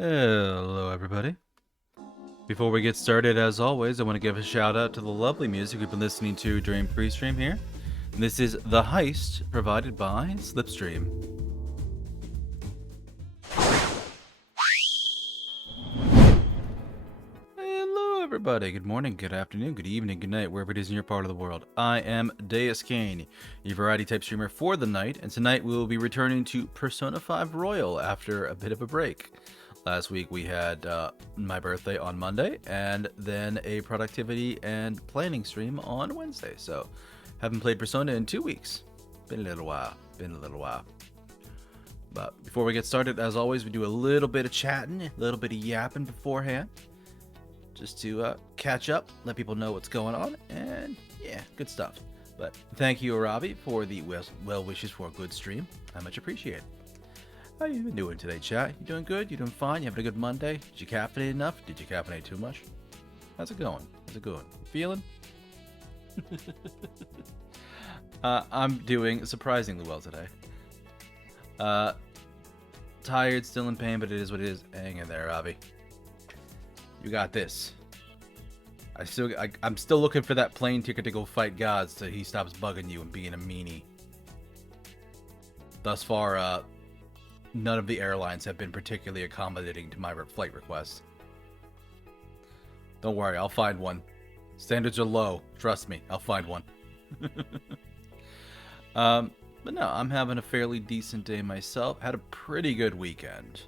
Hello, everybody. Before we get started, as always, I want to give a shout out to the lovely music we've been listening to during pre-stream here. And this is The Heist, provided by Slipstream. Hello, everybody. Good morning, good afternoon, good evening, good night, wherever it is in your part of the world. I am Deuscain, your variety type streamer for the night, and tonight we will be returning to Persona 5 Royal after a bit of a break. Last week we had my birthday on Monday, and then a productivity and planning stream on Wednesday. So, haven't played Persona in 2 weeks. Been a little while. But before we get started, as always, we do a little bit of chatting, a little bit of yapping beforehand, just to catch up, let people know what's going on, and yeah, good stuff. But thank you, Arabi, for the well wishes for a good stream. I much appreciate it. How you been doing today, chat? You doing good? You doing fine? You having a good Monday? Did you caffeinate enough? Did you caffeinate too much? How's it going? Feeling? I'm doing surprisingly well today. Tired, still in pain, but it is what it is. Hang in there, Robbie. You got this. I'm still looking for that plane ticket to go fight gods so he stops bugging you and being a meanie. Thus far, none of the airlines have been particularly accommodating to my flight request. Don't worry, I'll find one. Standards are low. Trust me, I'll find one. But no, I'm having a fairly decent day myself. Had a pretty good weekend.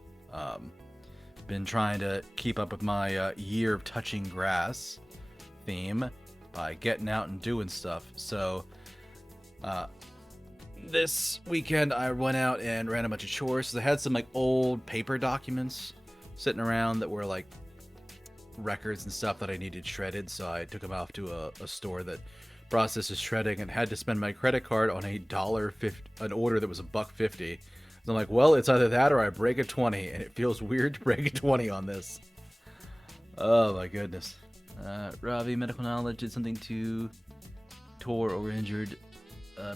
Been trying to keep up with my year of touching grass theme by getting out and doing stuff. So, this weekend I went out and ran a bunch of chores. So I had some like old paper documents sitting around that were like records and stuff that I needed shredded. So I took them off to a store that processes shredding and had to spend my credit card on an order that was $1.50. So I'm like, well, it's either that or I break a 20, and it feels weird to break a 20 on this. Oh my goodness. Ravi, medical knowledge did something to tore or injured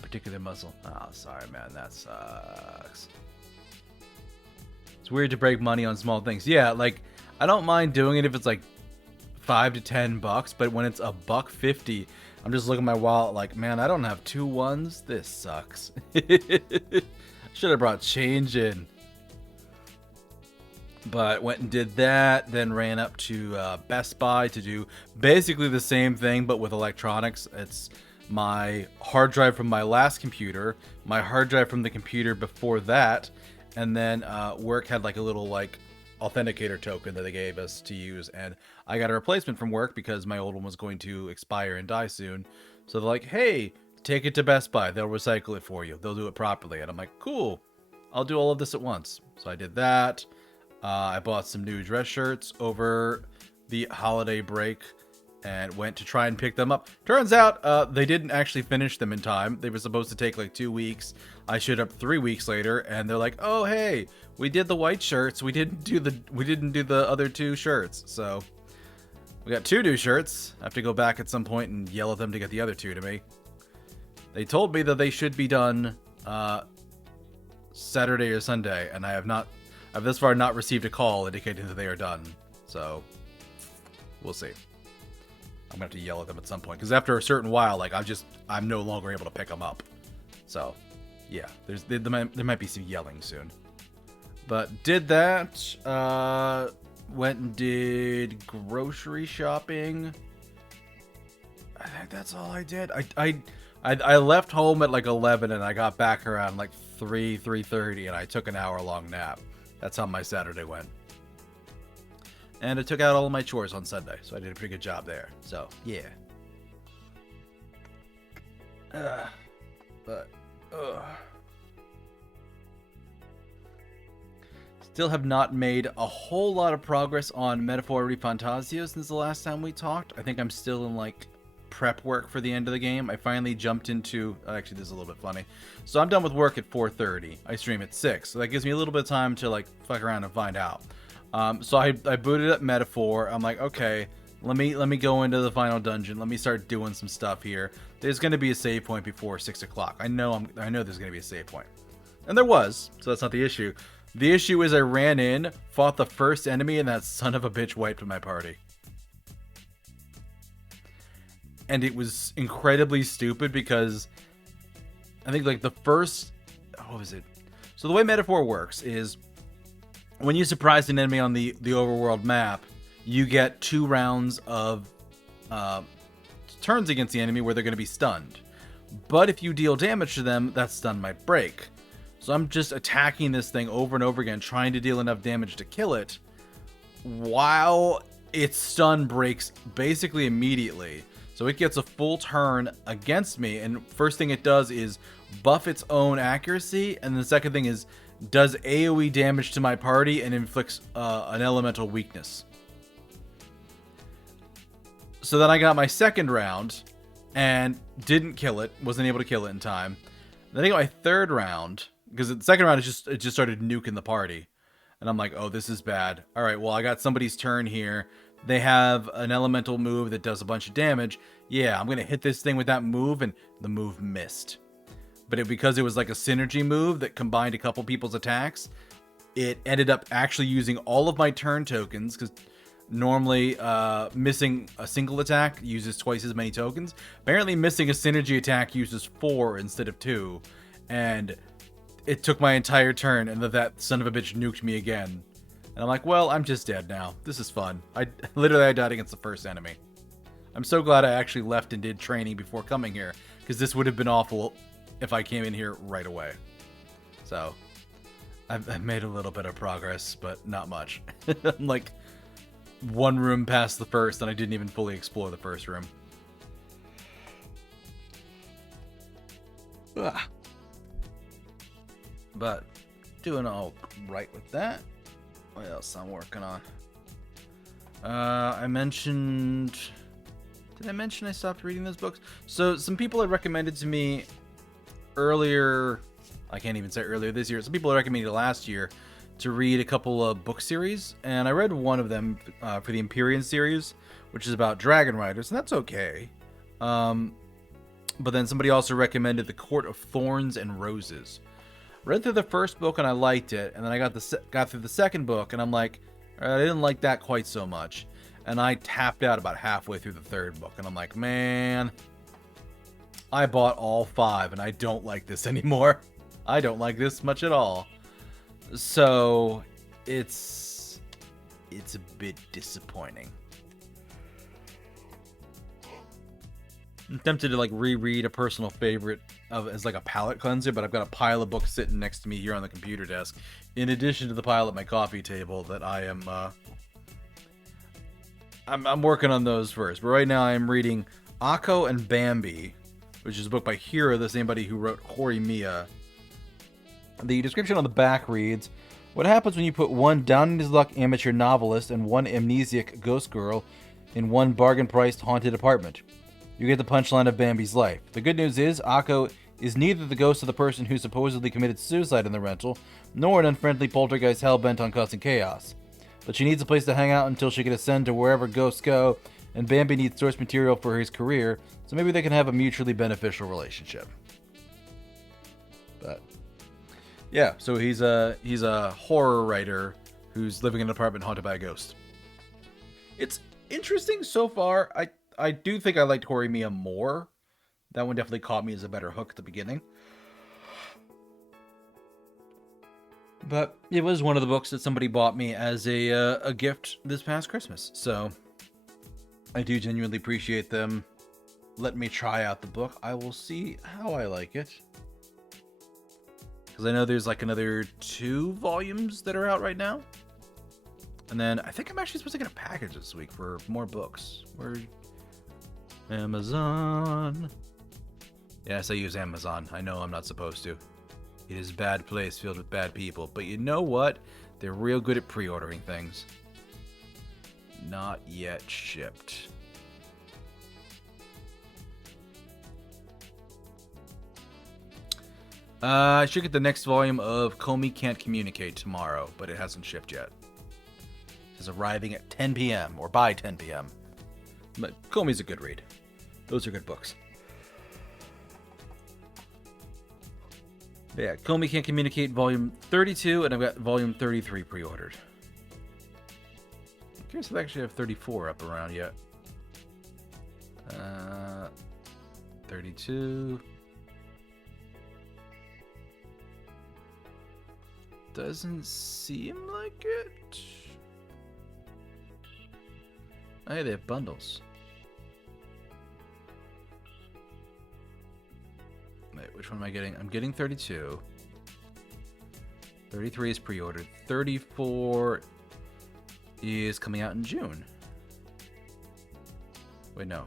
particular muscle. Oh, sorry, man. That sucks. It's weird to break money on small things. Yeah, like, I don't mind doing it if it's like $5 to $10, but when it's $1.50, I'm just looking at my wallet like, man, I don't have 2 ones. This sucks. Should have brought change in. But went and did that, then ran up to Best Buy to do basically the same thing, but with electronics. It's my hard drive from my last computer, my hard drive from the computer before that, and then work had like a little like authenticator token that they gave us to use, and I got a replacement from work because my old one was going to expire and die soon. So they're like, hey, take it to Best Buy, they'll recycle it for you, they'll do it properly. And I'm like, cool, I'll do all of this at once. So I did that. I bought some new dress shirts over the holiday break and went to try and pick them up. Turns out they didn't actually finish them in time. They were supposed to take like 2 weeks. I showed up 3 weeks later, and they're like, "Oh, hey, we did the white shirts. We didn't do the other 2 shirts." So we got 2 new shirts. I have to go back at some point and yell at them to get the other 2 to me. They told me that they should be done Saturday or Sunday, and I've thus far not received a call indicating that they are done. So we'll see. I'm gonna have to yell at them at some point, because after a certain while, like I'm no longer able to pick them up. So yeah, there might be some yelling soon. But did that. Went and did grocery shopping. I think that's all I did. I left home at like 11, and I got back around like 3:30, and I took an hour-long nap. That's how my Saturday went. And I took out all of my chores on Sunday, so I did a pretty good job there. So, yeah. Still have not made a whole lot of progress on Metaphor Refantasio since the last time we talked. I think I'm still in, like, prep work for the end of the game. I finally jumped into... Actually, this is a little bit funny. So I'm done with work at 4:30. I stream at 6. So that gives me a little bit of time to, like, fuck around and find out. So I booted up Metaphor. I'm like, okay, let me go into the final dungeon. Let me start doing some stuff here. There's going to be a save point before 6 o'clock. I know there's going to be a save point. And there was, so that's not the issue. The issue is I ran in, fought the first enemy, and that son of a bitch wiped my party. And it was incredibly stupid because I think like the first... What was it? So the way Metaphor works is when you surprise an enemy on the overworld map, you get 2 rounds of turns against the enemy where they're going to be stunned. But if you deal damage to them, that stun might break. So I'm just attacking this thing over and over again, trying to deal enough damage to kill it, while its stun breaks basically immediately. So it gets a full turn against me, and first thing it does is buff its own accuracy, and the second thing is does AoE damage to my party and inflicts an elemental weakness. So then I got my second round and didn't kill it, wasn't able to kill it in time. Then I got my third round, because the second round it just started nuking the party. And I'm like, oh, this is bad. All right, well, I got somebody's turn here. They have an elemental move that does a bunch of damage. Yeah, I'm going to hit this thing with that move, and the move missed. But because it was like a synergy move that combined a couple people's attacks, it ended up actually using all of my turn tokens, because normally missing a single attack uses twice as many tokens. Apparently missing a synergy attack uses 4 instead of 2. And it took my entire turn, and that son of a bitch nuked me again. And I'm like, well, I'm just dead now. This is fun. I died against the first enemy. I'm so glad I actually left and did training before coming here, because this would have been awful if I came in here right away. So I've made a little bit of progress, but not much. I'm like 1 room past the first, and I didn't even fully explore the first room. Ugh. But doing all right with that. What else I'm working on? I mentioned... Did I mention I stopped reading those books? So some people had recommended to me earlier... I can't even say earlier this year. Some people had recommended last year to read a couple of book series. And I read one of them for the Empyrean series, which is about dragon riders. And that's okay. But then somebody also recommended The Court of Thorns and Roses. Read through the first book and I liked it, and then I got through the second book and I'm like, I didn't like that quite so much, and I tapped out about halfway through the third book, and I'm like, man, I bought all 5 and I don't like this anymore. I don't like this much at all. So it's a bit disappointing. I'm tempted to like reread a personal favorite as like a palate cleanser, but I've got a pile of books sitting next to me here on the computer desk, in addition to the pile at my coffee table that I am I'm working on those first. But right now I'm reading Akko and Bambi, which is a book by Hiro, the same buddy who wrote Horimiya. The description on the back reads, what happens when you put one down-on-his-luck amateur novelist and one amnesiac ghost girl in one bargain-priced haunted apartment? You get the punchline of Bambi's life. The good news is, Akko is neither the ghost of the person who supposedly committed suicide in the rental, nor an unfriendly poltergeist hell-bent on causing chaos. But she needs a place to hang out until she can ascend to wherever ghosts go, and Bambi needs source material for his career, so maybe they can have a mutually beneficial relationship. But yeah, so he's a horror writer who's living in an apartment haunted by a ghost. It's interesting so far. I do think I liked Horimiya more. That one definitely caught me as a better hook at the beginning. But it was one of the books that somebody bought me as a gift this past Christmas. So I do genuinely appreciate them letting me try out the book. I will see how I like it. Because I know there's like another 2 volumes that are out right now. And then I think I'm actually supposed to get a package this week for more books. Where... Amazon. Yes, I use Amazon. I know I'm not supposed to. It is a bad place filled with bad people. But you know what? They're real good at pre-ordering things. Not yet shipped. I should get the next volume of Comey Can't Communicate tomorrow, but it hasn't shipped yet. It's arriving at 10 p.m. or by 10 p.m. But Comey's a good read. Those are good books. Yeah, Comey Can't Communicate volume 32, and I've got volume 33 pre-ordered. I'm curious if I actually have 34 up around yet. 32. Doesn't seem like it. Oh, hey, they have bundles. Wait, which one am I getting? I'm getting 32. 33 is pre-ordered. 34 is coming out in June. Wait, no.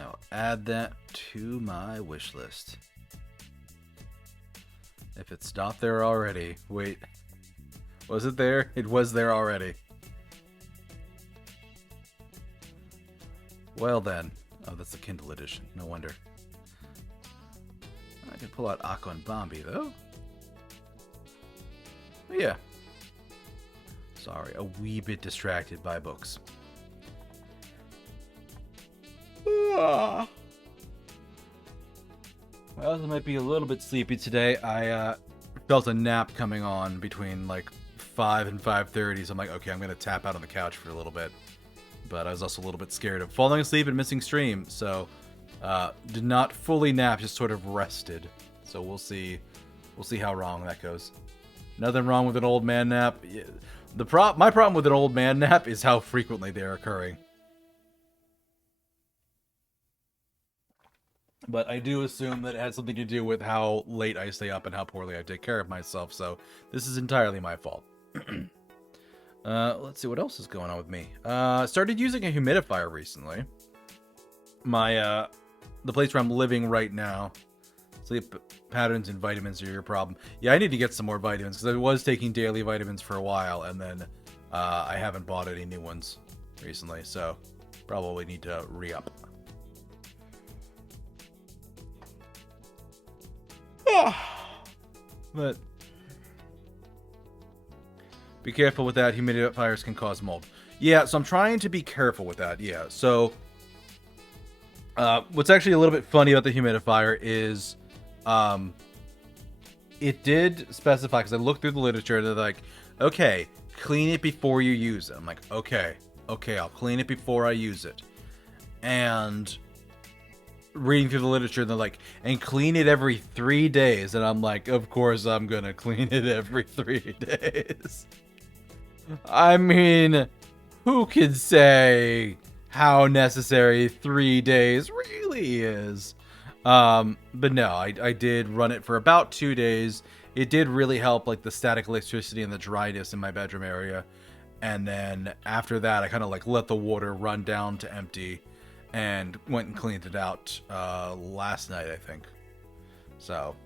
I'll add that to my wish list. If it's not there already. Wait. Was it there? It was there already. Well then. Oh, that's the Kindle edition. No wonder. I can pull out Aqua and Bombi, though. Oh, yeah. Sorry, a wee bit distracted by books. Well, I might be a little bit sleepy today. I felt a nap coming on between like 5 and 5:30, so I'm like, okay, I'm gonna tap out on the couch for a little bit. But I was also a little bit scared of falling asleep and missing stream, so did not fully nap, just sort of rested. So we'll see how wrong that goes. Nothing wrong with an old man nap. My problem with an old man nap is how frequently they're occurring. But I do assume that it has something to do with how late I stay up and how poorly I take care of myself, so this is entirely my fault. Let's see what else is going on with me. Started using a humidifier recently. The place where I'm living right now, sleep patterns and vitamins are your problem. Yeah, I need to get some more vitamins, because I was taking daily vitamins for a while, and then I haven't bought any new ones recently, so probably need to re-up. But be careful with that. Humidifiers can cause mold. Yeah, so I'm trying to be careful with that. Yeah, so what's actually a little bit funny about the humidifier is it did specify, because I looked through the literature, and they're like, okay, clean it before you use it. I'm like, okay, I'll clean it before I use it. And reading through the literature, they're like, and clean it every 3 days. And I'm like, of course I'm gonna clean it every 3 days. I mean, who can say how necessary 3 days really is? But no, I did run it for about 2 days. It did really help, like, the static electricity and the dryness in my bedroom area. And then after that, I kind of like let the water run down to empty and went and cleaned it out last night, I think. So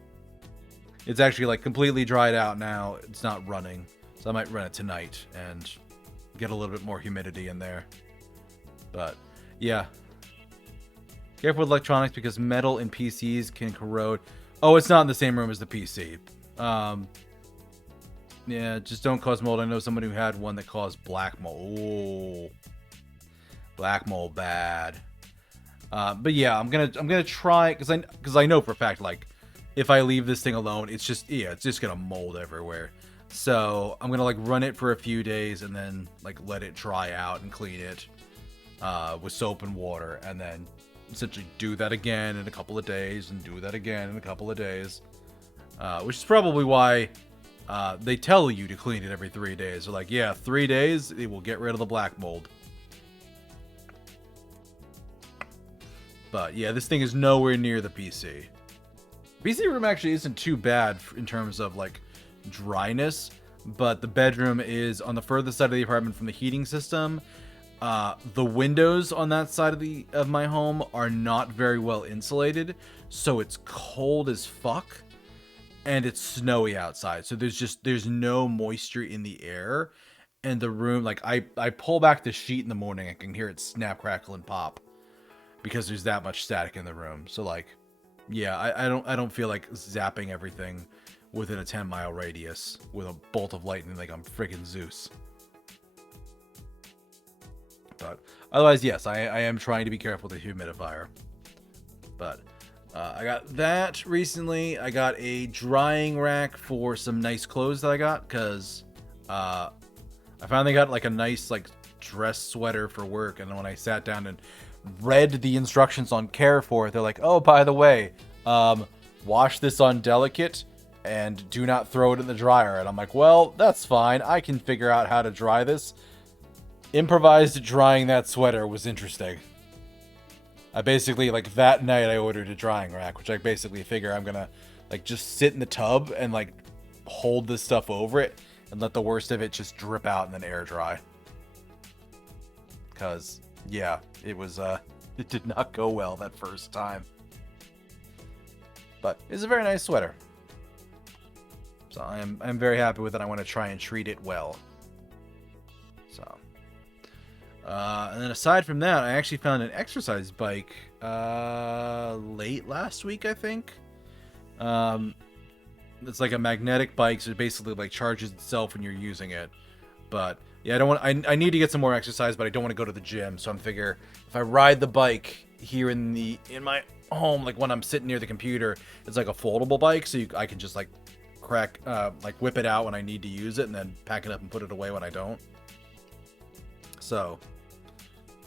it's actually like completely dried out now. It's not running, so I might run it tonight and get a little bit more humidity in there. But yeah, careful with electronics, because metal in PCs can corrode. Oh, it's not in the same room as the PC. Yeah, just don't cause mold. I know someone who had one that caused black mold. Ooh, black mold bad. But yeah, I'm gonna try, because I know for a fact, like, if I leave this thing alone, it's just gonna mold everywhere. So I'm gonna like run it for a few days and then like let it dry out and clean it with soap and water, and then essentially do that again in a couple of days and do that again in a couple of days. Which is probably why they tell you to clean it every 3 days. They're like, yeah, 3 days, it will get rid of the black mold. But yeah, this thing is nowhere near the PC. PC room actually isn't too bad in terms of like dryness, but the bedroom is on the furthest side of the apartment from the heating system. The windows on that side of my home are not very well insulated, so it's cold as fuck, and it's snowy outside. So there's no moisture in the air, and the room, like I pull back the sheet in the morning, I can hear it snap, crackle, and pop, because there's that much static in the room. So like, yeah, I don't feel like zapping everything within a 10-mile radius with a bolt of lightning like I'm friggin' Zeus. But otherwise, yes, I am trying to be careful with the humidifier. But I got that recently. I got a drying rack for some nice clothes that I got, because I finally got like a nice like dress sweater for work, and then when I sat down and read the instructions on care for it, they're like, oh, by the way, wash this on delicate and do not throw it in the dryer. And I'm like, well, that's fine. I can figure out how to dry this. Improvised drying that sweater was interesting. I basically, like, that night I ordered a drying rack, which I basically figure I'm gonna, like, just sit in the tub and, like, hold this stuff over it and let the worst of it just drip out and then air dry. Because, yeah, it was, it did not go well that first time. But it's a very nice sweater. So I'm very happy with it. I want to try and treat it well. So, and then aside from that, I actually found an exercise bike late last week, I think. It's like a magnetic bike, so it basically like charges itself when you're using it. But yeah, I need to get some more exercise, but I don't want to go to the gym. So I'm figure if I ride the bike here in my home, like when I'm sitting near the computer, it's like a foldable bike, so I can just like whip it out when I need to use it, and then pack it up and put it away when I don't. So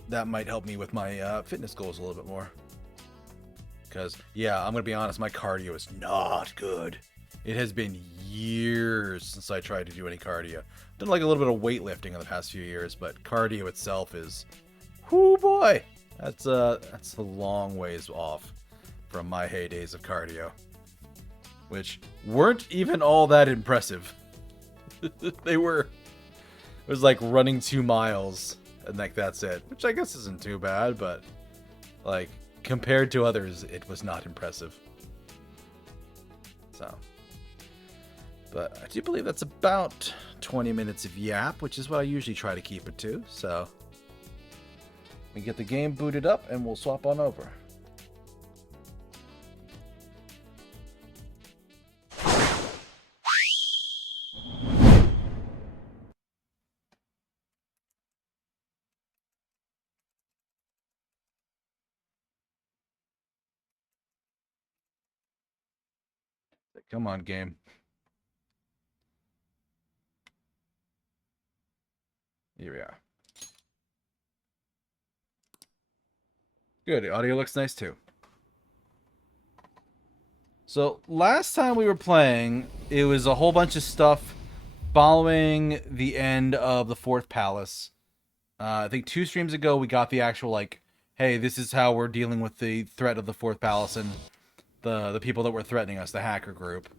that might help me with my fitness goals a little bit more. Because yeah, I'm gonna be honest, my cardio is not good. It has been years since I tried to do any cardio. Done like a little bit of weightlifting in the past few years, but cardio itself is, whoo boy, that's a long ways off from my heydays of cardio, which weren't even all that impressive. It was like running 2 miles and like that's it, which I guess isn't too bad, but like compared to others, it was not impressive. So, but I do believe that's about 20 minutes of yap, which is what I usually try to keep it to. So we get the game booted up and we'll swap on over. Come on, game. Here we are. Good. The audio looks nice too. So last time we were playing, it was a whole bunch of stuff following the end of the 4th palace. I think 2 streams ago we got the actual like, hey, this is how we're dealing with the threat of the 4th palace and the people that were threatening us, the hacker group.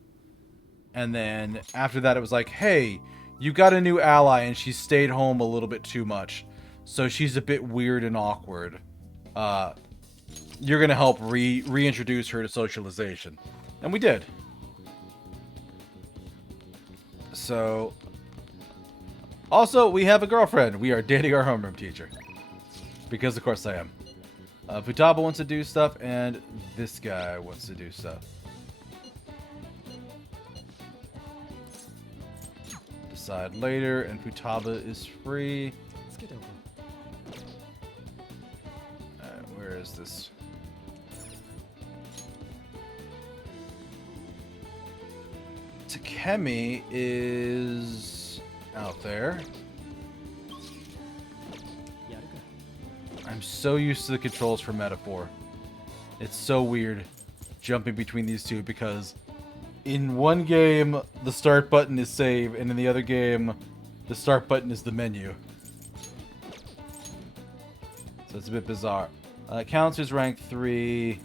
And then after that it was like, hey, you got a new ally and she stayed home a little bit too much, so she's a bit weird and awkward. You're gonna help reintroduce her to socialization. And we did. So also we have a girlfriend. We are dating our homeroom teacher, because of course I am. Futaba wants to do stuff, and this guy wants to do stuff. Decide later, and Futaba is free. Let's get over. Where is this? Takemi is out there. I'm so used to the controls for Metaphor. It's so weird jumping between these two, because in one game the start button is save, and in the other game the start button is the menu. So it's a bit bizarre. Counselor's rank 3.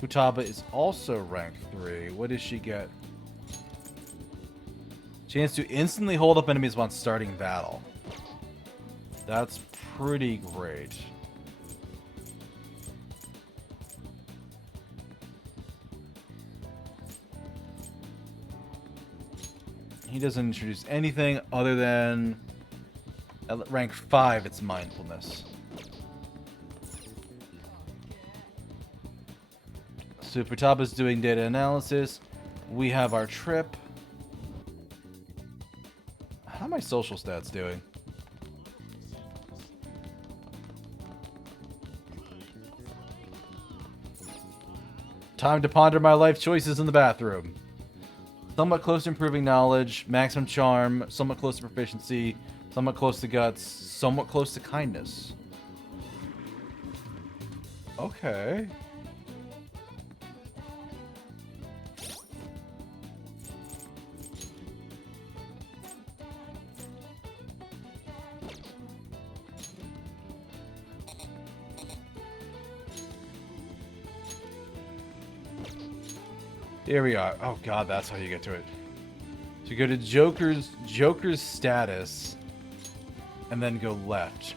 Futaba is also rank 3. What does she get? Chance to instantly hold up enemies while starting battle. That's pretty great. He doesn't introduce anything other than at rank 5 it's mindfulness. So Futaba's doing data analysis. We have our trip. How are my social stats doing? Time to ponder my life choices in the bathroom. Somewhat close to improving knowledge, maximum charm, somewhat close to proficiency, somewhat close to guts, somewhat close to kindness. Okay. Here we are. Oh god, that's how you get to it. So you go to Joker's status, and then go left.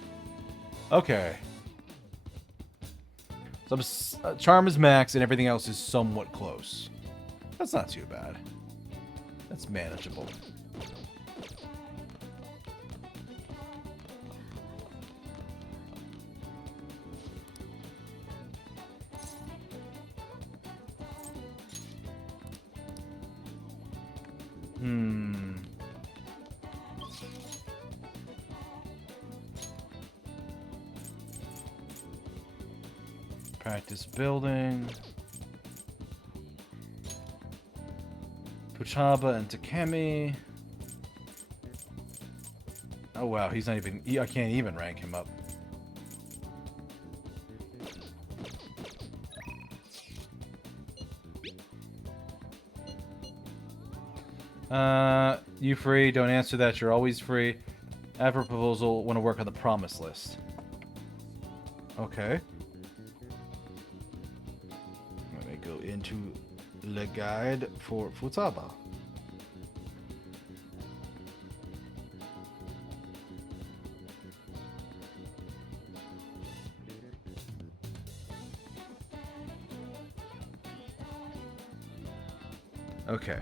Okay. So charm is max, and everything else is somewhat close. That's not too bad. That's manageable. Practice building. Puchaba and Takemi. Oh wow, he's not even... I can't even rank him up. You free? Don't answer that. You're always free. I have a proposal. Want to work on the promise list. Okay. Let me go into the guide for Futaba. Okay.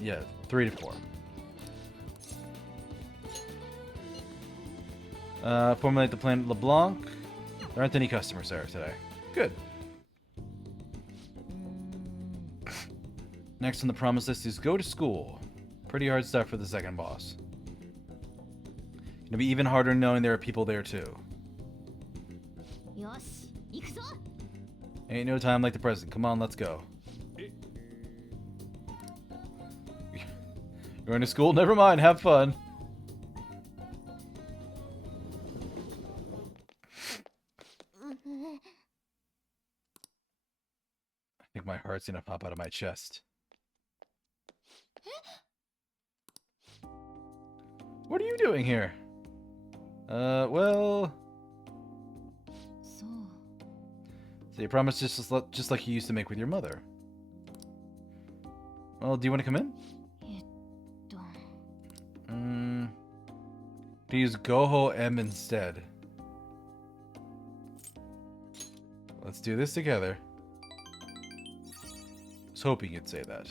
Yeah, 3 to 4. Formulate the plan at LeBlanc. There aren't any customers there today. Good. Next on the promise list is go to school. Pretty hard stuff for the second boss. It'll be even harder knowing there are people there too. Ain't no time like the present. Come on, let's go. You're going to school? Never mind, have fun. I think my heart's gonna pop out of my chest. What are you doing here? Well... So you promised just like you used to make with your mother. Well, do you want to come in? To use Goho M instead. Let's do this together. I was hoping you'd say that.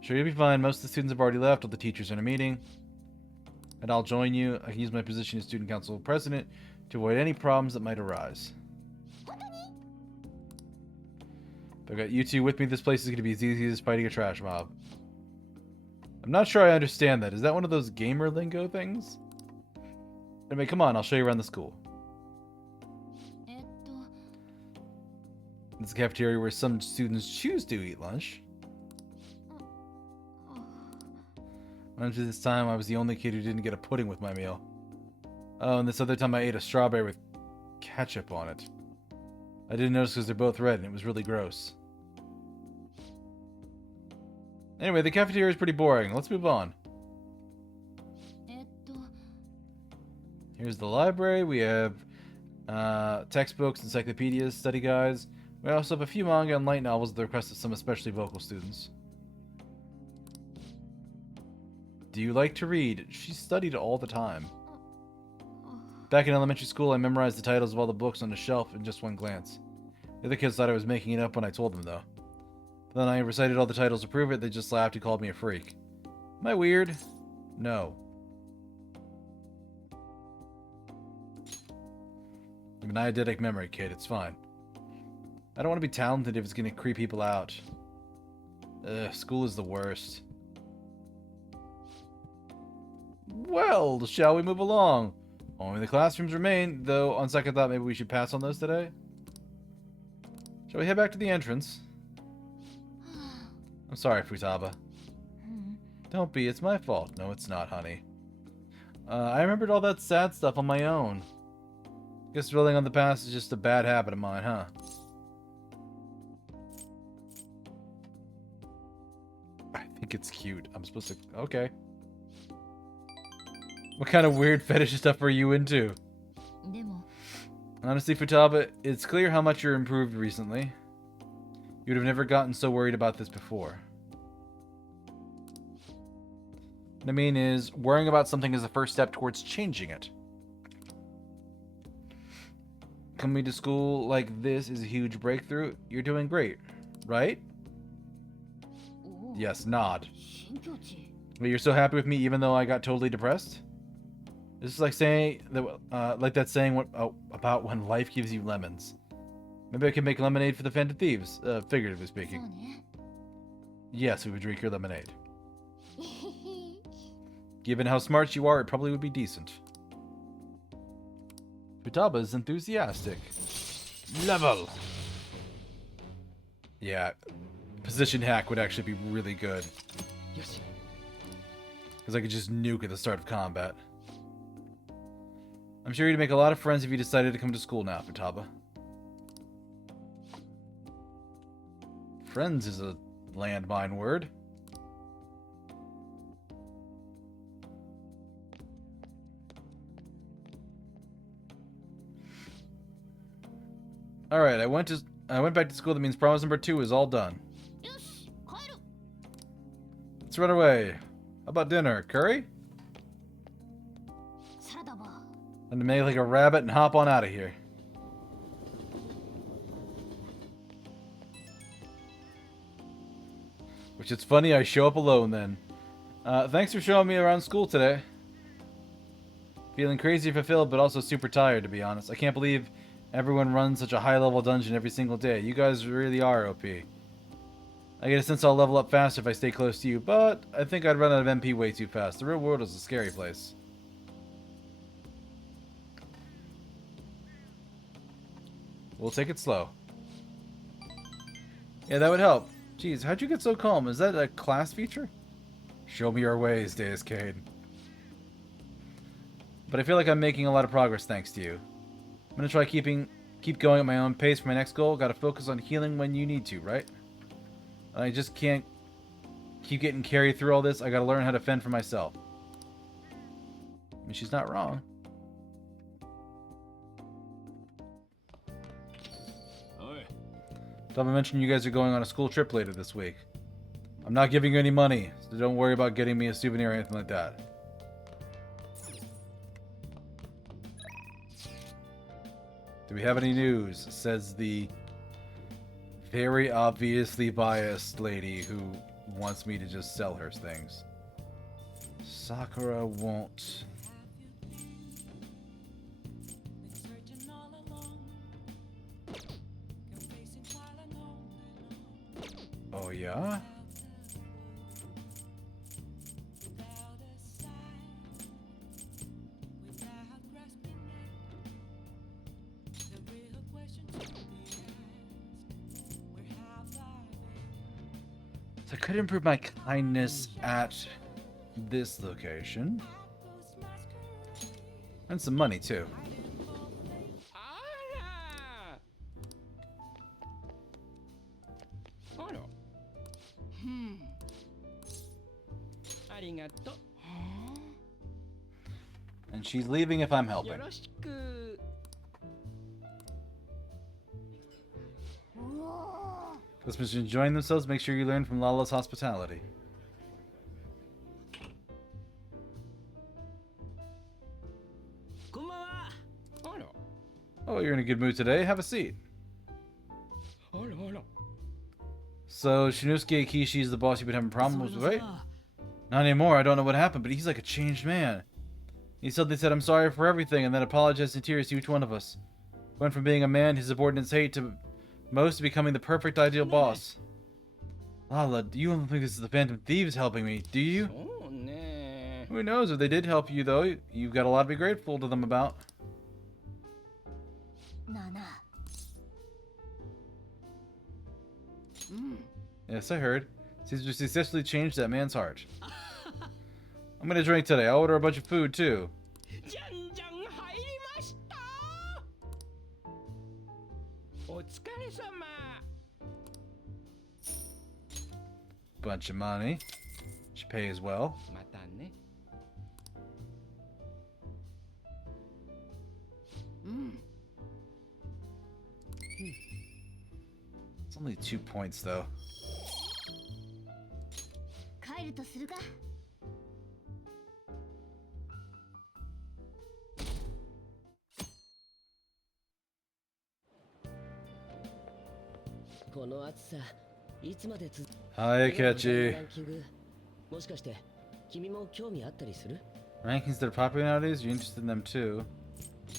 Sure, you'll be fine. Most of the students have already left. All the teachers are in a meeting. And I'll join you. I can use my position as student council president to avoid any problems that might arise. If I got you two with me, this place is going to be as easy as fighting a trash mob. I'm not sure I understand that. Is that one of those gamer lingo things? I mean, come on, I'll show you around the school. It's a cafeteria where some students choose to eat lunch. Until this time, I was the only kid who didn't get a pudding with my meal. Oh, and this other time I ate a strawberry with ketchup on it. I didn't notice because they're both red and it was really gross. Anyway, the cafeteria is pretty boring. Let's move on. Here's the library. We have textbooks, encyclopedias, study guides. We also have a few manga and light novels at the request of some especially vocal students. Do you like to read? She studied all the time. Back in elementary school, I memorized the titles of all the books on the shelf in just one glance. The other kids thought I was making it up when I told them, though. Then I recited all the titles to prove it. They just laughed and called me a freak. Am I weird? No. I'm an eidetic memory, kid. It's fine. I don't want to be talented if it's going to creep people out. Ugh, school is the worst. Well, shall we move along? Only the classrooms remain, though on second thought maybe we should pass on those today. Shall we head back to the entrance? I'm sorry, Futaba. Don't be, it's my fault. No, it's not, honey. I remembered all that sad stuff on my own. Guess dwelling on the past is just a bad habit of mine, huh? I think it's cute. I'm supposed to... Okay. What kind of weird fetish stuff are you into? Honestly, Futaba, it's clear how much you're improved recently. You'd have never gotten so worried about this before. What I mean is, worrying about something is the first step towards changing it. Coming to school like this is a huge breakthrough. You're doing great, right? Yes, nod. But you're so happy with me even though I got totally depressed? This is like saying that, like that saying about when life gives you lemons. Maybe I could make lemonade for the Phantom Thieves, figuratively speaking. Yes, we would drink your lemonade. Given how smart you are, it probably would be decent. Futaba is enthusiastic. Level! Yeah, position hack would actually be really good. Because I could just nuke at the start of combat. I'm sure you'd make a lot of friends if you decided to come to school now, Futaba. Friends is a landmine word. Alright, I went back to school. That means promise number 2 is all done. Let's run away. How about dinner? Curry? And to make like a rabbit and hop on out of here. Which it's funny I show up alone then. Thanks for showing me around school today. Feeling crazy fulfilled but also super tired, to be honest. I can't believe everyone runs such a high-level dungeon every single day. You guys really are OP. I get a sense I'll level up faster if I stay close to you, but I think I'd run out of MP way too fast. The real world is a scary place. We'll take it slow. Yeah, that would help. Jeez, how'd you get so calm? Is that a class feature? Show me your ways, Deuscain. But I feel like I'm making a lot of progress thanks to you. I'm gonna try keep going at my own pace for my next goal. Gotta focus on healing when you need to, right? I just can't keep getting carried through all this. I gotta learn how to fend for myself. I mean, she's not wrong. Thought I mentioned you guys are going on a school trip later this week. I'm not giving you any money, so don't worry about getting me a souvenir or anything like that. Do we have any news? Says the very obviously biased lady who wants me to just sell her things. Sakura won't. Oh yeah? So I could improve my kindness at this location. And some money too. And she's leaving if I'm helping. Customers enjoying themselves, make sure you learn from Lala's hospitality. Oh, you're in a good mood today. Have a seat. So, Shinosuke Kishi's the boss you've been having problems with, right? Not anymore. I don't know what happened, but he's like a changed man. He suddenly said, "I'm sorry for everything," and then apologized in tears to each one of us. Went from being a man his subordinates hate to Most becoming the perfect ideal boss. Lala, you don't think this is the Phantom Thieves helping me, do you? Who knows? If they did help you, though, you've got a lot to be grateful to them about. Yes, I heard. Seems to successfully changed that man's heart. I'm gonna drink today. I'll order a bunch of food, too. Bunch of money. Should pay as well. It's only 2 points, though. Hi, Akechi. Rankings that are popular nowadays? You're interested in them too?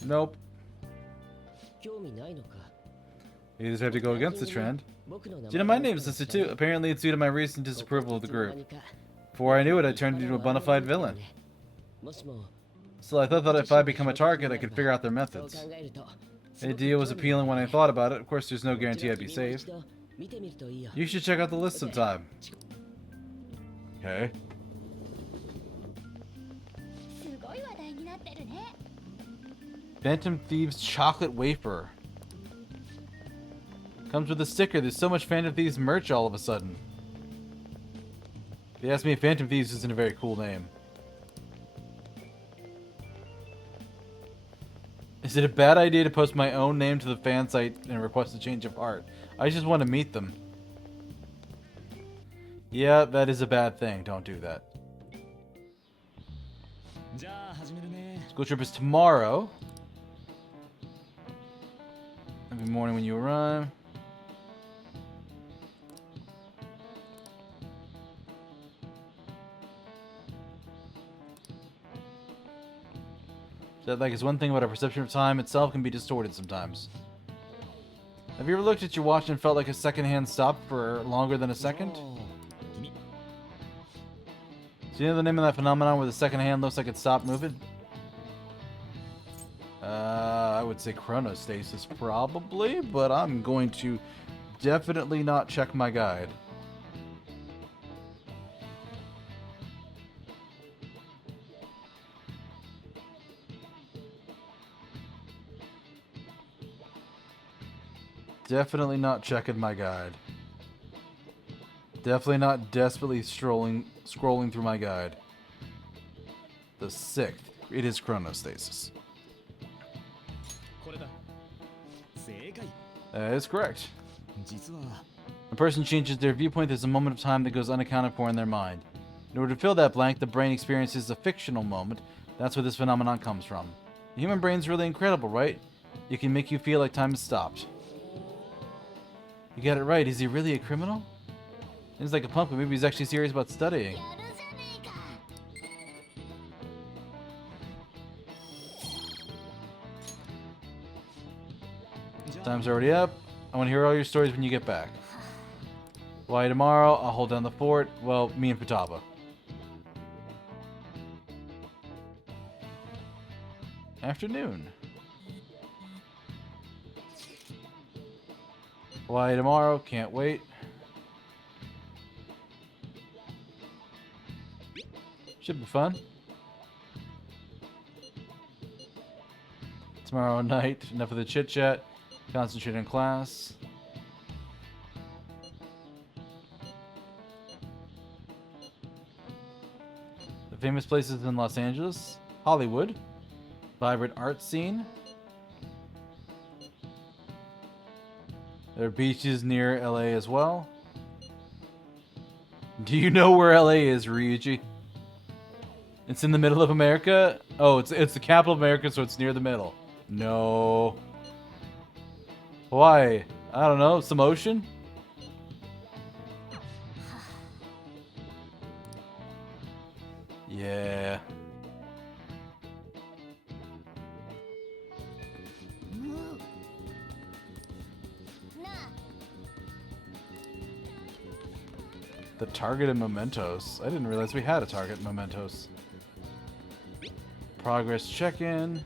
Nope. You just have to go against the trend. Do you know my name's listed too? Apparently it's due to my recent disapproval of the group. Before I knew it, I turned into a bona fide villain. Still, I thought that if I become a target, I could figure out their methods. The idea was appealing when I thought about it. Of course, there's no guarantee I'd be saved. You should check out the list sometime. Okay. Phantom Thieves chocolate wafer. Comes with a sticker. There's so much Phantom Thieves merch all of a sudden. If you ask me, Phantom Thieves isn't a very cool name. Is it a bad idea to post my own name to the fan site and request a change of heart? I just want to meet them. Yeah, that is a bad thing. Don't do that. School trip is tomorrow. Every morning when you arrive. So, like, it's one thing about our perception of time itself can be distorted sometimes. Have you ever looked at your watch and felt like a second hand stopped for longer than a second? Do you know the name of that phenomenon where the second hand looks like it stopped moving? I would say chronostasis probably, but I'm going to definitely not check my guide. Definitely not checking my guide. Definitely not desperately scrolling through my guide. The 6th. It is chronostasis. That is correct. A person changes their viewpoint. There's a moment of time that goes unaccounted for in their mind. In order to fill that blank, the brain experiences a fictional moment. That's where this phenomenon comes from. The human brain's really incredible, right? It can make you feel like time has stopped. You got it right. Is he really a criminal? Seems like a punk, but maybe he's actually serious about studying. Time's already up. I want to hear all your stories when you get back. Why tomorrow? I'll hold down the fort. Well, me and Futaba. Afternoon. Why tomorrow? Can't wait. Should be fun. Tomorrow night, enough of the chit chat. Concentrate on class. The famous places in Los Angeles, Hollywood, vibrant art scene. There are beaches near LA as well. Do you know where LA is, Ryuji? It's in the middle of America? Oh, it's the capital of America, so it's near the middle. No. Why? I don't know. Some ocean? Yeah. The target in Mementos. I didn't realize we had a target in Mementos. Progress check-in.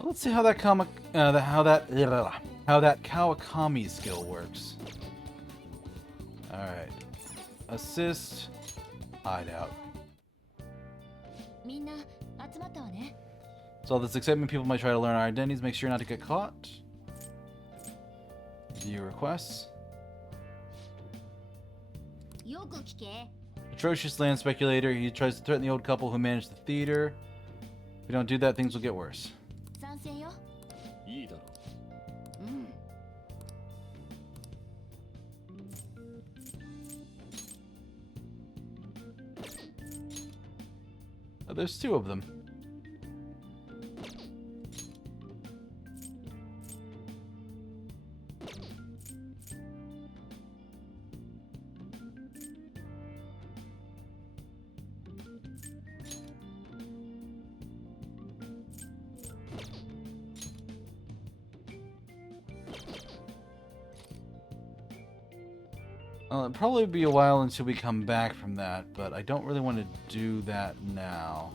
Let's see how that Kawakami skill works. All right, assist, hideout. So all this excitement, people might try to learn our identities. Make sure not to get caught. View requests. Atrocious land speculator. He tries to threaten the old couple who manage the theater. If we don't do that, things will get worse. Oh, there's two of them. It'll probably be a while until we come back from that, but I don't really want to do that now.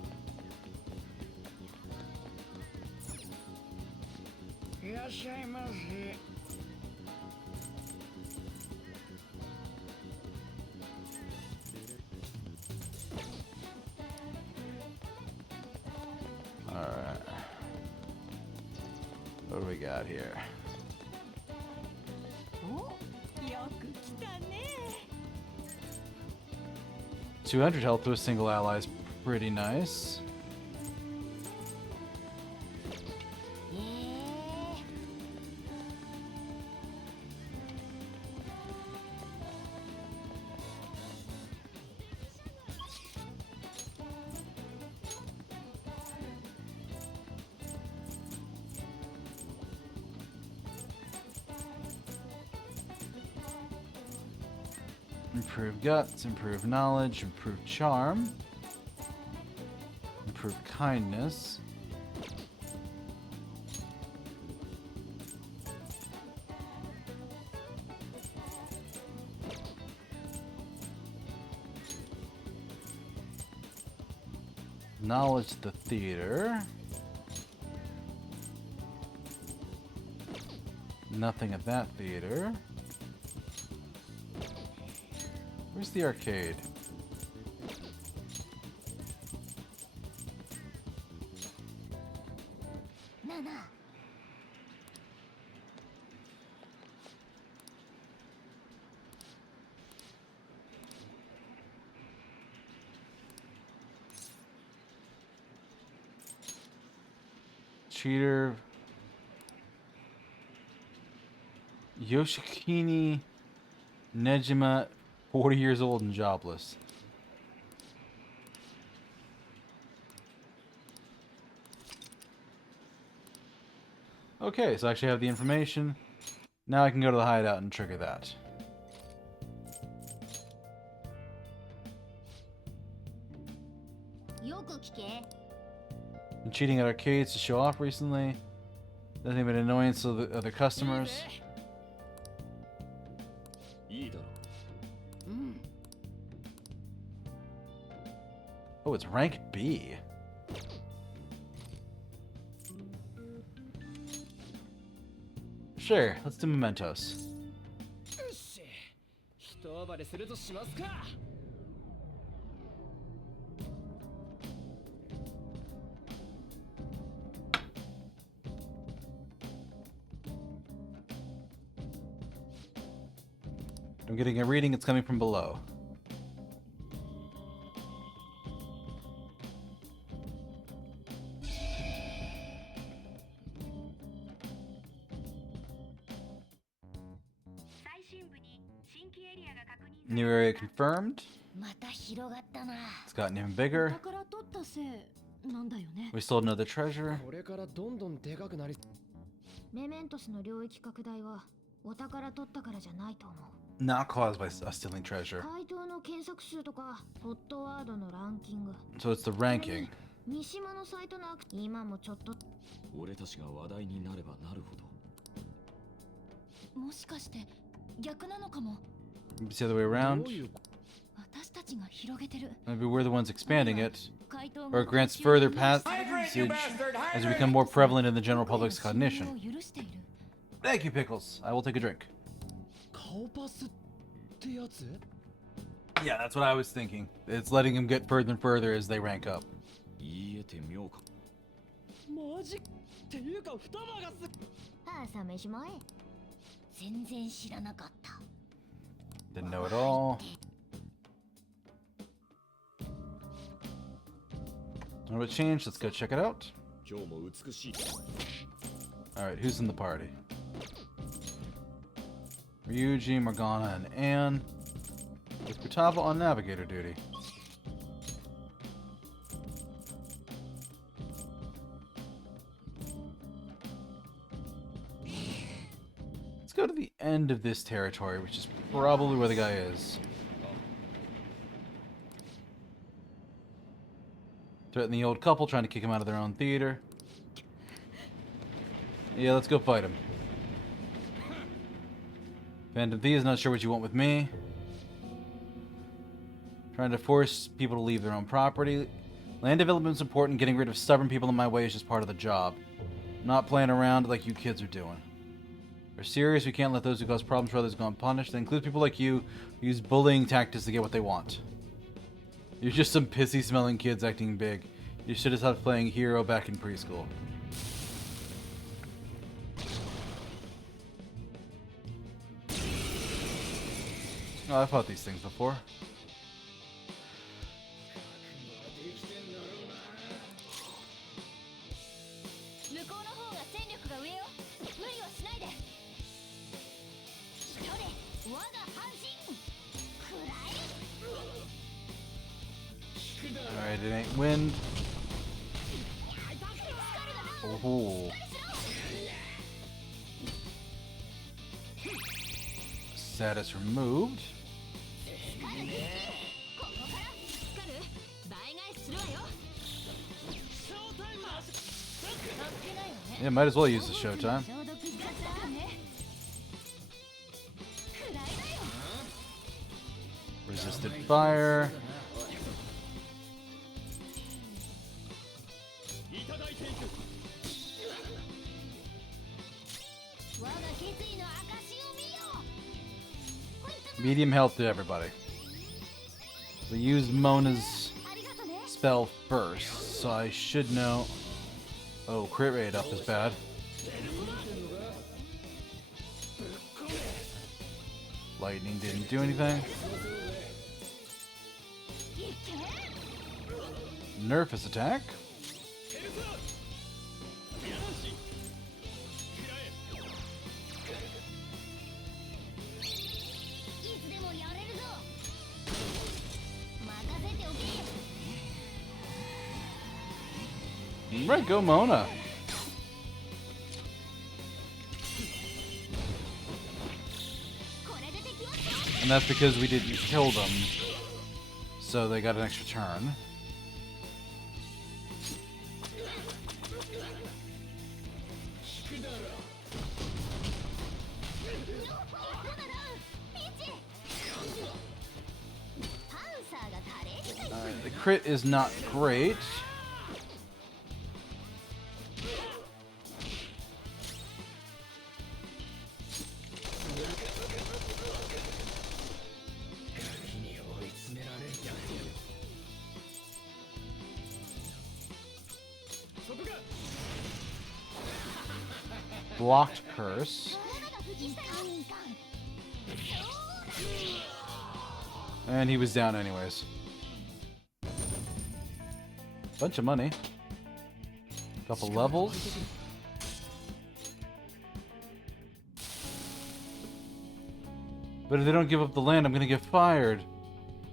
Alright. What do we got here? 200 health to a single ally is pretty nice. Improve guts, improve knowledge, improve charm, improve kindness. Knowledge the theater. Nothing at that theater. Where's the arcade? Cheater. Yoshikini Nejima, 40 years old and jobless. Okay, so I actually have the information. Now I can go to the hideout and trigger that. Been cheating at arcades to show off recently. Nothing but annoyance to the other customers. Oh, it's rank B. Sure, let's do Mementos. I'm getting a reading, it's coming from below. New area confirmed. It's gotten even bigger. We stole another treasure. Not caused by us stealing treasure. So it's the ranking. 三島のサイトの今もちょっと俺たちが話題になればなるほどもしかして逆なのかも It's the other way around. 私たちが広げてる Maybe we're the ones expanding it. Or it grants further passage as we become more prevalent in the general public's cognition. Thank you, Pickles. I will take a drink. Yeah, that's what I was thinking. It's letting them get further and further as they rank up. Didn't know at all. Know what changed? Let's go check it out. Alright, who's in the party? Ryuji, Morgana, and Anne. With Kutava on navigator duty. Let's go to the end of this territory, which is probably where the guy is. Threaten the old couple, trying to kick him out of their own theater. Yeah, let's go fight him. Phantom Thieves, not sure what you want with me. Trying to force people to leave their own property. Land development's important. Getting rid of stubborn people in my way is just part of the job. Not playing around like you kids are doing. We're serious. We can't let those who cause problems for others go unpunished. That includes people like you who use bullying tactics to get what they want. You're just some pissy-smelling kids acting big. You should have stopped playing hero back in preschool. Oh, I've fought these things before. Alright, it ain't wind. Oh. Status removed. Yeah, might as well use the showtime. Resisted fire. Medium health to everybody. We used Mona's spell first, so I should know. Oh, crit rate up is bad. Lightning didn't do anything. Nerf his attack. Right, go Mona. And that's because we didn't kill them, so they got an extra turn. The crit is not great. Blocked curse. And he was down anyways. Bunch of money. Couple levels. But if they don't give up the land, I'm gonna get fired.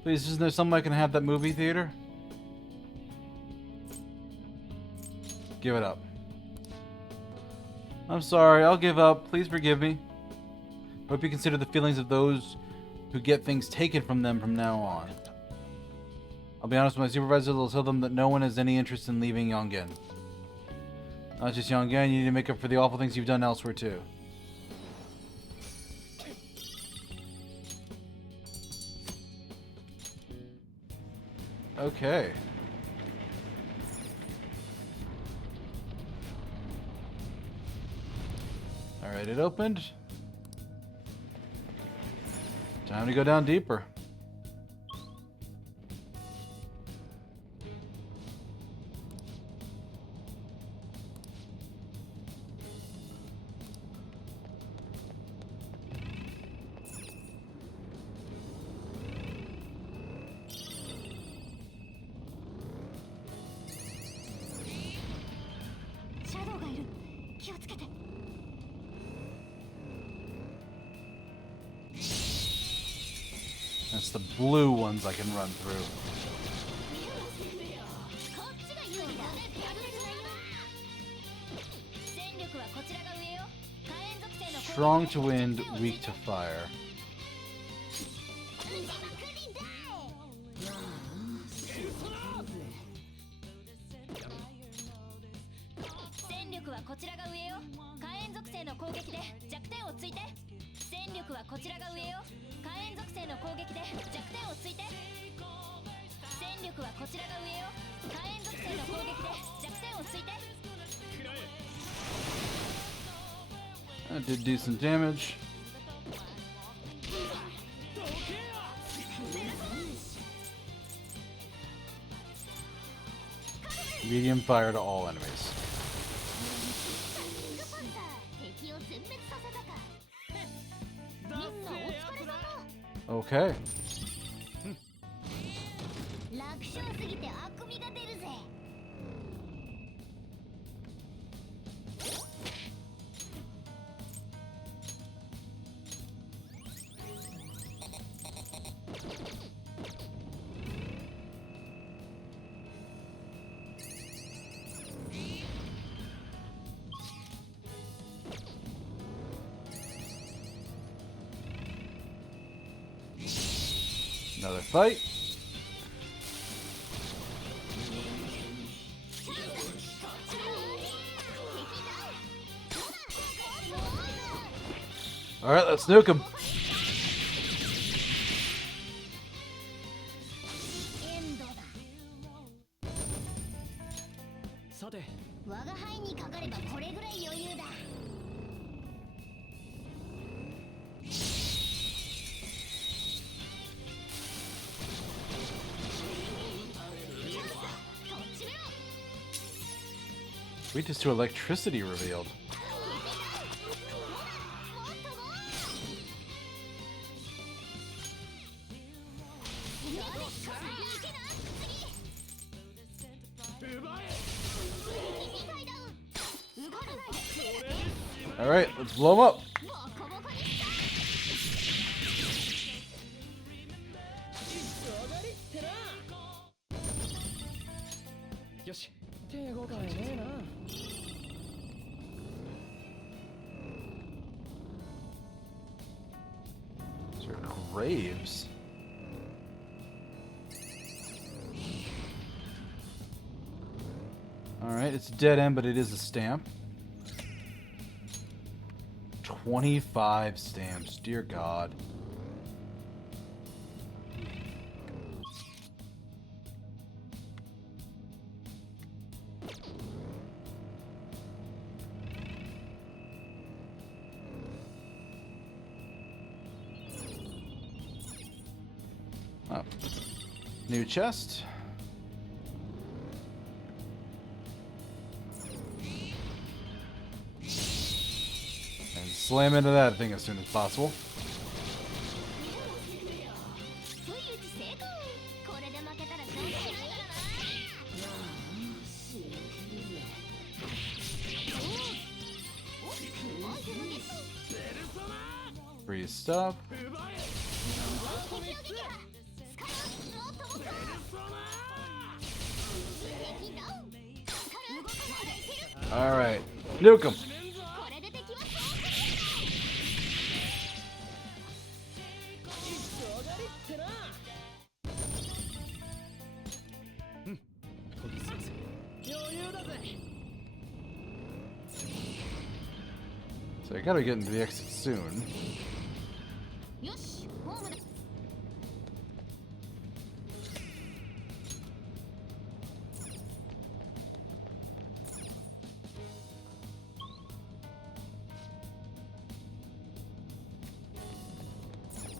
Please, isn't there something I can have that movie theater? Give it up. I'm sorry, I'll give up. Please forgive me. Hope you consider the feelings of those who get things taken from them from now on. I'll be honest with my supervisor, they'll tell them that no one has any interest in leaving Yongen. Not just Yongen, you need to make up for the awful things you've done elsewhere too. Okay. Alright, it opened. Time to go down deeper. That's the blue ones I can run through. Strong to wind, weak to fire. That did decent damage. Medium fire to all enemies. Okay. Another fight. All right, let's nuke him. Weakness to electricity revealed. All right, let's blow him up. Graves. Alright, it's a dead end, but it is a stamp. 25 stamps, dear God. Oh. New chest. And slam into that thing as soon as possible. Free stuff. All right, nuke him. So I gotta get into the exit soon.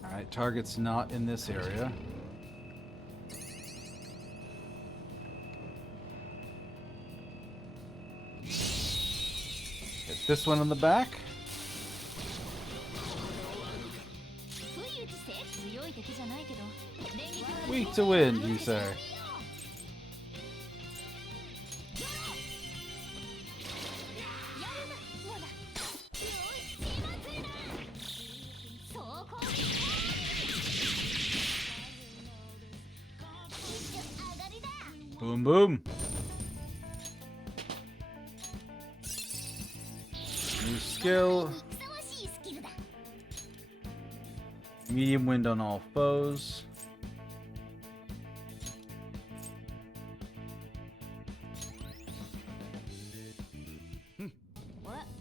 Alright, target's not in this area. Hit this one on the back. Weak to wind, you say? Boom, boom. New skill. Medium wind on all foes.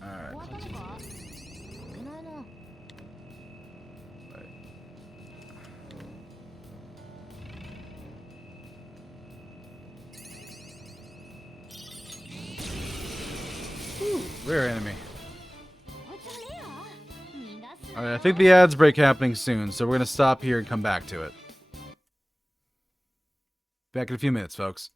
Alright. Rare enemy. Alright, I think the ads break happening soon, so we're gonna stop here and come back to it. Back in a few minutes, folks.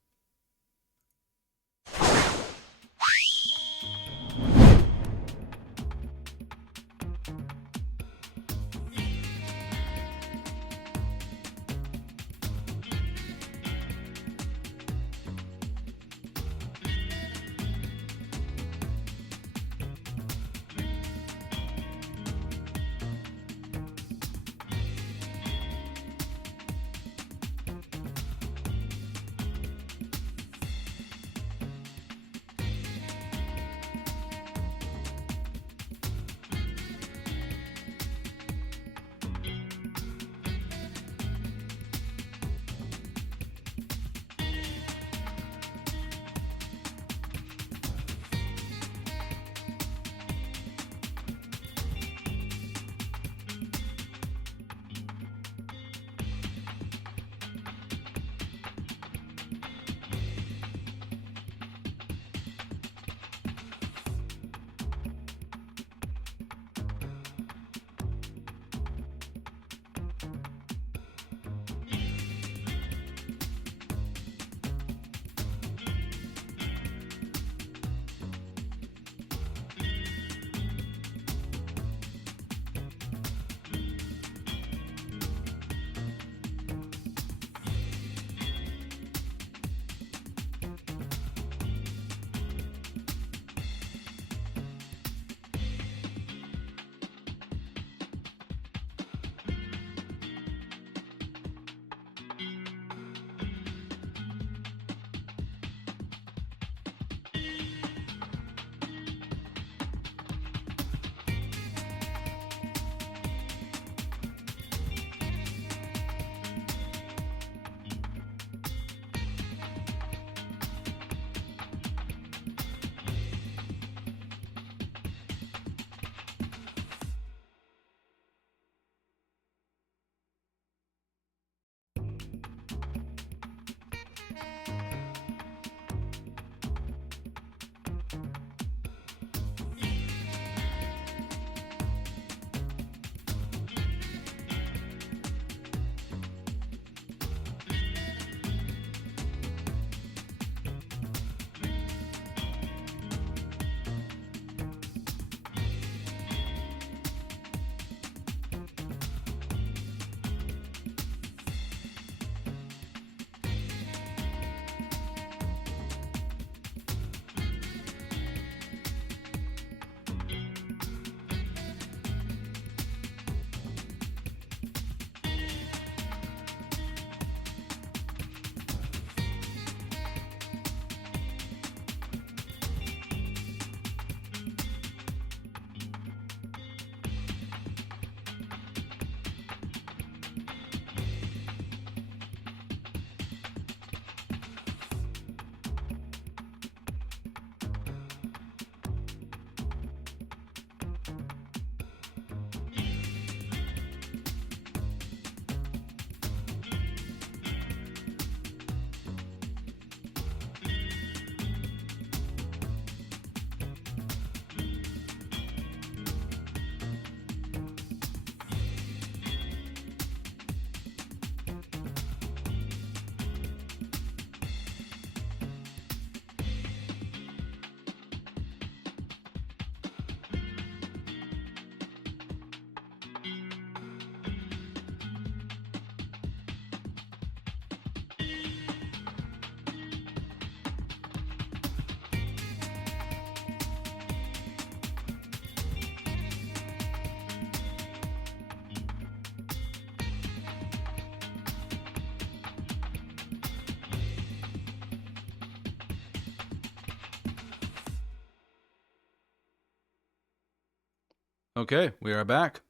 Okay, we are back.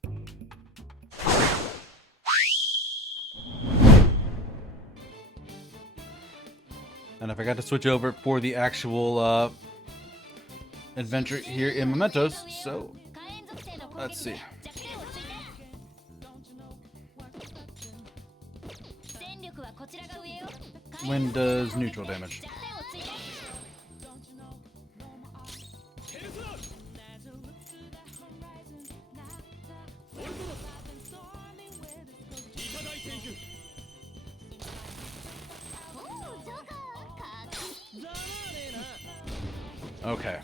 And I forgot to switch over for the actual adventure here in Mementos, so let's see. Wind does neutral damage. Okay.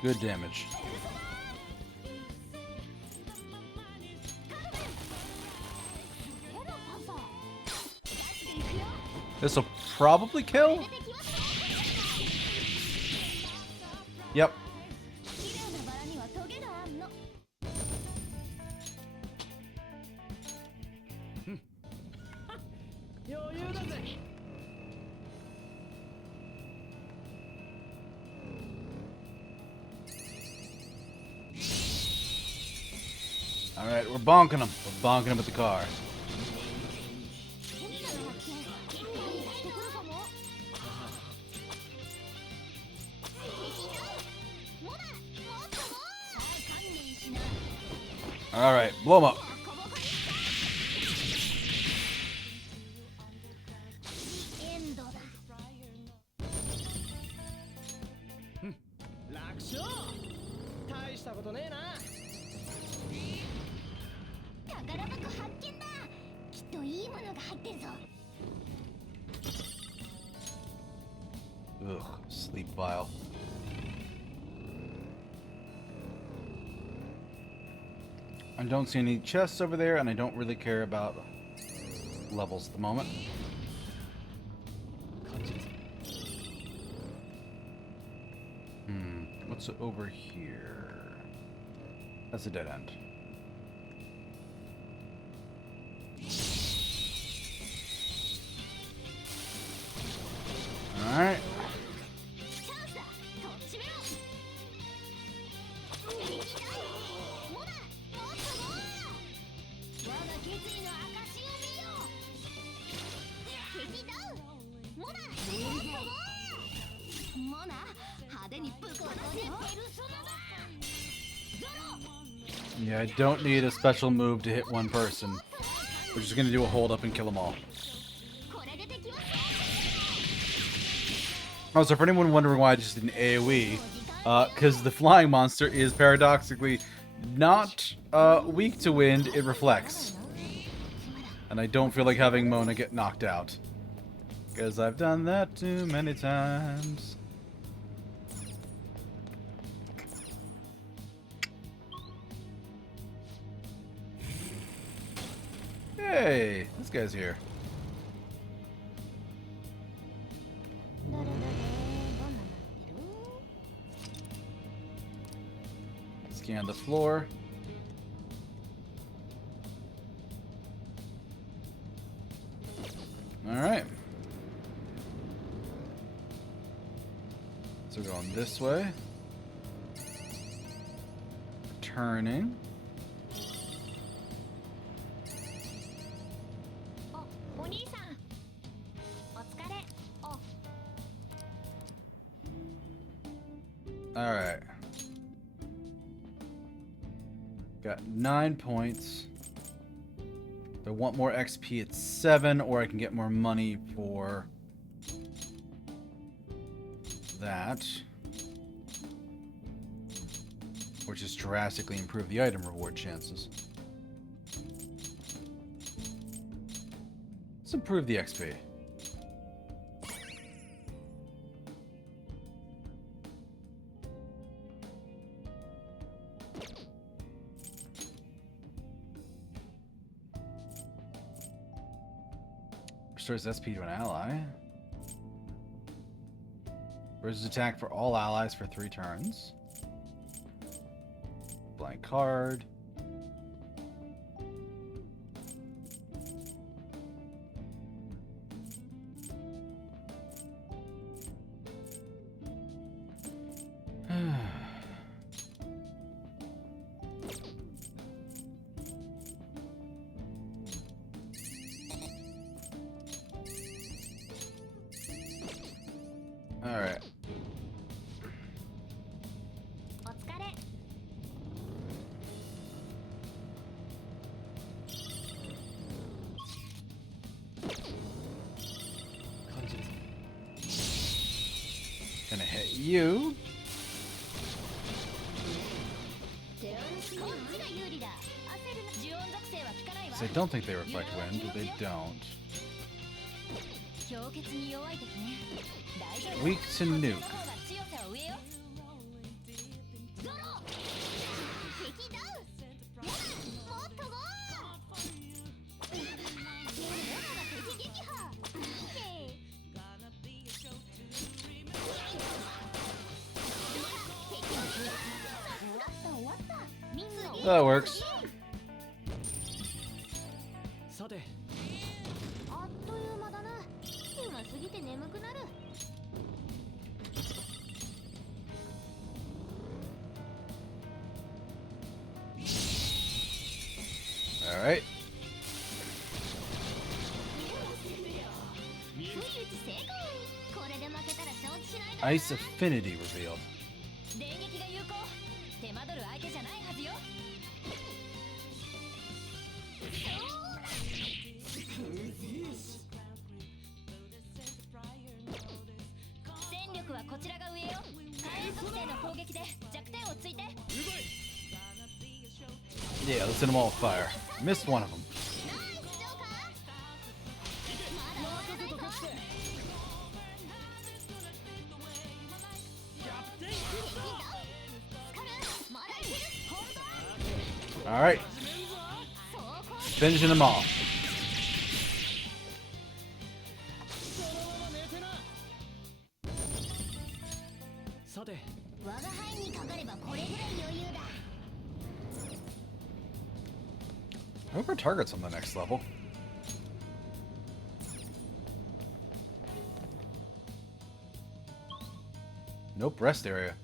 Good damage. This will probably kill. Yep. Alright, we're bonking him. We're bonking him with the car. Alright, blow him up. Ugh, sleep vial. I don't see any chests over there, and I don't really care about levels at the moment. What's over here? That's a dead end. Alright. Yeah, I don't need a special move to hit one person. We're just gonna do a hold up and kill them all. Oh, so for anyone wondering why I just did an AoE, because the flying monster is paradoxically not weak to wind, it reflects. And I don't feel like having Mona get knocked out. Because I've done that too many times. Hey, this guy's here. Scan the floor. Alright. So we're going this way. Turning. Alright. Got 9 points. If I want more XP, it's 7, or I can get more money for that. Which just drastically improve the item reward chances. Let's improve the XP. Restores SP to an ally. Raises attack for all allies for 3 turns. Blank card. you. So I don't think they reflect wind. They don't. Weak to nuke. That works. All right. Ice affinity revealed. Yeah, let's set them all fire. Missed one of them. All right, finishing them off. I hope our target's on the next level. Nope, rest area.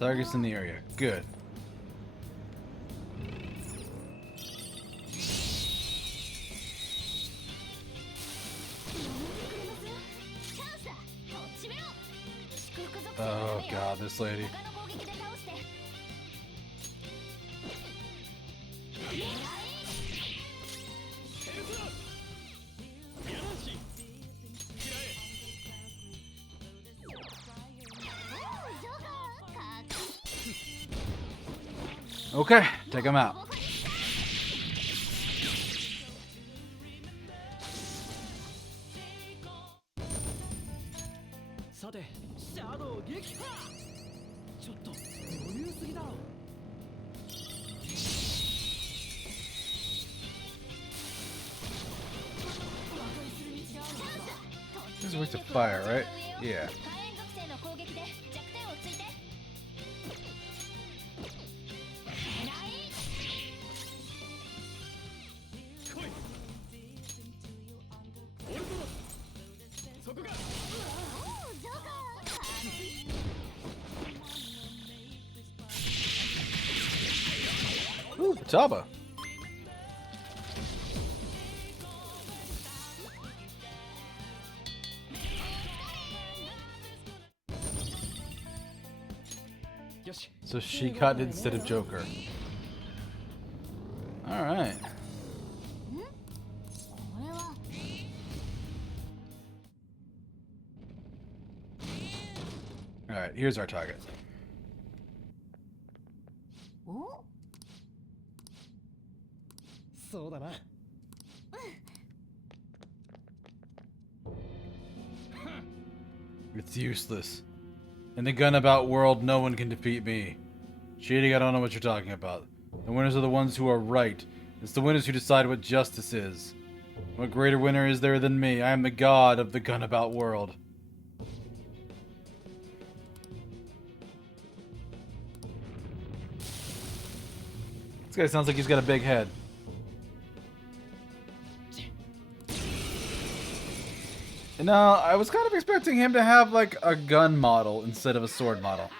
Targets in the area. Good. Oh god, this lady. Okay, take him out. This is weak to fire, right? Yeah. Ooh, Taba. So she cut instead of Joker. All right. All right, here's our target. It's useless. In the Gunabout world, no one can defeat me. Cheating, I don't know what you're talking about. The winners are the ones who are right. It's the winners who decide what justice is. What greater winner is there than me? I am the god of the Gunabout world. This guy sounds like he's got a big head. No, I was kind of expecting him to have like a gun model instead of a sword model.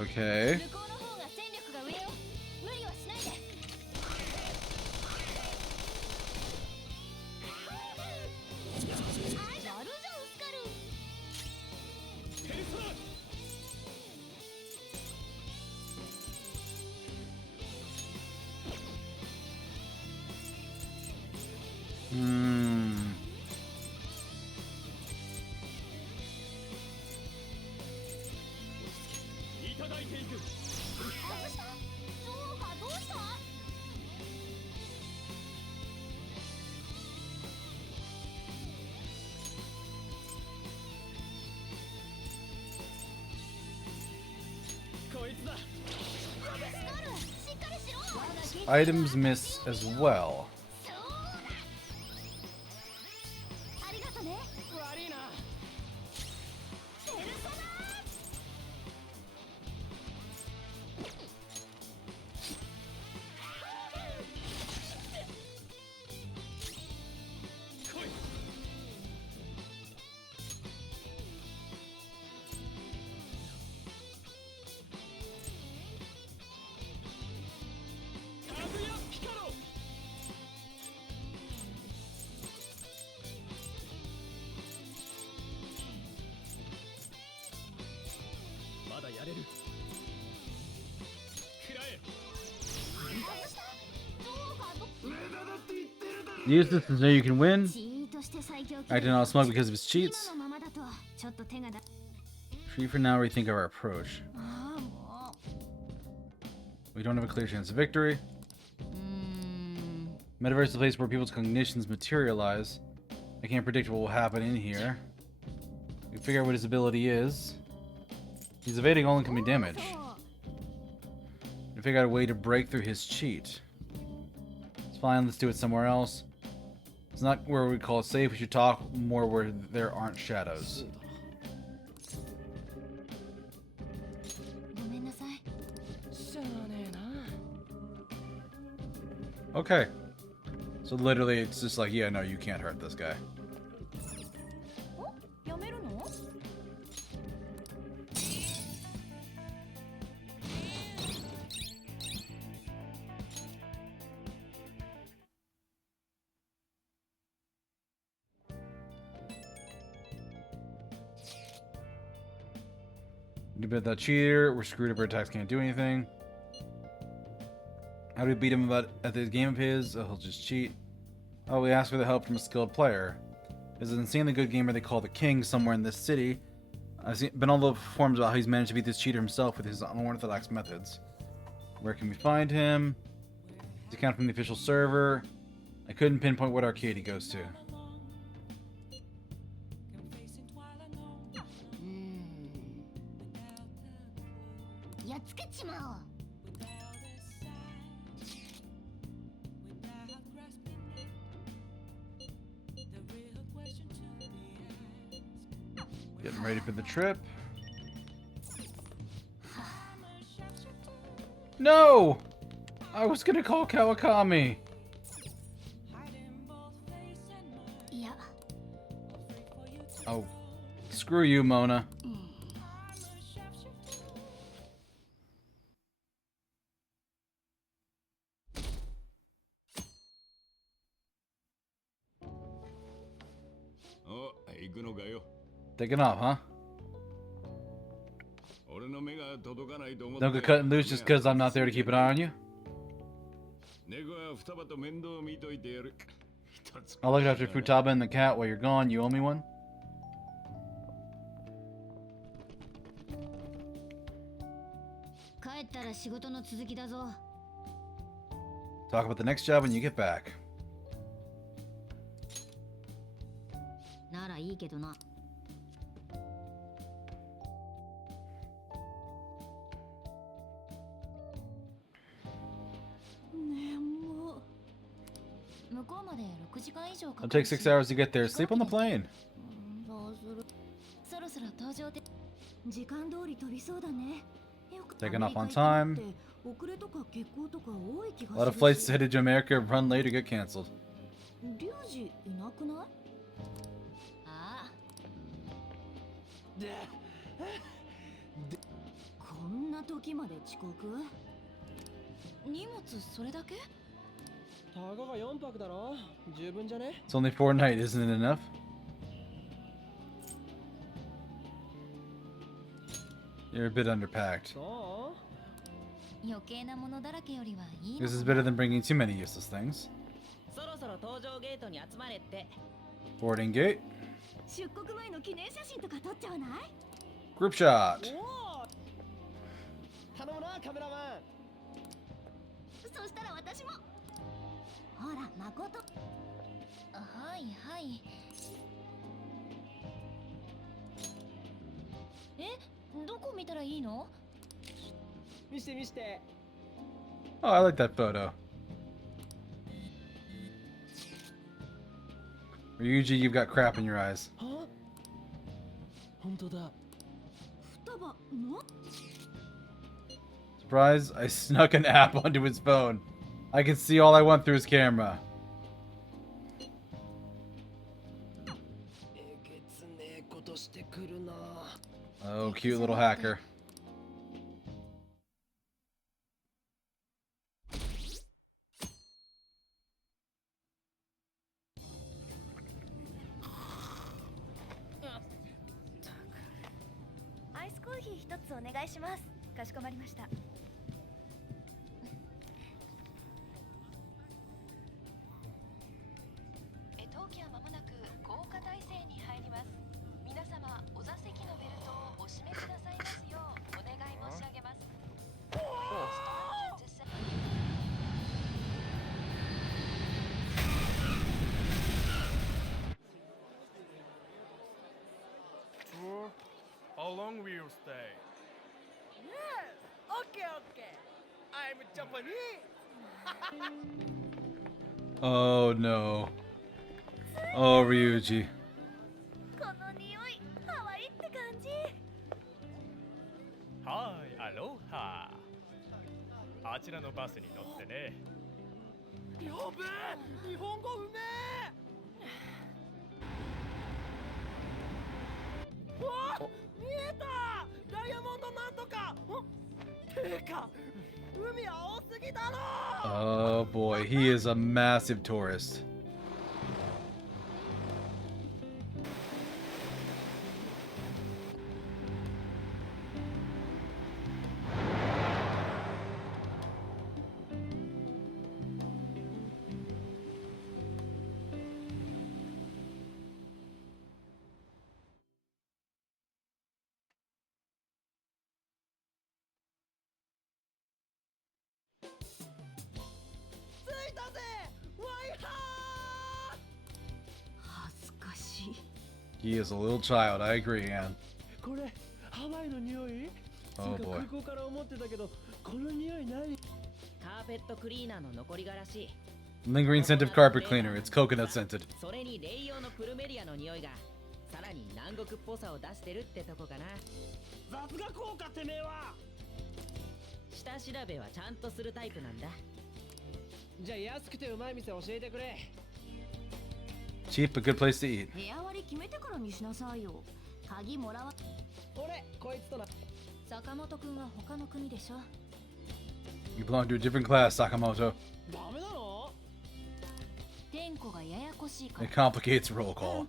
Okay. Items miss as well. Use this to know you can win. Acting all smug because of his cheats. Free for now, rethink our approach. We don't have a clear chance of victory. Metaverse is a place where people's cognitions materialize. I can't predict what will happen in here. We figure out what his ability is. He's evading all incoming damage. We figure out a way to break through his cheat. It's fine, let's do it somewhere else. It's not where we call it safe, we should talk more where there aren't shadows. Okay. So literally it's just like, yeah, no, you can't hurt this guy. You bet that cheater. We're screwed up. Our attacks can't do anything. How do we beat him at this game of his? Oh, he'll just cheat. Oh, we asked for the help from a skilled player. There's an insanely good gamer they call the King somewhere in this city. I've been all over forums about how he's managed to beat this cheater himself with his unorthodox methods. Where can we find him? His account from the official server. I couldn't pinpoint what arcade he goes to. Getting ready for the trip. No! I was gonna call Kawakami. Oh, screw you, Mona. Taking off, huh? Don't get cut loose just because I'm not there to keep an eye on you. I'll look after Futaba and the cat while you're gone. You owe me one? Talk about the next job when you get back. It'll take 6 hours to get there. Sleep on the plane. Taking off on time. A lot of flights headed to America run late or get cancelled. It's only 4 nights, isn't it enough? You're a bit underpacked. This is better than bringing too many useless things. Boarding gate. Group shot. Oh, I like that photo. Ryuji, you've got crap in your eyes. Surprise, I snuck an app onto his phone. I can see all I want through his camera. Oh, cute little hacker. How long will you stay? Yes! Okay, okay. I'm Japanese! Oh no. Oh, Ryuji. Hi, aloha. あちらのバスに乗ってね。やべえ！日本語うめえ！わあ！見えた！ダイヤモンドなんとか！てか、海青すぎだろ！ Oh boy, he is a massive tourist. He is a little child, I agree, Anne. Oh boy. Lingering scent of carpet cleaner. It's coconut scented. Cheap, but good place to eat. You belong to a different class, Sakamoto. It complicates roll call.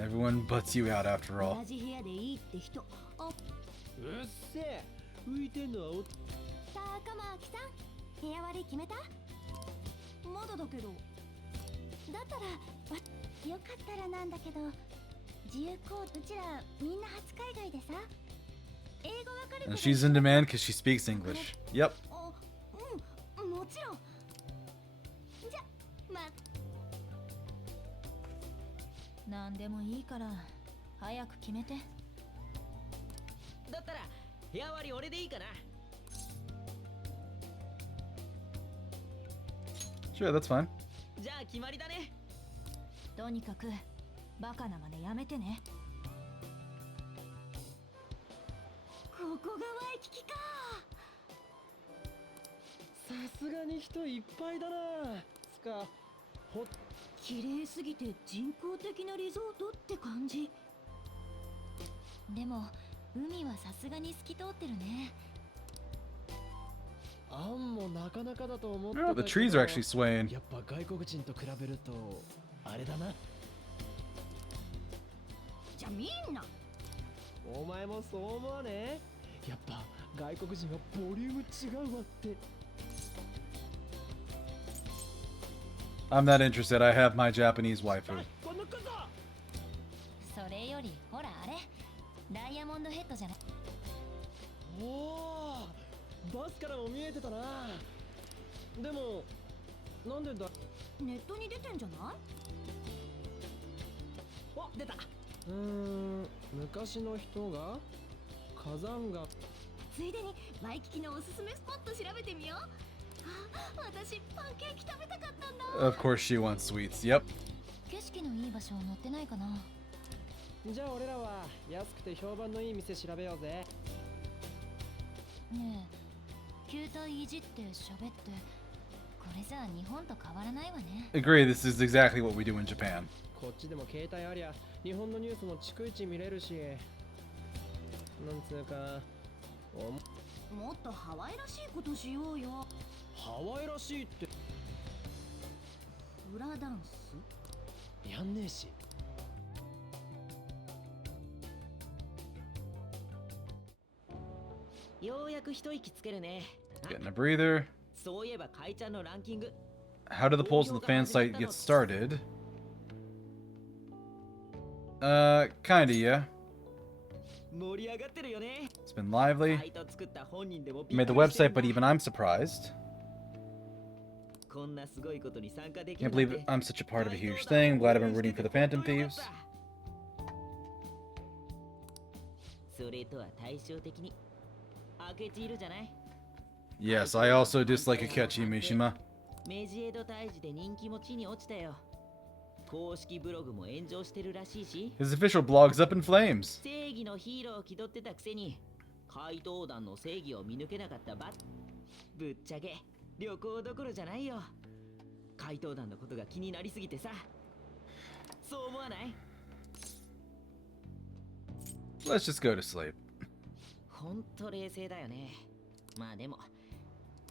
Everyone butts you out after all. 同じ部屋でいいって人。あ、うっせえ浮いてんのはお高巻さん、部屋割り決めた？まだだけど。だったら、よかったらなんだけど、自由行うちらみんな初海外でさ、英語わかる And she's in demand because she speaks English. Yep. あ、うん、もちろん。じゃ、なんでもいいから早く決めて。だったら部屋割り俺でいいかな。 Sure, that's fine. じゃあ決まりだね。とにかくバカな真似やめてね。ここがワイキキか。さすがに人いっぱいだな。つかほ綺麗すぎて人工的なリゾートって感じ。でも海はさすがに透き通ってるね。あんもなかなかだと思ってた Oh, け the ど trees are actually swaying. やっぱ外国人と比べるとあれだな。じゃあみんなお前もそう思わね？やっぱ外国人はボリューム違うわって。 I'm not interested. I have my Japanese waifu. このことそれよりほらあれダイヤモンドヘッドじゃない？おお、バスからも見えてたな。でもなんでだ。ネットに出てんじゃない？お、出た。昔の人が火山が。ついでにワイキキのおすすめスポット調べてみよう。あ、私パンケーキ食べたかったんだ。 Of course she wants sweets. Yep. 景色のいい場所載ってないかな。じゃあ俺らは安くて評判のいい店調べようぜ。ねえ、携帯いじって喋って、これじゃあ日本と変わらないわね。 Agree, this is exactly what we do in Japan. こっちでも携帯ありゃ日本のニュースも逐一見れるし、なんつうかもっとハワイらしいことしようよ。ハワイらしいってフラダンスやんねえし。ようやく一息つけるね。 Getting a breather. そういえばカイちゃんのランキング。 How do the polls on the fan site get started? Kinda, yeah. 盛り上がってるよね。 It's been lively. サイト作った本人でも I made the website, but even I'm surprised. こんなすごいことに参加でき Can't る believe I'm such a part of a huge thing. Glad I've been rooting for the Phantom Thieves. それとは対照的に明智いるじゃない。 Yes, I also dislike Akechi Mishima. メジエド退治で人気も地に落ちたよ。公式ブログも炎上してるらしいし、 His official blog's up in flames. 正義のヒーローを気取ってたくせに怪盗団の正義を見抜けなかったぶっちゃけ旅行どころじゃないよ。怪盗団のことが気になりすぎてさ。そう思わない？ Let's just go to sleep. ほんと冷静だよね。まあでも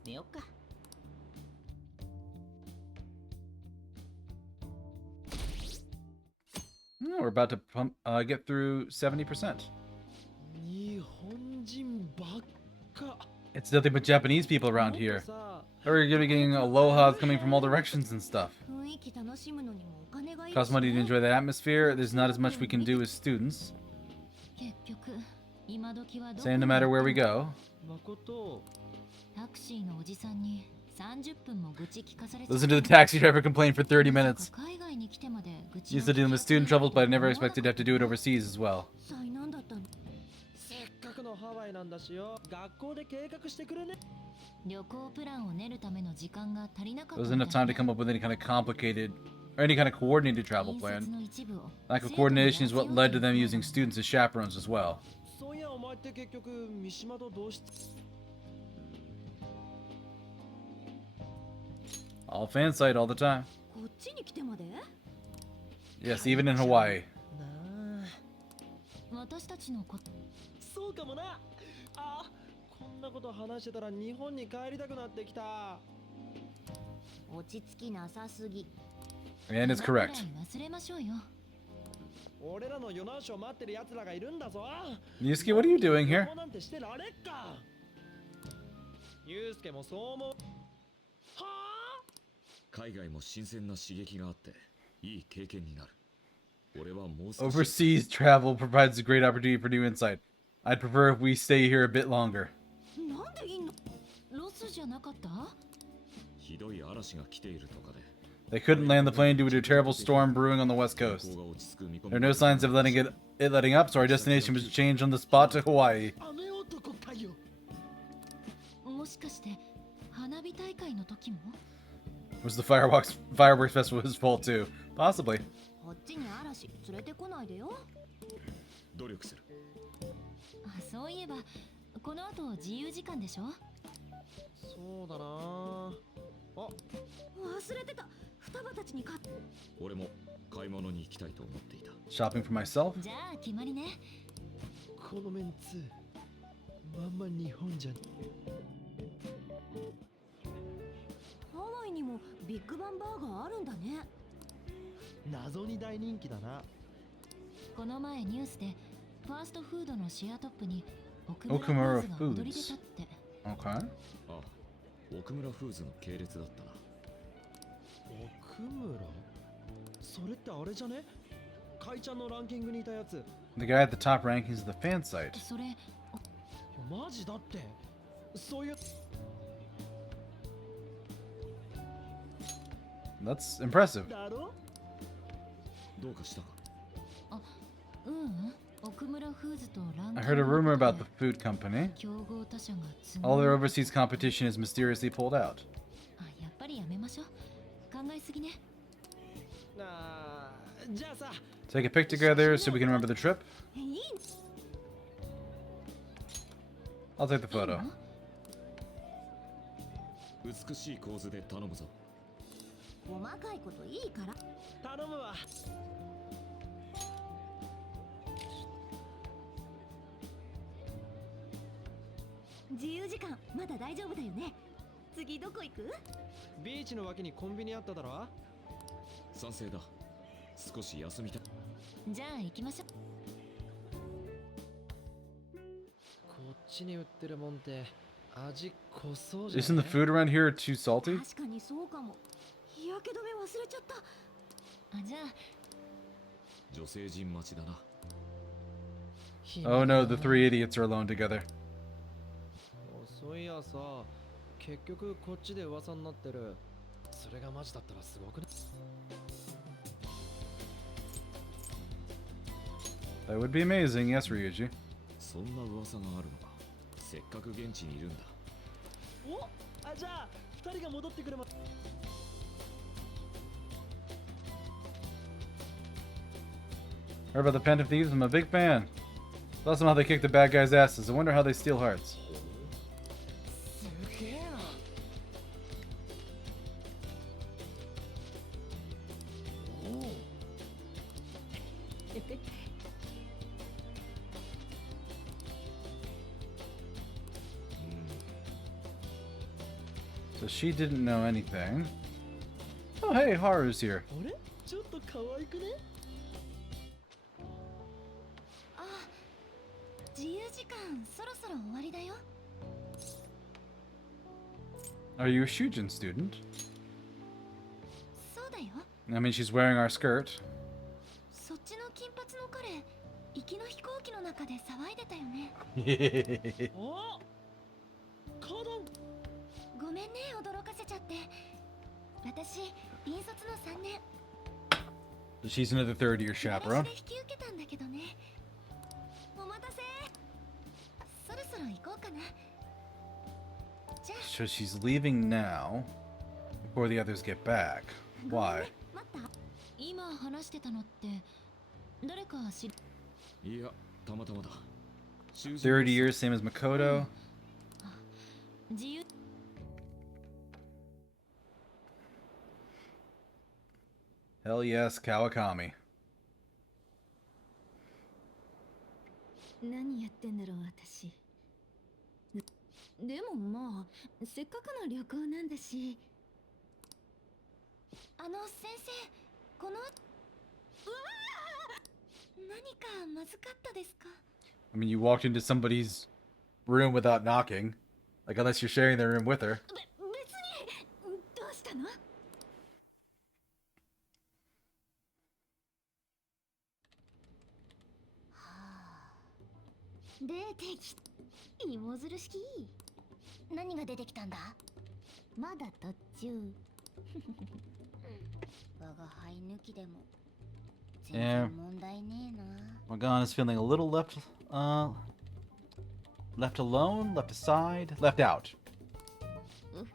寝よっか。 We're about to get through 70%. 日本人ばっか。 It's nothing but Japanese people around here. We're gonna be getting aloha coming from all directions and stuff. 雰囲気楽しむのにもお金がいるし Costs money to enjoy that atmosphere. There's not as much we can do as students. 結局今時はどこ Saying no matter where we go. 誠。タクシーのおじさんに30分も愚痴聞かされちゃ Listen to the taxi driver complain for 30 minutes. 海外に来てまで愚痴 Used to dealing with student troubles, but I never expected to have to do it overseas as well. 災難だったの。せっかくのハワイなんだしよ。学校で計画してくれね。旅行プランを練るための時間が足りなかった There wasn't enough time to come up with any kind of complicated or any kind of coordinated travel 面接 plan. の一部を Lack of coordination is what led to them using students as chaperones as well. そういやお前って結局三島とどうして。 All fan site all the time. こっちに来てまで Yes, even in Hawaii. なあ。私たちのことそうかもな。あ、こんなこと話してたら日本に帰りたくなってきた。落ち着きなさすぎ And it's 今くらい correct. 忘れましょうよ。俺らの世直しを待ってる奴らがいるんだぞ。 Yusuke, what are you doing here? 旅行なんてしてられっか。ユウスケもそう思う。はあ。海外も新鮮な刺激があっていい経験になる。俺はもう少し Overseas travel provides a great opportunity for new insight. I'd prefer if we stay here a bit longer. なんでいいの？ロスじゃなかった？ひどい嵐が来ているとかで They couldn't land the plane due to a terrible storm brewing on the west 天 coast. 候が落ち着く見込み There are no signs of letting up, so our destination was changed on the spot to Hawaii. 雨男かよ。もしかして花火大会の時も？ Was the fireworks festival his fault too? Possibly. こっちに嵐連れてこないでよ。努力する。あ、そういえばこの後自由時間でしょ？そうだなあ。忘れてた。双葉たちに買っ。俺も買い物に行きたいと思っていた。 Shopping for myself? じゃあ決まりね。このメンツまんま日本じゃん。ハワイにもビッグバンバーガーあるんだね。謎に大人気だな。この前ニュースでファーストフードのシェアトップに奥 Okumura 村フーズが踊り出たって。 Okay. ああ、奥村フーズの系列だったな。奥村？それってあれじゃね？カイちゃんのランキングにいたやつ。 The guy at the top rankings of the fan site. それマジだって。そういう。 That's impressive. だろ？どうかしたか。ううん奥村フーズとランキング I heard a rumor about the food company. 競合他社が都 All 合 their overseas competition is mysteriously pulled out. あ、やっぱりやめましょう。考えすぎね。あー、じゃあさ。 Take a pic together so we can remember the trip. いい I'll take the photo. 美しい構図で頼むぞ。細かいこといいから。頼むわ。自由時間まだ大丈夫だよね。次どこ行く？ビーチの脇にコンビニあっただろ。賛成だ。少し休みたい。じゃあ行きましょう。こっちに売ってるもんって味濃そうじゃ Isn't な the い？ food around here too salty? 確かにそうかも。日焼け止め忘れちゃった。あ、じゃあ女性陣待ちだな。 Oh no, the three idiots are alone together. そういやさ、結局こっちで噂になってる。それがマジだったらすごくね。 That would be amazing, yes, Ryuji. そんな噂があるのか。せっかく現地にいるんだ。お、あ、じゃあ二人が戻ってくれま。 Heard about the Phantom Thieves? I'm a big fan. It's awesome how they kick the bad guys' asses. I wonder how they steal hearts. すげえな。おお。 So she didn't know anything. Oh hey, Haru's here. あれ？ちょっと可愛くね？ あ、自由時間そろそろ終わりだよ。 Are you a Shujin student? そうだよ。 I mean, she's wearing our skirt. そっちの金髪の彼、行きの飛行機の中で騒いでたよね。あ、カドン。ごめんね、驚かせちゃって。私、引率の3年。 She's another third year 私 chaperone. で引き受けたんだけどね。お待たせ。そろそろ行こうかな。じゃあ。 So she's leaving now before the others get back. ごめん Why? ね、待った。今話してたのって誰か知り。いや、たまたまだ。 30 years, same as Makoto. 自由。 Hell yes, Kawakami. 何やってんだろう私。でもまあせっかくの旅行なんだし。先生、このうわまずかったですか？ I mean, you walked into somebody's room without knocking. Like, unless you're sharing their room with her. 別にどうしたの？はあ、出てきた。芋づる式。何が出てきたんだ？まだ途中。我が輩抜きでも全然問題ねえな。Morgana is feeling a little left alone, left aside, left out. ゴース。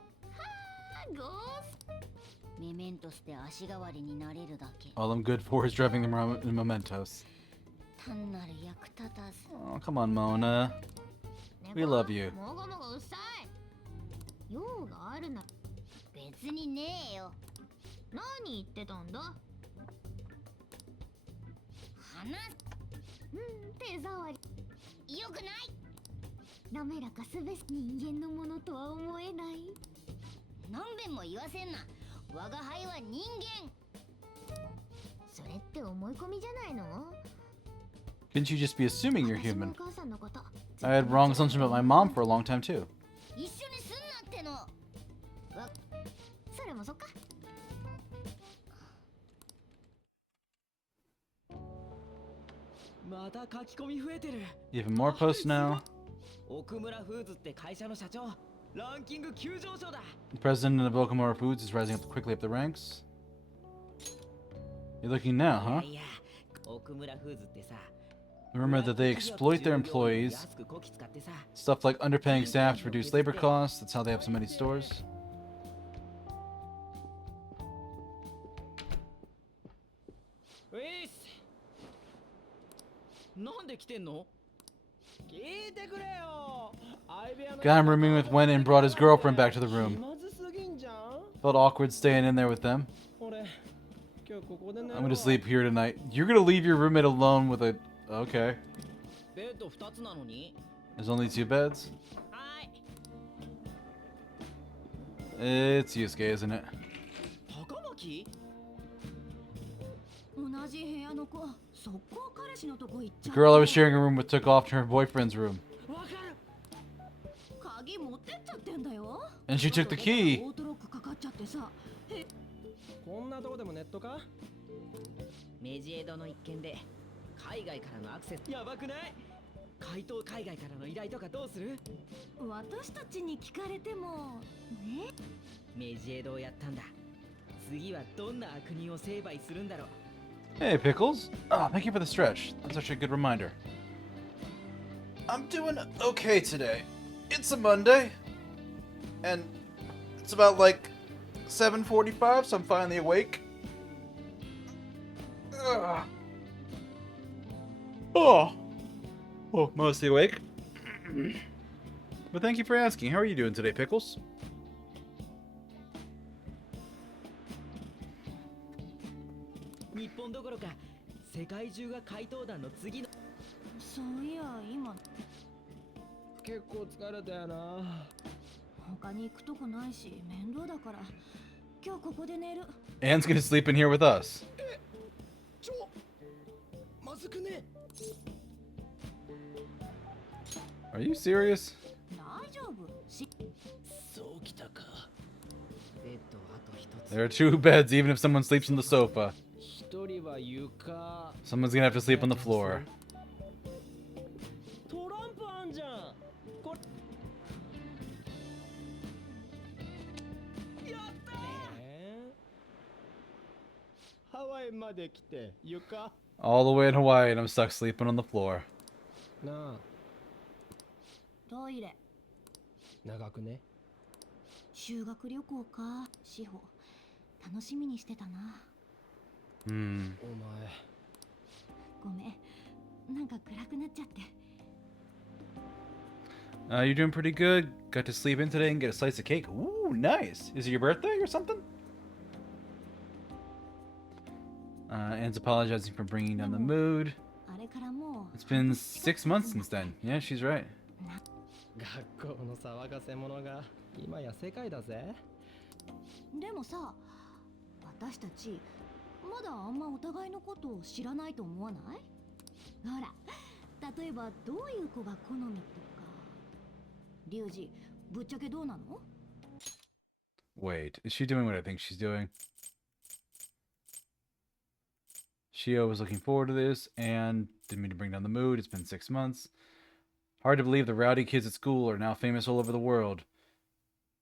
メメントスで足代わりになれるだけ。 All I'm good for is driving around in mementos. 単なる役立たず。 Oh, come on, Mona. We love you. もごもごうっさい。用があるな。別にねえよ。何言ってたんだ？手触り。よくない。滑らかすべし人間のものとは思えない。何遍も言わせんな。我が輩は人間。それって思い込みじゃないの？ Didn't you just be assuming you're 私も human? お母さんのこと I had wrong assumption about my mom for a long time too. 一緒にすんなっての。それもそっか。また書き込み増えてる。 Even more posts now. 奥村フーズって会社の社長、ランキング急上昇だ。 The president of Okamura Foods is rising quickly up the ranks. You're looking now, huh? いや、奥村フーズってさ、 Remember that they exploit their employees. 安くこき使ってさ、 Stuff like underpaying staff to reduce labor costs. That's how they have so many stores. ういっす。なんで来てんの？聞いてくれよ。 Got him rooming with Wen and brought his girlfriend back to the room. まずすぎんじゃん。 Felt awkward staying in there with them. 俺今日ここで寝るわ。 I'm gonna sleep here tonight. You're gonna leave your roommate alone with a... Okay. ベッド2つなのに。 There's only 2 beds. はい。 It's Yusuke, isn't it? 高巻？同じ部屋の子、速攻彼氏のとこ行っち The ゃ girl I was sharing a room with took off to her boyfriend's room. わかる。鍵持ってっちゃってんだよ。 And she took the key. オートロックかかっちゃってさ。こんなとこでもネットか？メジエドの一件で海外からのアクセスやばくない？海外からの依頼とかどうする？私たちに聞かれてもね。メジエドをやったんだ。次はどんな悪人を成敗するんだろう。 Hey, Pickles. Oh, thank you for the stretch. That's actually a good reminder. I'm doing okay today. It's a Monday. And it's about like 7:45, so I'm finally awake. Ugh. Oh. Well, mostly awake. But thank you for asking. How are you doing today, Pickles? 日本どころか世界中が怪盗団の次の。そういや今結構疲れたよな。他に行くとこないし面倒だから今日ここで寝る。 Anne's gonna sleep in here with us. まずくね。 Are you serious? 大丈夫。そうきたか。ベッドあと一つ。 There are 2 beds, even if someone sleeps on the sofa. 一人は床。 Someone's gonna have to sleep on the floor. トランプあんじゃん。これ。やったー。ハワイまで来て床。 All the way in Hawaii, and I'm stuck sleeping on the floor. なあ、トイレ。長くね。修学旅行か。志保楽しみにしてたな。お前。ごめん。なんか暗くなっちゃって。 You're doing pretty good. Got to sleep in today and get a slice of cake. Ooh, nice. Is it your birthday or something? Anne's apologizing for bringing down the mood. あれからもう It's been 6 months since then. Yeah, she's right. 学校の騒がせ者が今や世界だぜ。でもさ、私たちまだあんまお互いのことを知らないと思わない？ほら、例えばどういう子が好みとか。リュウジ、ぶっちゃけどうなの？ Wait, is she doing what I think she's doing? Shio was looking forward to this and didn't mean to bring down the mood. It's been 6 months. Hard to believe the rowdy kids at school are now famous all over the world.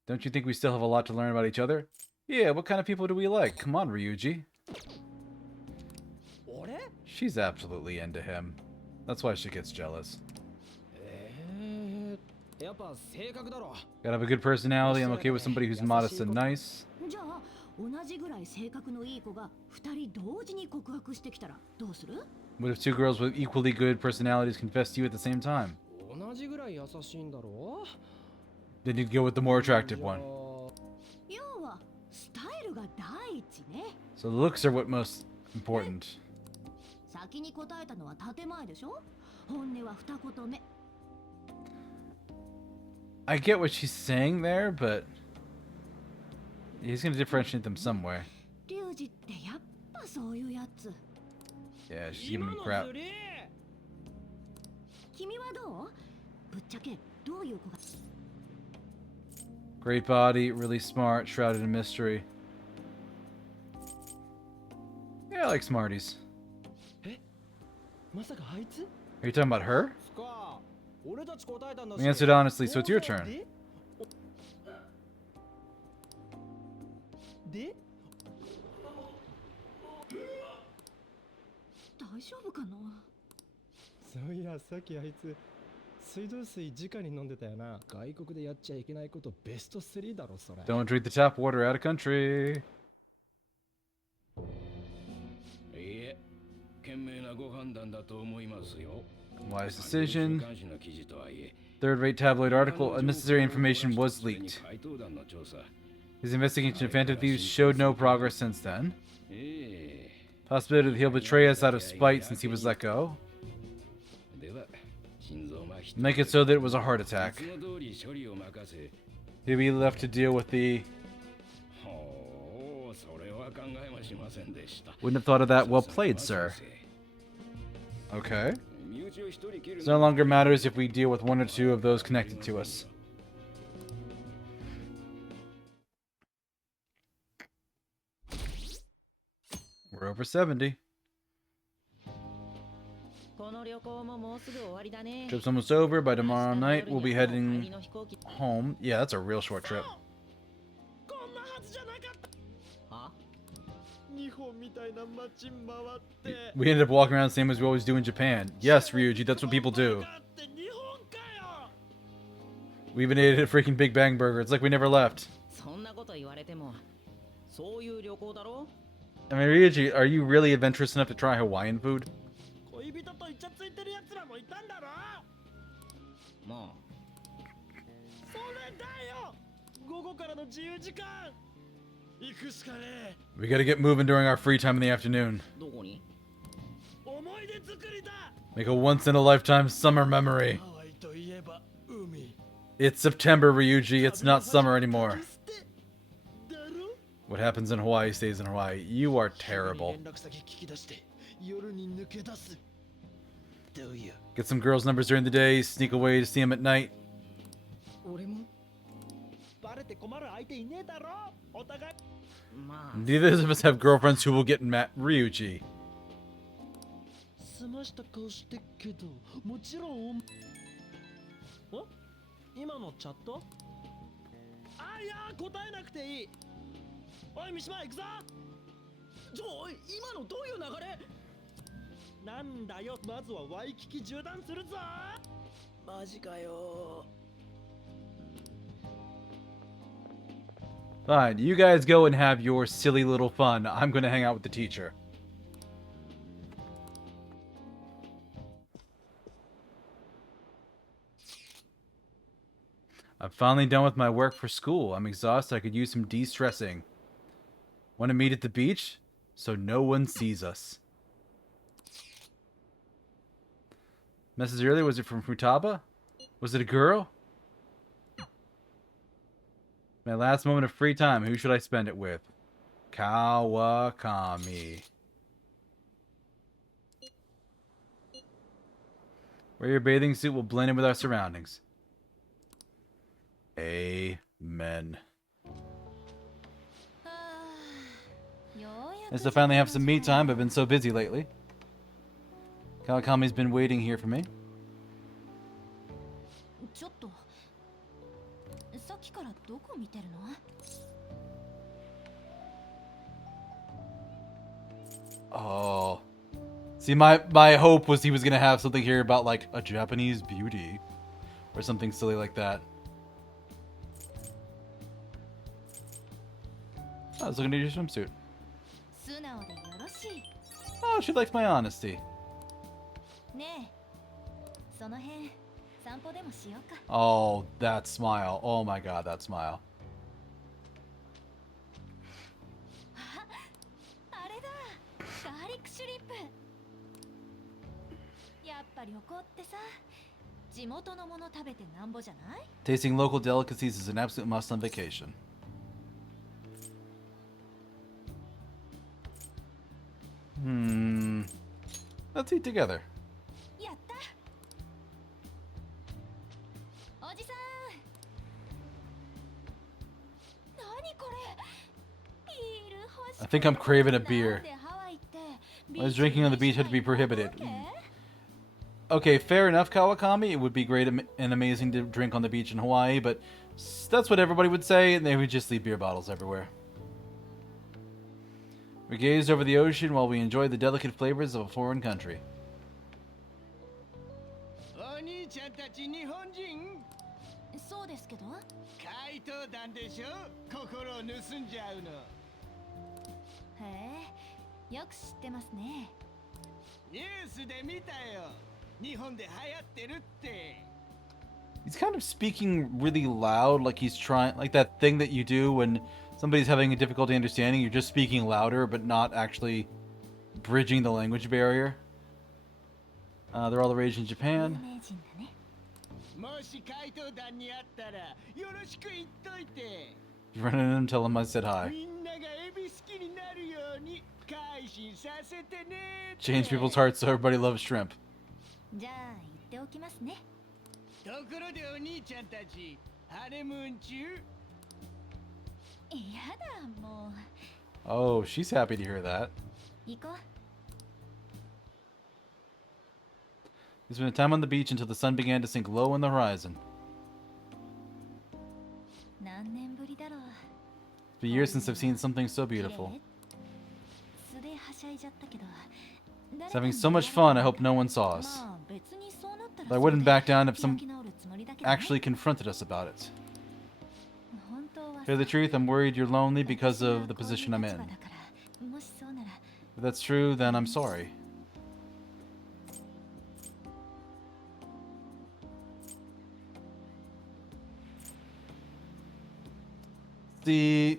Don't you think we still have a lot to learn about each other? Yeah, what kind of people do we like? Come on, Ryuji. She's absolutely into him. That's why she gets jealous. やっぱ性格だろ。 Gotta have a good personality. I'm okay with somebody who's modest and nice. じゃあ、同じぐらい性格のいい子が2人同時に告白してきたらどうする？ What if two girls with equally good personalities confess to you at the same time? 同じぐらい優しいんだろ。 Then you'd go with the more attractive one. 要はスタイルが第一ね。 So the looks are what most important. 先に答えたのは建前でしょ？本音は二言目。 I get what she's saying there, but he's gonna differentiate them some way. リュウジってやっぱそういうやつ。 Yeah, she's giving him crap. 君はどう？ぶっちゃけどういう子が？ Great body, really smart, shrouded in mystery. Yeah, I like Smarties. まさかあいつ？ Are you talking about her? そっか。俺たち答えたんだし。 We answered honestly, so it's your turn. で？大丈夫かな？そういやさっきあいつ水道水直に飲んでたよな。外国でやっちゃいけないことベスト3だろそれ。 Don't drink the tap water out of country. いえ、賢明なご判断だと思いますよ。 Wise decision. 監視の記事とはいえ、 Third-rate tabloid article. Unnecessary information was leaked. 怪盗団の調査。 His investigation of Phantom Thieves showed no progress since then. え Possibility that he'll betray us out of spite since he was let go. え、では、心臓麻痺。 Make it so that it was a heart attack. いつも通り処理を任せ。 He'll be left to deal with the... ほう、それは考えもしませんでした。 Wouldn't have thought of that. Well played, sir. Okay. 身内を一人切る It no longer matters if we deal with one or two of those connected to us. We're over 70. この旅行ももうすぐ終わりだね。 Trip's almost over. By tomorrow night, we'll be heading home. Yeah, that's a real short trip. こんなはずじゃなかった。は？日本みたいな街回って。 We ended up walking around the same as we always do in Japan. Yes, Ryuji, that's what people do. って日本かよ。 We even ate at a freaking Big Bang Burger. It's like we never left. そんなこと言われても、そういう旅行だろ？ I mean, Ryuji, are you really adventurous enough to try Hawaiian food? 恋人とイチャついてる奴らもいたんだろ。もそれだよ。午後からの自由時間。行くしかね We gotta get moving during our free time in the afternoon. う、どこに？え。思い出作りだ。 Make a once-in-a-lifetime summer memory. ハワイといえば海。 It's September, Ryuji. It's not summer anymore. だろ。 What happens in Hawaii stays in Hawaii. You are terrible. 連絡先聞き出して夜に抜け出す。どういう。 Get some girls' numbers during the day, sneak away to see them at night. 俺も。バレて困る相手いねえだろ。お互い。まあ、 Neither of us have girlfriends who will get mad. Ryuji. 済ました顔してっけど、もちろん。お？今のチャット？あ、いや、答えなくていい。おい、三島行くぞ。おい、今のどういう流れ？なんだよ、まずはワイキキ縦断するぞ。マジかよ。 Fine, you guys go and have your silly little fun. I'm gonna hang out with the teacher. I'm finally done with my work for school. I'm exhausted. I could use some de-stressing. Want to meet at the beach? So no one sees us. Message earlier, was it from Futaba? Was it a girl? My last moment of free time. Who should I spend it with? Kawakami. Wear your bathing suit will blend in with our surroundings. Amen. Nice to finally have some me time. I've been so busy lately. Kawakami's been waiting here for me. ちょっとさっきからどこ見てるの? Oh. See, my hope was he was gonna have something here about like a Japanese beauty. Or something silly like that. I was looking at your swimsuit. 素直でよろしい Oh, she likes my honesty. ねえその辺散歩でもしようか Oh, that smile. Oh my god, that smile. あれだガーリックシュリンプやっぱ旅行ってさ地元のもの食べてなんぼじゃない Tasting local delicacies is an absolute must on vacation. Let's eat together. やったおじさん何これビール欲しい I think I'm craving a beer. なんでハワイって Why does drinking on the beach have to be prohibited? ビーチに行くわ Okay, fair enough, Kawakami. It would be great and amazing to drink on the beach in Hawaii, but that's what everybody would say, and they would just leave beer bottles everywhere. We gazed over the ocean while we enjoyed the delicate flavors of a foreign country. お兄ちゃんたち日本人けそうですけど怪盗団でしょ心を盗んじゃうのへえよく知ってますねニュースで見たよ日本で流行ってるって He's kind of speaking really loud, like he's trying, like that thing that you do when somebody's having a difficulty understanding. You're just speaking louder, but not actually bridging the language barrier. They're all the rage in 有 Japan. 名人だねもし怪盗団に会ったらよろしく言っといて You run into him, tell him I said hi. みんながエビ好きになるように改心させてねって Change people's hearts so everybody loves shrimp. じゃあ言っておきますねところでお兄ちゃんたちハネムーン中やだもう Oh, she's happy to hear that. 行こう We spent time on the beach until the sun began to sink low on the horizon. 何年ぶりだろう It's been years since I've seen something so 綺麗 beautiful. 素ではしゃいじゃったけど It's having so much fun, I hope no one saw us. まあ別にそうなったら But I wouldn't back down if 開 some き直るつもりだけどね actually confronted us about it. 本当は To tell the truth, I'm worried you're lonely because of the position I'm in. 私がこういう立場だからもしそうなら If that's true, then I'm sorry. The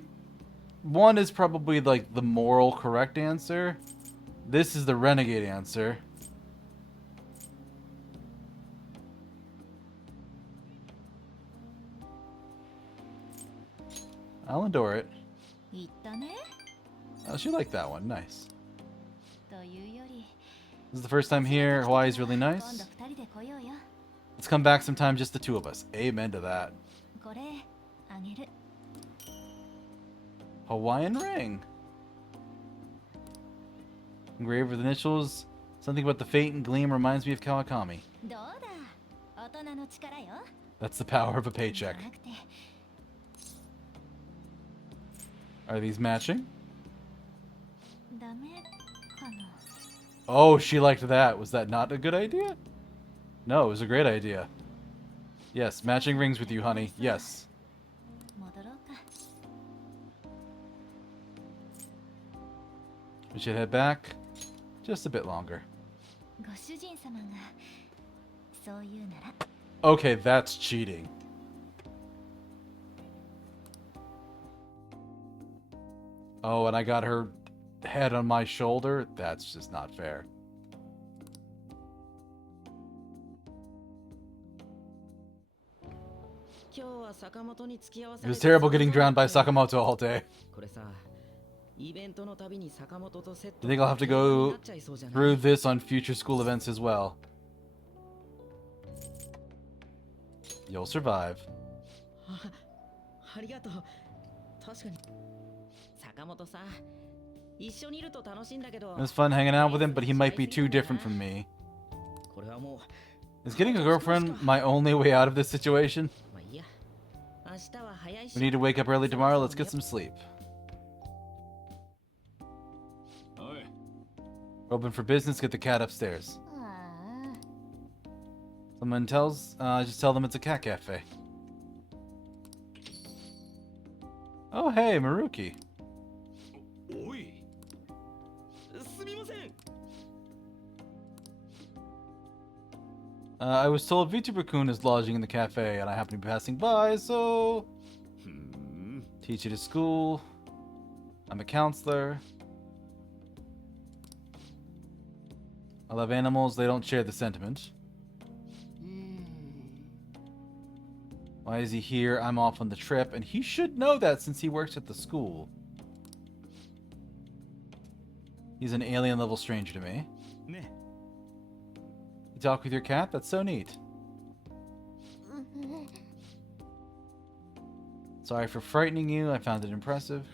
one is probably like the moral correct answer. This is the renegade answer. I'll endure it. 言ったね Oh, she liked that one. Nice. というより This is the first time here. Hawaii's really 今 nice. 度二人で来ようよ Let's come back sometime, just the two of us. Amen to that. これあげる Hawaiian ring. Engraved with initials. Something about the fate and gleam reminds me of Kawakami. どうだ大人の力よ That's the power of a じゃ paycheck. なくて Are these matching? ダメかな Oh, she liked that. Was that not a good idea? No, it was a great idea. Yes, matching rings with you, honey. Yes. 戻ろうか We should head back. Just a bit longer. ご主人様がそう言うなら Okay, that's cheating. Oh, and I got her head on my shoulder? That's just not fair. It was terrible getting drowned by Sakamoto all day. これさ、イベントのたびに坂本とセット I think I'll have to go through this on future school events as well. You'll survive. ありがとう。確かに。坂本さん、一緒にいると楽しいんだけど。 It was fun hanging out with him, but he might be too different from me. これはもう。 Is getting a girlfriend my only way out of this situation? まあいいや。明日は早いし。 We need to wake up early tomorrow. Let's get some sleep. おい We're open for business. Get the cat upstairs. あ Someone tells, just tell them it's a cat cafe. Oh, hey, Maruki. おいすみません。 I was told VTuber-kun is lodging in the cafe, and I happen to be passing by, so... ふん Teach at a school. I'm a counselor. I love animals. They don't share the sentiment. Why is he here? I'm off on the trip, and he should know that since he works at the school. He's an alien-level stranger to me. ね。 You talk with your cat? That's so neat. Sorry for frightening you. I found it impressive.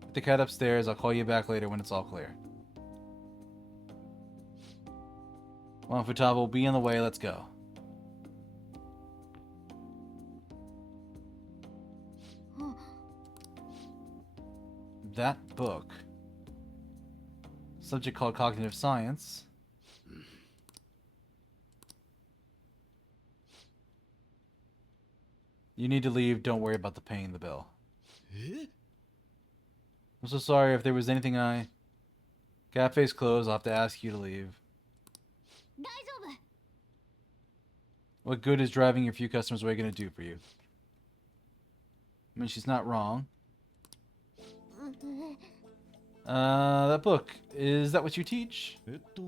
Put the cat upstairs. I'll call you back later when it's all clear. Well, Futaba will be on the way. Let's go. That book. Subject called cognitive science. You need to leave. Don't worry about the paying the bill. え？ I'm so sorry if there was anything I... Cafe's closed. I'll have to ask you to leave. 大丈夫。 What good is driving your few customers away going to do for you? I mean, she's not wrong. That book. Is that what you teach? と。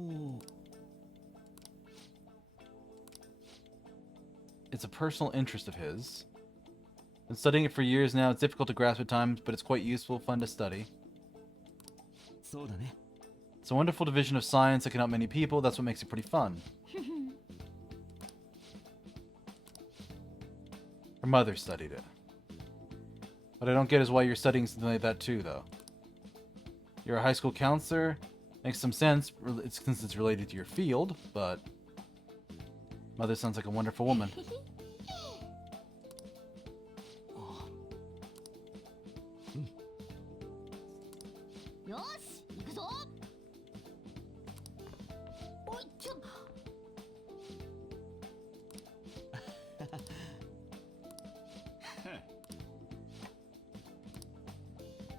It's a personal interest of his. Been studying it for years now. It's difficult to grasp at times, but it's quite useful, fun to study. そうだね。 It's a wonderful division of science that can help many people. That's what makes it pretty fun. Her mother studied it. What I don't get is why you're studying something like that too, though. You're a high school counselor. Makes some sense since it's related to your field, but... Mother sounds like a wonderful woman. よし、行くぞ。おい、ちょっ。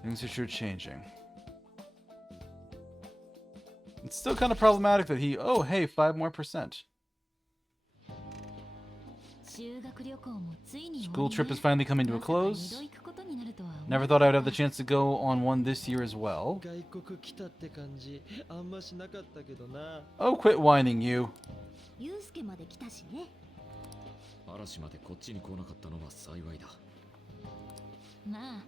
Things are sure changing. It's still kind of problematic that he... Oh, hey, 5% more. School trip is finally coming to a close. Never thought I would have the chance to go on one this year as well. 外国来たって感じあんましなかったけどな。 Oh, quit whining, you. ユウスケまで来たしね。嵐までこっちに来なかったのは幸いだ。まあ、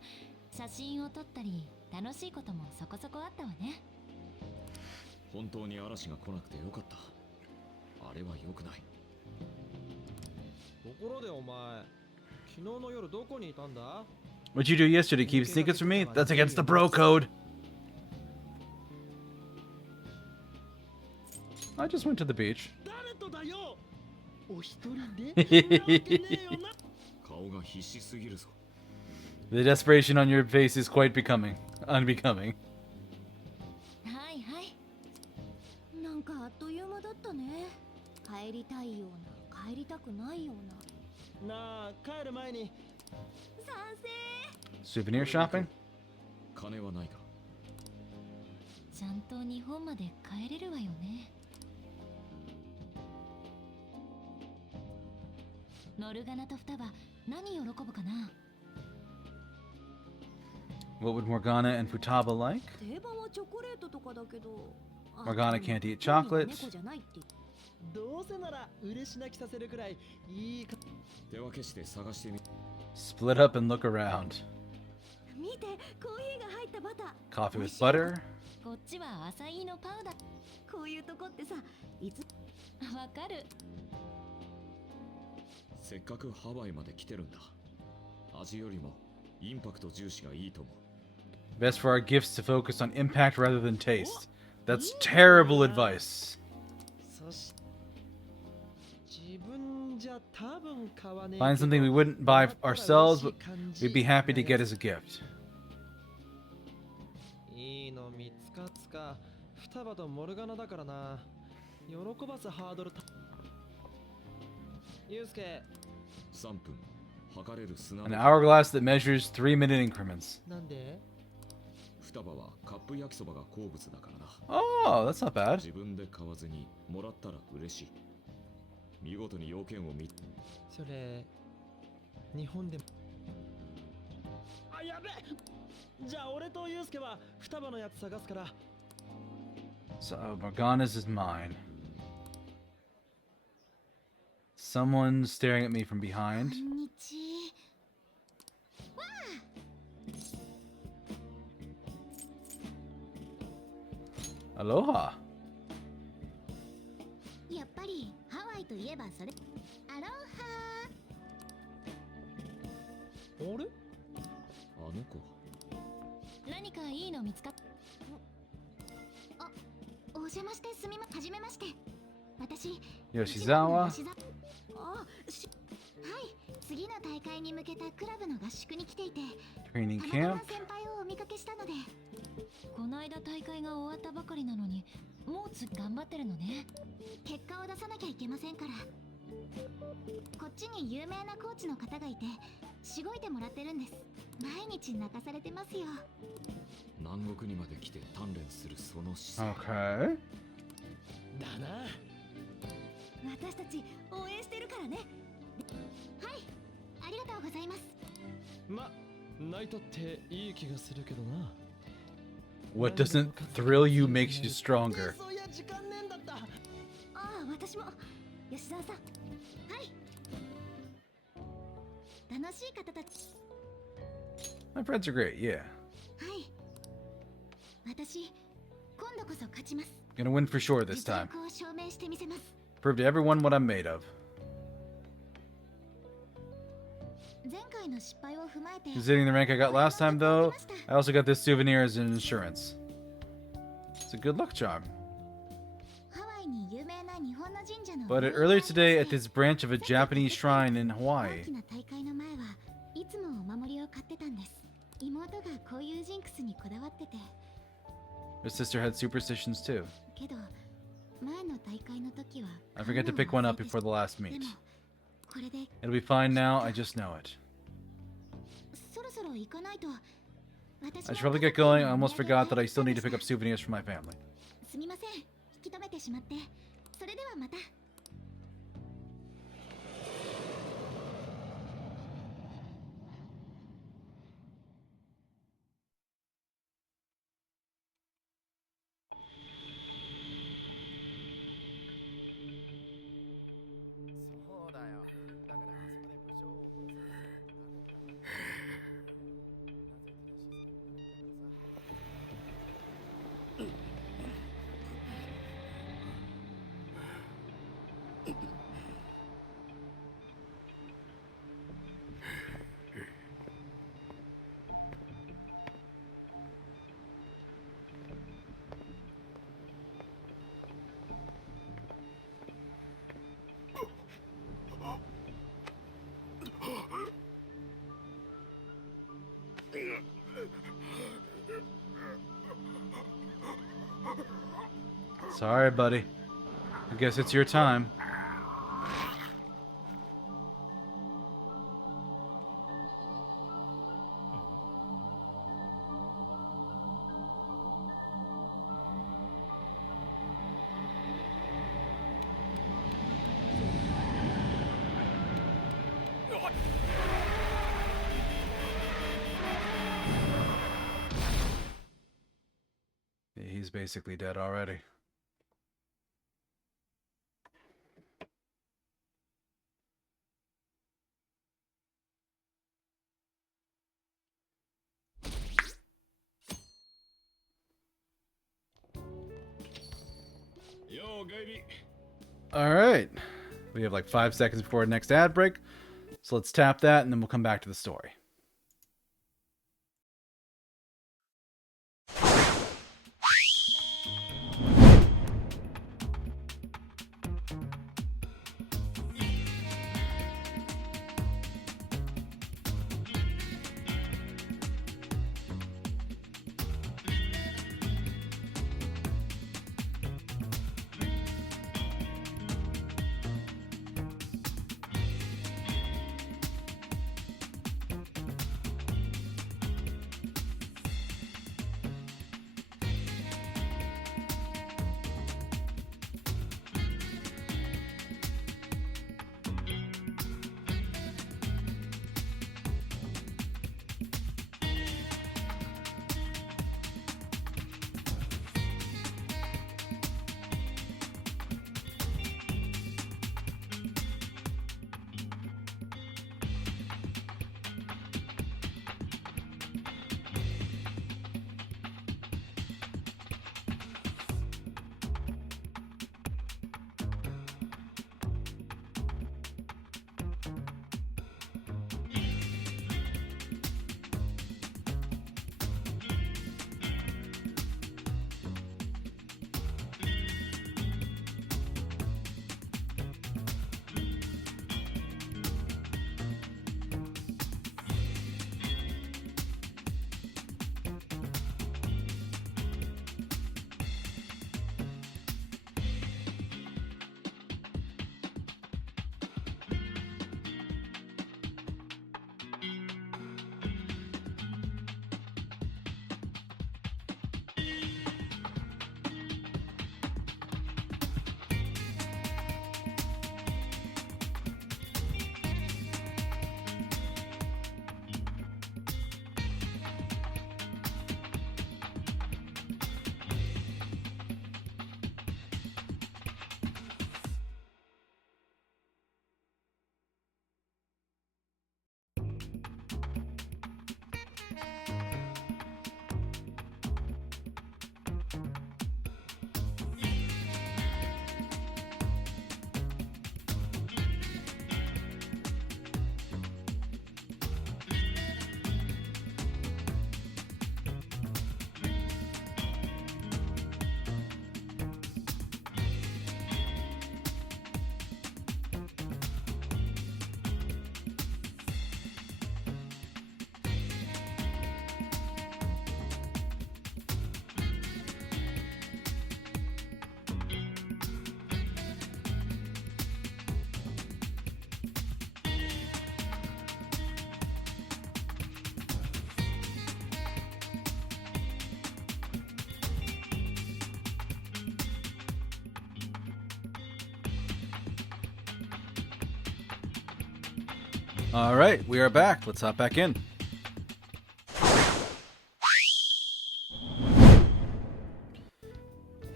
写真を撮ったり、楽しいこともそこそこあったわね。本当に嵐が来なくてよかった。あれは良くない。ところでお前、昨日の夜どこにいたんだ？ What'd you do yesterday? Keep secrets from me? That's against the bro code. I just went to the beach. 誰とだよ？お一人で？なわけねえよな。顔が必死すぎるぞ。 The desperation on your face is quite unbecoming. はいはい。なんかあっという間だったね。帰りたいような、帰りたくないような。なあ、帰る前に。賛成。 Souvenir shopping? 金はないか。ちゃんと日本まで帰れるわよね。モルガナと双葉、何喜ぶかな。 What would Morgana and Futaba like? 定番はチョコレートとかだけど。 Morgana can't eat chocolate. 猫じゃないって。どうせなら嬉し泣きさせるくらいいいか。手分けして探してみ。 Split up and look around. 見て、コーヒーが入ったバター。 Coffee with butter. こっちはアサイーのパウダー。こういうとこってさ、いつ。わかる。せっかくハワイまで来てるんだ。味よりもインパクト重視がいいと思う。 Best for our gifts to focus on impact rather than taste. That's terrible advice. そし自分じゃ多分買わねえ Find けど something we wouldn't buy もらったら ourselves, 嬉し but い感じ we'd be happy to get as a gift. いいの見つかつか双葉とモルガナだからな。喜ばすハードルユウスケ3分測れる砂 An の hourglass that measures 3-minute increments. なんで双葉はカップ焼きそばが好物だからな。 Oh, that's not bad. 自分で買わずにもらったら嬉しい。見事に要件を見それ日本であやべじゃあ俺とユウスケは双葉のやつ探すから So Morgana's is mine. Someone staring at me from こ behind. んにち Aloha. やっぱりハワイといえばそれアロハあれあの子何かいいの見つかっあ、お邪魔してすみまはじめまして私 Yoshizawa. 吉沢あ、はい次の大会に向けたクラブの合宿に来ていて Training たまたま camp. 先輩をお見かけしたのでこの間大会が終わったばかりなのにもう頑張ってるのね結果を出さなきゃいけませんからこっちに有名なコーチの方がいてしごいてもらってるんです毎日泣かされてますよ南国にまで来て鍛錬するその姿勢 Okay. だな私たち応援してるからねはいありがとうございますま、泣いたっていい気がするけどな What doesn't thrill you makes you stronger. そういや時間ねえんだったああ私も吉沢さんはい楽しい方たち My friends are great, yeah. はい私今度こそ勝ちます Gonna win for sure this 実 time. 力を証明してみせます Prove to everyone what I'm made of. 前回の失敗を踏まえて Considering the rank I got last time, though, I also got this souvenir as an insurance. It's a good luck charm. ハワイに有名な日本の神社の But earlier today, at this branch of a Japanese shrine in 大 Hawaii, きな大会の前はいつもお守りを買ってたんです妹がこういうジンクスにこだわってて her sister had superstitions too. けど前の大会の時は I forgot to pick one up before the last で meet. もこれで It'll be fine now, I just know it. そろそろ行かないと I should probably get going. I almost forgot that I still need to pick up souvenirs for my family. すみません引き止めてしまってそれではまた そうだよ。だからあそこで部長を殺させてなぜ正しい選択だからさ。 Sorry, buddy. I guess it's your time. Yeah, he's basically dead already. All right. We have like 5 seconds before our next ad break. So let's tap that and then we'll come back to the story. All right, we are back. Let's hop back in.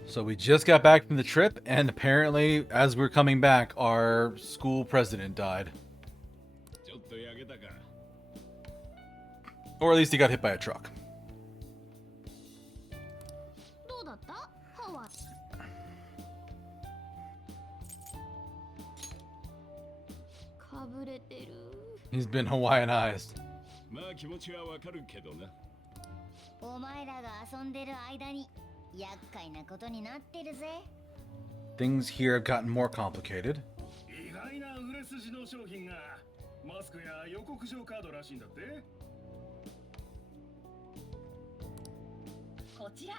So we just got back from the trip, and apparently, as we're coming back, our school president died. Or at least he got hit by a truck. どうだったハワイ。かぶれてる。 He's been Hawaiianized. まあ気持ちはわかるけどな。お前らが遊んでる間に厄介なことになってるぜ。 Things here have gotten more complicated. 意外な売れ筋の商品がマスクや予告状カードらしいんだって。こちら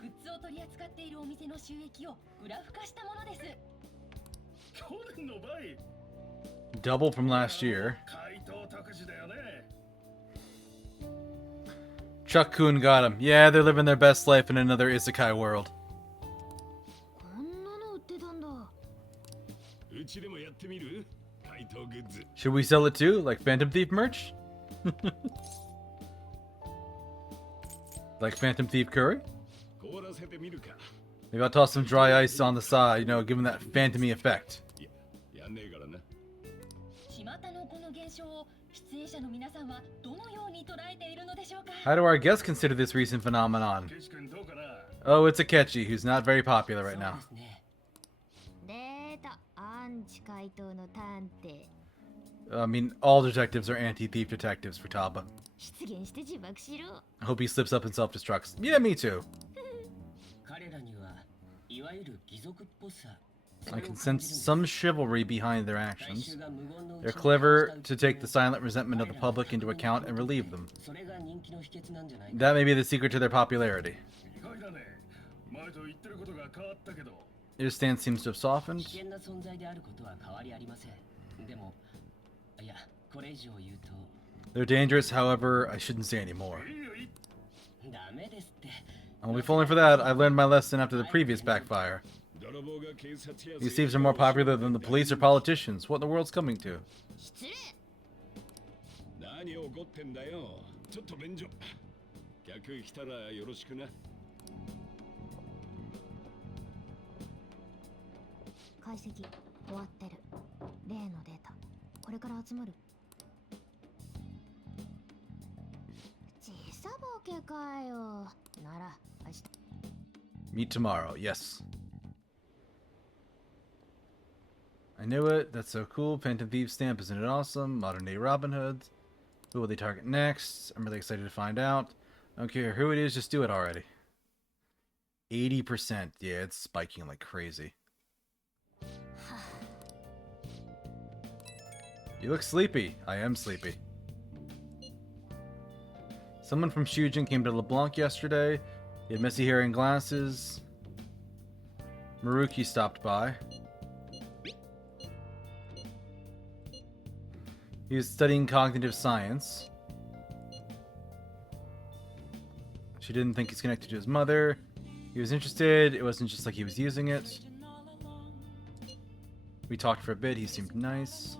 グッズを取り扱っているお店の収益をグラフ化したものです。去年の倍。 Double from last year. 怪盗託児だよね。 Chuck-kun got him. Yeah, they're living their best life in another isekai world. こんなの売ってたんだ。うちでもやってみる？怪盗グッズ。 Should we sell it too? Like Phantom Thief merch? Like Phantom Thief curry? 凍らせてみるか。 Maybe I'll toss some dry ice on the side, you know, give them that phantom-y effect. やんねえからな。 巷のこの現象を出演者の皆さんはどのように捉えているのでしょうか。 How do our guests consider this recent phenomenon? ケチ君どうかな。 Oh, it's Akechi, who's not very popular right そう now. ですね。データアンチ怪盗の探偵。 I mean, all detectives are anti-thief detectives for Taba. 出現して自爆しろ。 I hope he slips up and self-destructs. Yeah, me too. 彼らにはいわゆる義賊っぽさ I can sense some chivalry behind their actions. They're clever to take the silent resentment of the public into account and relieve them. それが人気の秘訣なんじゃないか That may be the secret to their popularity. 意外だね。前と言ってることが変わったけど。 Their stance seems to have softened. 危険な存在であることは変わりありませんでもいやこれ以上言うと They're dangerous, however, I shouldn't say any more. ダメですって Only if only for that, I learned my lesson after the previous backfire. These thieves are more popular than the police or politicians. What in the world's coming to? 失礼。何怒ってんだよ。ちょっと便所。客来たらよろしくな。解析終わってる。例のデータこれから集まる。時差ボケかよ。なら明日。 Meet tomorrow, yes. I knew it. That's so cool. Phantom Thieves stamp, isn't it awesome? Modern day Robin Hoods. Who will they target next? I'm really excited to find out. I don't care who it is, just do it already. 80%. Yeah, it's spiking like crazy. You look sleepy. I am sleepy. Someone from Shujin came to LeBlanc yesterday. He had messy hair and glasses. Maruki stopped by. He was studying cognitive science. She didn't think he's connected to his mother. He was interested. It wasn't just like he was using it. We talked for a bit. He seemed nice.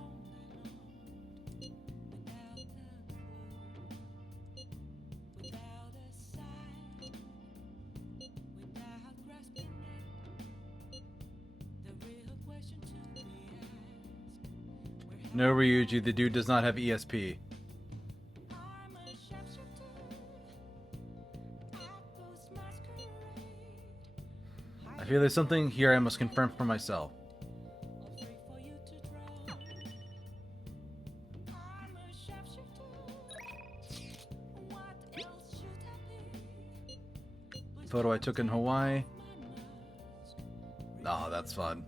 No, Ryuji, the dude does not have ESP. I feel there's something here I must confirm for myself. Photo I took in Hawaii. Oh, that's fun.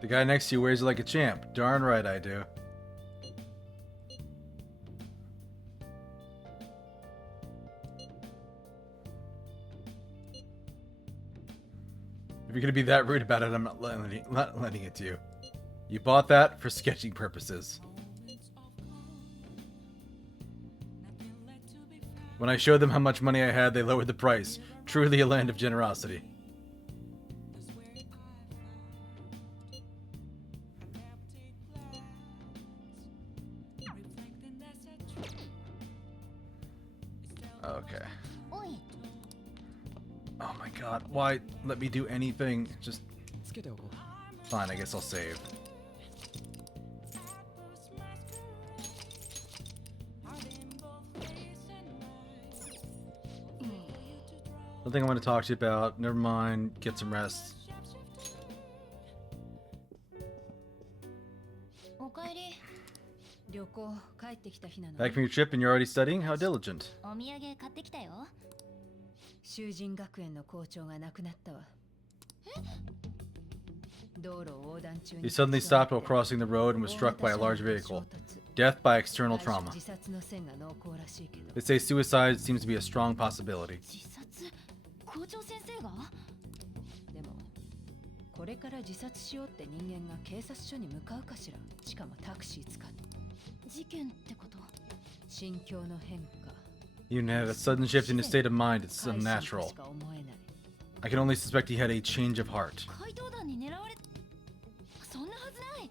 The guy next to you wears it like a champ. Darn right I do. If you're gonna be that rude about it, I'm not letting it to you. You bought that for sketching purposes. When I showed them how much money I had, they lowered the price. Truly a land of generosity. Okay. Oh my god, why let me do anything? Just... Fine, I guess I'll save. Nothing I want to talk to you about. Never mind. Get some rest. おかえり。旅行帰ってきた日なの。 Back from your trip and you're already studying? How diligent. お土産買ってきたよ。囚人学園の校長が亡くなったわ。道路を横断中に He suddenly stopped while crossing the road and was struck by a large vehicle. Death by external trauma. 自殺の線が濃厚らしいけど。 They say suicide seems to be a strong possibility. 自殺？校長先生が？でもこれから自殺しようって人間が警察署に向かうかしら。しかもタクシー使って。事件ってこと？心境の変化。 Even had a sudden shift in his state of mind. It's unnatural. I can only suspect he had a change of heart. 怪盗団に狙われ…そんなはずない。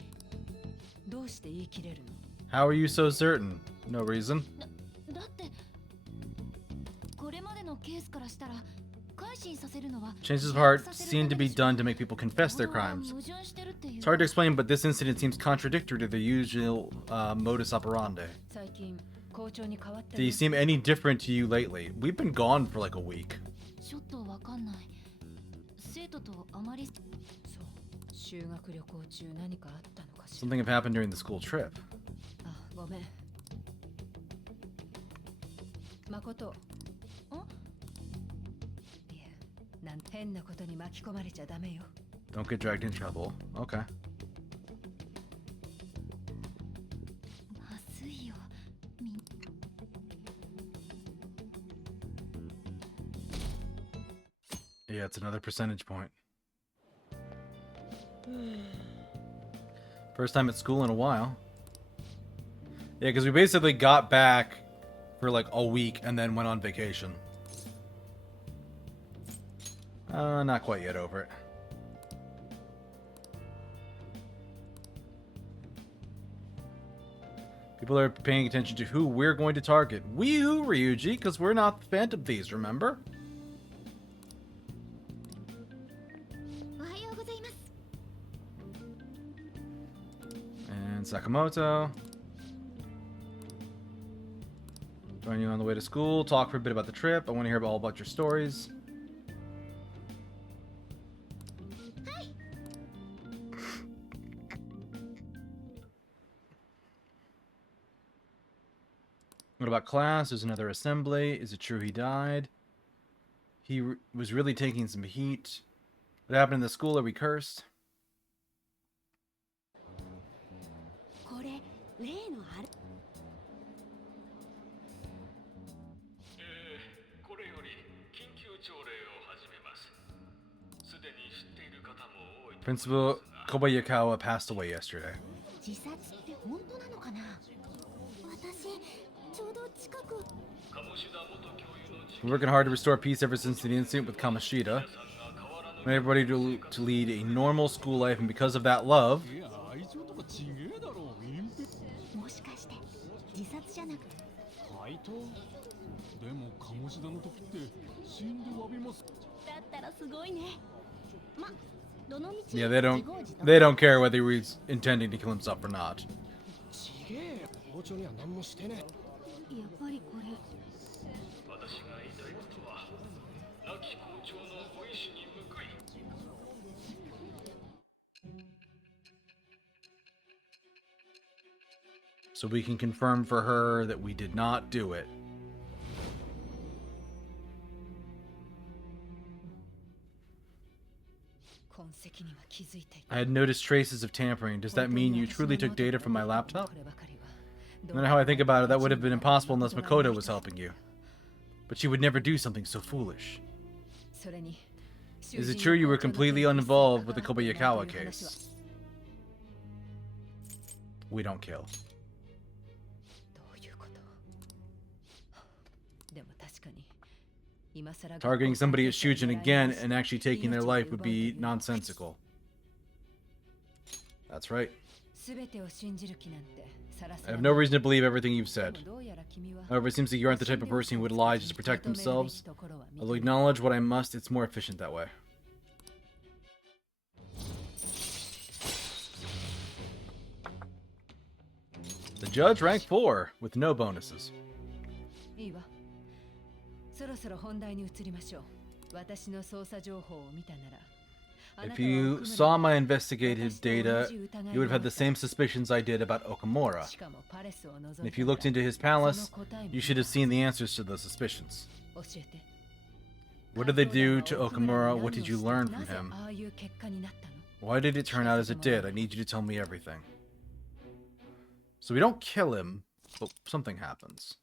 どうして言い切れるの？ How are you so certain? No reason. だってこれまでのケースからしたら改心させるのは Changes of heart seem to be done to make people confess their crimes. It's hard to explain, but this incident seems contradictory to the usual modus operandi. 最近校長に変わった Did he seem any different to you lately? We've been gone for like a week. ちょっとわかんない。生徒とあまり。そう修学旅行中何かあったのかしら Something have happened during the school trip. あごめん誠いえなん変なことに巻き込まれちゃダメよ Don't get dragged in trouble. Okay. まずいよ。Yeah, it's another percentage point. First time at school in a while. Yeah, because we basically got back for like a week and then went on vacation. Not quite yet over it. People are paying attention to who we're going to target. We who, Ryuji, because we're not the Phantom Thieves, remember? おはようございます。 And Sakamoto. Join you on the way to school. Talk for a bit about the trip. I want to hear all about your stories. What about class? There's another assembly. Is it true he died? He was really taking some heat. What happened in the school? Are we cursed? これ例のあれ。これより緊急朝礼を始めます。すでに知っている方も多いと思いますが。 Principal Kobayakawa passed away yesterday. 自殺って本当なのかな。私ちょうど近く。 Been working hard to restore peace ever since the incident with Kamoshida. I want everybody to lead a normal school life, and because of that love, もしかして自殺じゃなくて。怪盗でも鴨志田の時って死んで詫びますだったらすごいね。ま、どの道 yeah, they don't care whether he's intending to kill himself or not. ちげえ校長には何もしてねえやっぱりこれ。 私が言いたいことは亡き校長のご意志に報い So we can confirm for her that we did not do it. I had noticed traces of tampering. Does that mean you truly took data from my laptop? No matter how I think about it, that would have been impossible unless Makoto was helping you. But she would never do something so foolish. Is it true you were completely uninvolved with the Kobayakawa case? We don't kill. Targeting somebody at Shujin again and actually taking their life would be nonsensical. That's right. I have no reason to believe everything you've said. However, it seems like you aren't the type of person who would lie just to protect themselves. I'll acknowledge what I must. It's more efficient that way. The judge ranked 4 with no bonuses. If you saw my investigative data, you would have had the same suspicions I did about Okamura. And if you looked into his palace, you should have seen the answers to those suspicions. What did they do to Okamura? What did you learn from him? Why did it turn out as it did? I need you to tell me everything. So we don't kill him, but something happens.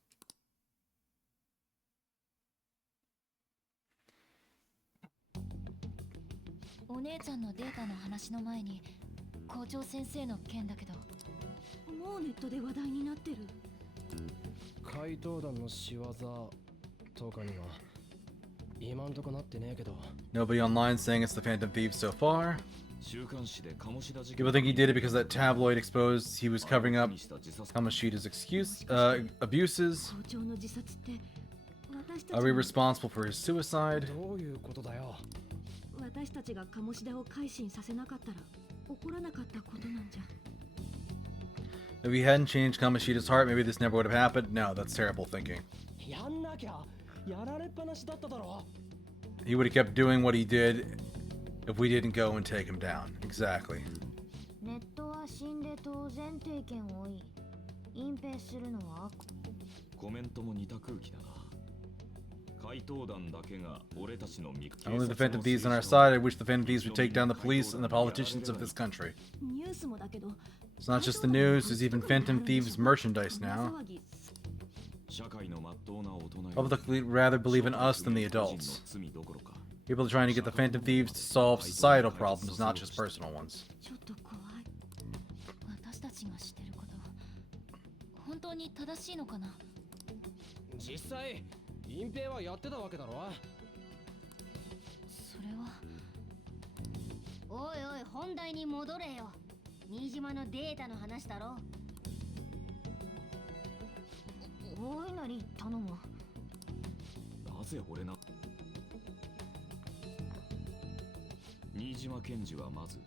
Nobody online saying it's the Phantom Thieves so far. People think he did it because that tabloid exposed he was covering up Kamoshida's abuses. Are we responsible for his suicide? If he hadn't changed Kamoshida's heart, maybe this never would have happened. No, that's terrible thinking. やんなきゃやられっぱなしだっただろ He would have kept doing what he did if we didn't go and take him down. Exactly. ネットは死んで当然定見を追い隠蔽するのはコメントも似た空気だな。怪盗団だけが俺たちの味方。 Only the Phantom Thieves on our side. I wish the Phantom Thieves would take down the police and the politicians of this country. ニュースもだけど It's not just the news, there's even Phantom Thieves merchandise now. 社会の真っ当な大人よ。 Public would rather believe in us than the adults. People are trying to get the Phantom Thieves to solve societal problems, not just personal ones. ちょっと怖い私たちがしてること本当に正しいのかな実際隠蔽はやってたわけだろそれはおいおい本題に戻れよ新島のデータの話だろおいなり頼むなぜ俺な。新島検事はまず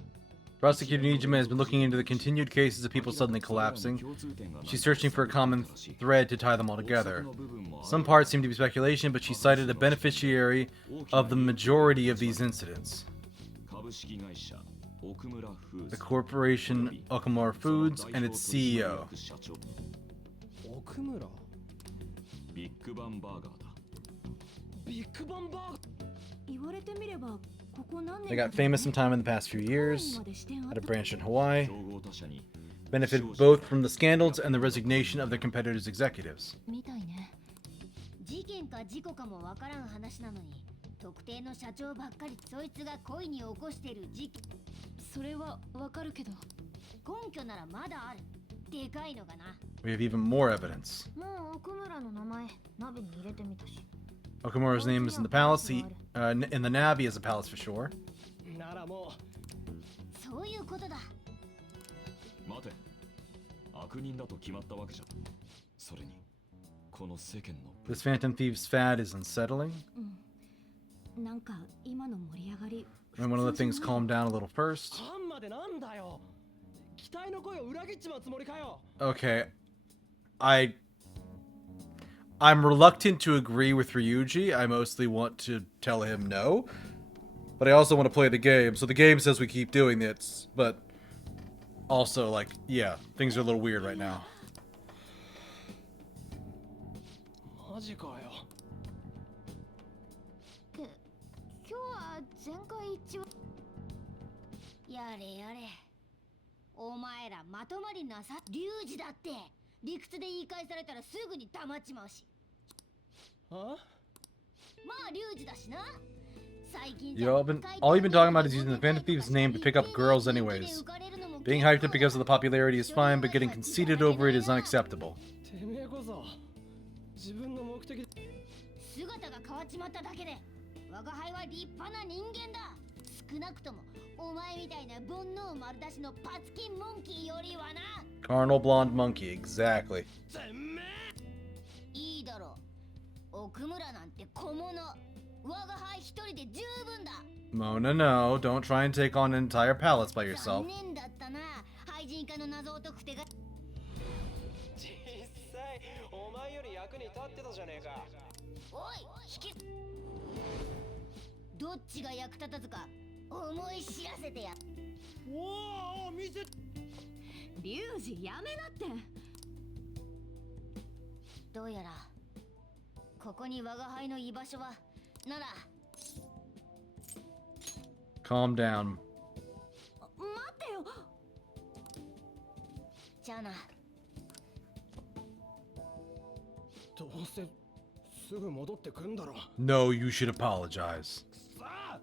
Prosecutor Nijima has been looking into the continued cases of people suddenly collapsing. She's searching for a common thread to tie them all together. Some parts seem to be speculation, but she cited a beneficiary of the majority of these incidents. The corporation Okumura Foods and its CEO. 奥村ビッグバンバーガーだ。ビッグバンバーガー言われてみればここ何 They 年 got famous sometime in the past few years. まで視点あっ Had a た branch in Hawaii. 競合他社に Benefited both from the scandals and the resignation of their competitors' executives. みたいね事件か事故かもわからん話なのに特定の社長ばっかりそいつが故意に起こしてる事件それはわかるけど根拠ならまだあるでかいのかな We have even more evidence. もう奥村の名前鍋に入れてみたし Okumura's name is in the palace. In the Nav, he has a palace for sure. ならもそういうことだ待て。悪人だと決まったわけじゃ。それにこの世間の This Phantom Thieves fad is unsettling. なんか今の盛り上がり And one of the things calm down a little う first. ファンまでなんだよ期待の声を裏切っちまうつもりかよ Okay. I'm reluctant to agree with Ryuji. I mostly want to tell him no. But I also want to play the game. So the game says we keep doing this. But also, like, yeah, things are a little weird right now. マジかよ今日は全会一致はやれやれお前らまとまりなさリュウジだって理屈で言い返されたらすぐに黙っちまうしあまあリュウジだしな最近 All you've been talking about is using the Phantom Thieves name to pick up girls anyways. Being hyped up because of the popularity is fine, but getting conceited over it is unacceptable. てめえこそ自分の目的姿が変わっちまっただけで我が輩は立派な人間だ少なくともお前みたいな煩悩丸出しのパツキンモンキーよりはな Carnal blonde monkey, exactly. いいだろう奥村なんて小物我が輩一人で十分だ Mona, no, don't try and take on an entire palace by yourself. 残念だったな廃人化の謎を解く手が実際お前より役に立ってたじゃねえかおい引きどっちが役立たずか思い知らせてやおお見せリュウジやめなってどうやらここに我が輩の居場所はなら Calm down. 待ってよじゃあなどうせすぐ戻ってくんだろ No, you should apologize. さあ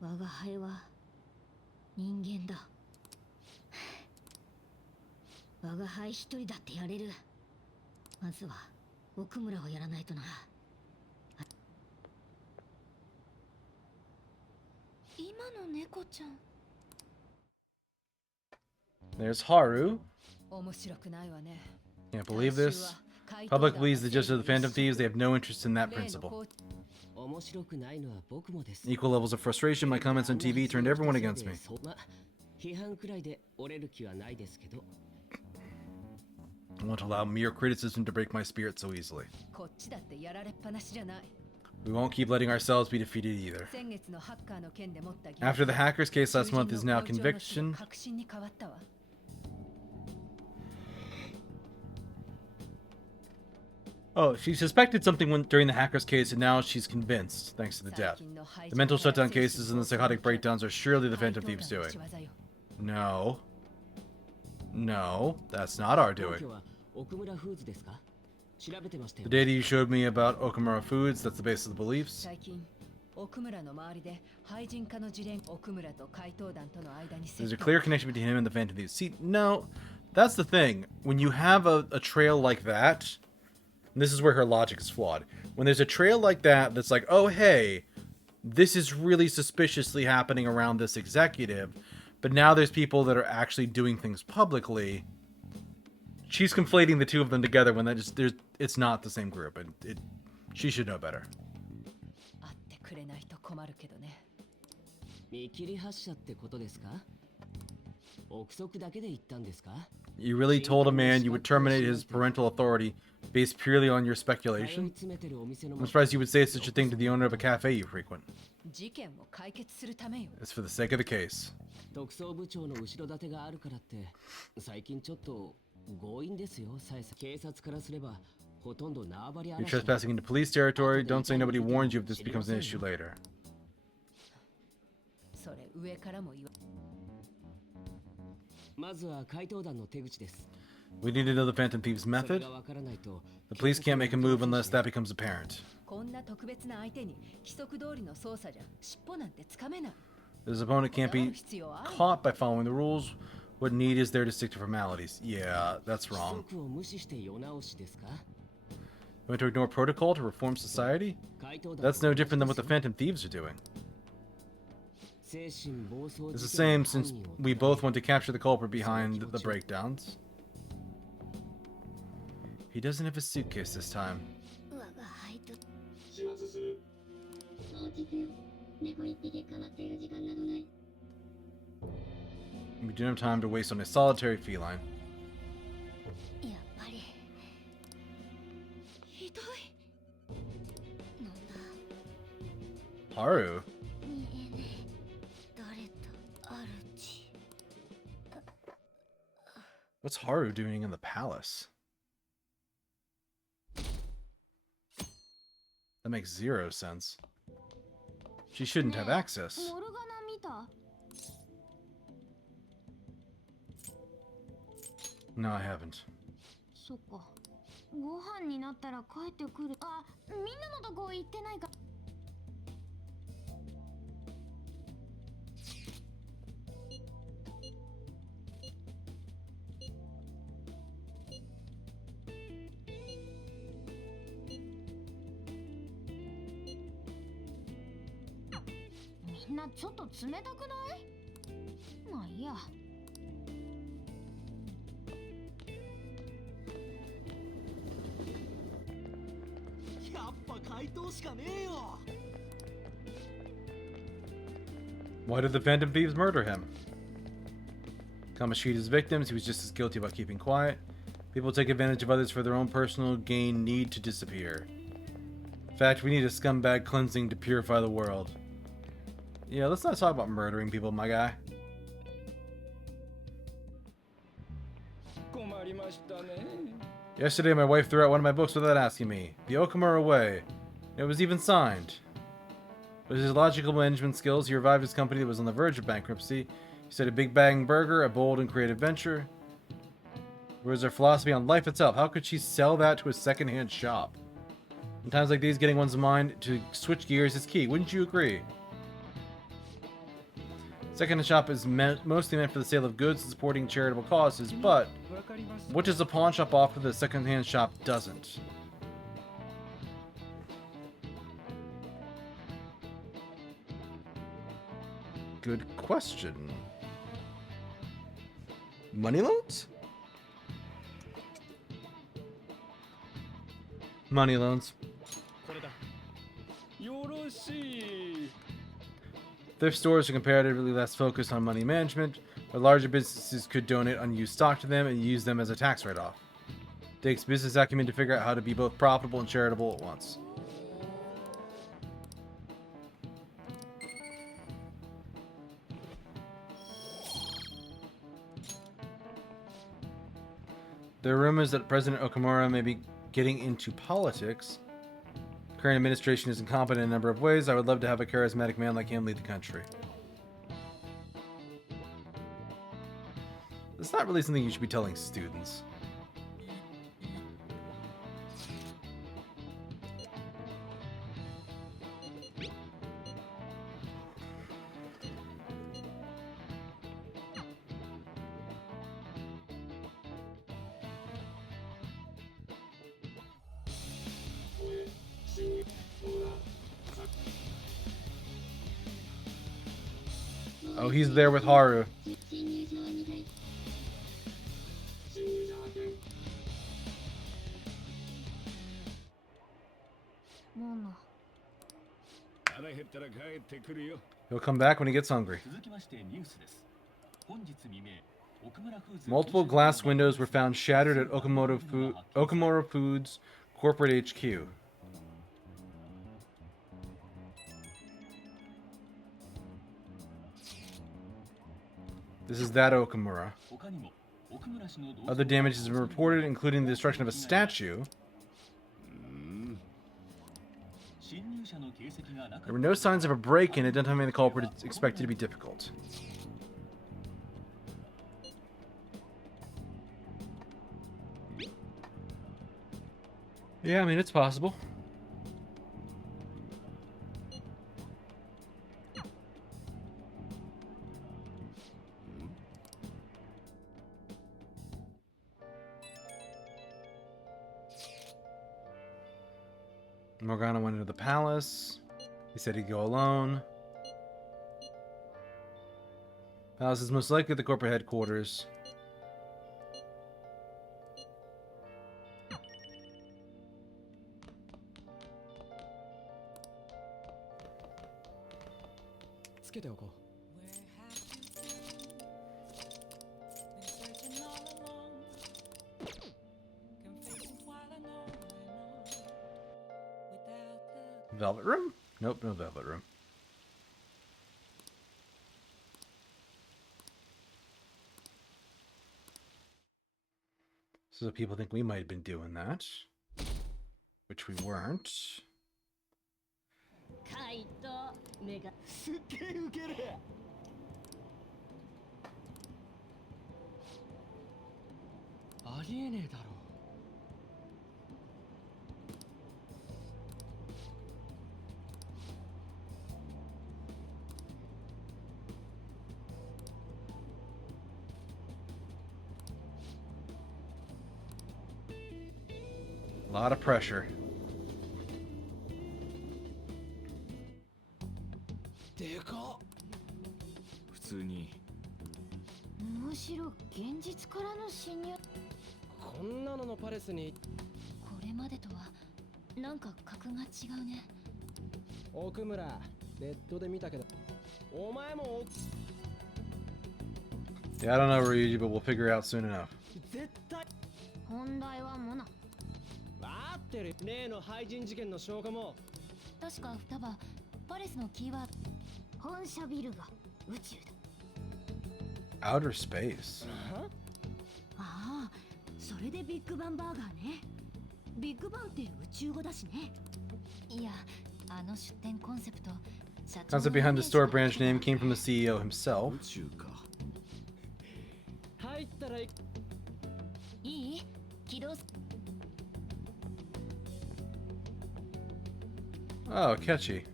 我が輩は人間だ我が輩一人だってやれるまずは奥村をやらないとな今の猫ちゃん There's Haru. 面白くないわね。 Can't believe this. Public believes the gist of the Phantom Thieves. They have no interest in that principle. お面白くないのは僕もです。 Equal levels of frustration, my comments on TV turned everyone against me. ま、批判くらいで折れる気はないですけど。 I won't allow mere criticism to break my spirit so easily. こっちだってやられっぱなしじゃない。 We won't keep letting ourselves be defeated either. 先月のハッカーの件で持った疑 After the hacker's case last month is now conviction. 確信に変わったわ。 Oh, she suspected something during the hacker's case, and now she's convinced, thanks to the death. The mental shutdown cases and the psychotic breakdowns are surely the Phantom Thieves' doing. No. No, that's not our doing. The data you showed me about Okamura Foods, that's the base of the beliefs. 最近奥村の周りで廃人化の事例奥村と怪盗団との間に There's a clear connection between him and the Phantom Thieves. See, no, that's the thing. When you have a trail like that, and this is where her logic is flawed. When there's a trail like that that's like, oh, hey, this is really suspiciously happening around this executive, but now there's people that are actually doing things publicly. She's conflating the two of them together when it's not the same group, and she should know better. 会ってくれないと困るけどね。見切り発車ってことですか？憶測だけで言ったんですか？ You really told a man you would terminate his parental authority based purely on your speculation? I'm surprised you would say such a thing to the owner of a cafe you frequent. 事件を解決するためよ。 It's for the sake of the case. 特捜部長の後ろ盾があるからって最近ちょっと強引ですよ。警察からすればほとんど縄張り You're trespassing into police territory. Don't say nobody warned you if this becomes an issue later. それ上からも言わ。まずは怪盗団の手口です。 We need to know the Phantom Thieves' method. The police can't make a move unless that becomes apparent. こんな特別な相手に規則通りの捜査じゃ尻尾なんてつかめない。 His opponent can't be caught by following the rules. What need is there to stick to formalities? Yeah, that's wrong. You want to ignore protocol to reform society? That's no different than what the Phantom Thieves are doing. It's the same since we both want to capture the culprit behind the breakdowns. He doesn't have a suitcase this time. We don't have time to waste on a solitary feline. やっぱりひどい。なんだ。 Haru? 見えねえ。誰とアルチ。What's Haru doing in the palace? That makes zero sense. She shouldn't have access. モルガナ見た？ No, I haven't. そっか。ご飯になったら帰ってくる。あ、みんなのとこ行ってないか。みんなちょっと冷たくない？まあいいや。Why did the Phantom Thieves murder him? Kamoshida's victims, he was just as guilty about keeping quiet. People take advantage of others for their own personal gain need to disappear. In fact, we need a scumbag cleansing to purify the world. Yeah, let's not talk about murdering people, my guy. Yesterday, my wife threw out one of my books without asking me. The Okamura Way. It was even signed. With his logical management skills, he revived his company that was on the verge of bankruptcy. He said a big bang burger, a bold and creative venture. Whereas her philosophy on life itself, how could she sell that to a secondhand shop? In times like these, getting one's mind to switch gears is key. Wouldn't you agree? Second-hand shop is mostly meant for the sale of goods and supporting charitable causes, but what does a pawn shop offer that a second-hand shop doesn't? Good question. Money loans? Money loans. Thrift stores are comparatively less focused on money management, but larger businesses could donate unused stock to them and use them as a tax write-off. It takes business acumen to figure out how to be both profitable and charitable at once. There are rumors that President Okamura may be getting into politics. Current administration is incompetent in a number of ways. I would love to have a charismatic man like him lead the country. It's not really something you should be telling students. Oh, he's there with Haru. He'll come back when he gets hungry. Multiple glass windows were found shattered at Okamoto Foods corporate HQ. This is that Okamura. Other damages have been reported, including the destruction of a statue. There were no signs of a break-in. Identifying the culprit is expected to be difficult. Yeah, I mean, it's possible. Morgana went into the palace. He said he'd go alone. Palace is most likely the corporate headquarters. Velvet room? Nope, no velvet room. So people think we might have been doing that, which we weren't. A lot of pressure. Yeah, I don't know, Ryuji, but we'll figure it out soon enough. 例の廃人事件の証拠も確か双葉パレスのキーワード本社ビルが宇宙だ Outer space. ああそれでビッグバンバーガーねビッグバンって宇宙語だしねいやあの出店コンセプト Concept behind the store branch name came from the CEO himself. 入ったらいい起動 Oh, catchy.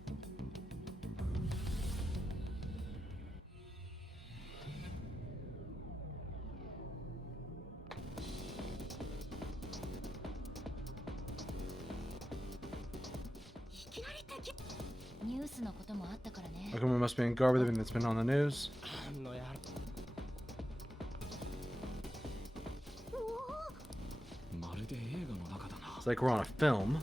Okamura must be in guard with everything that's been on the news. It's like we're on a film.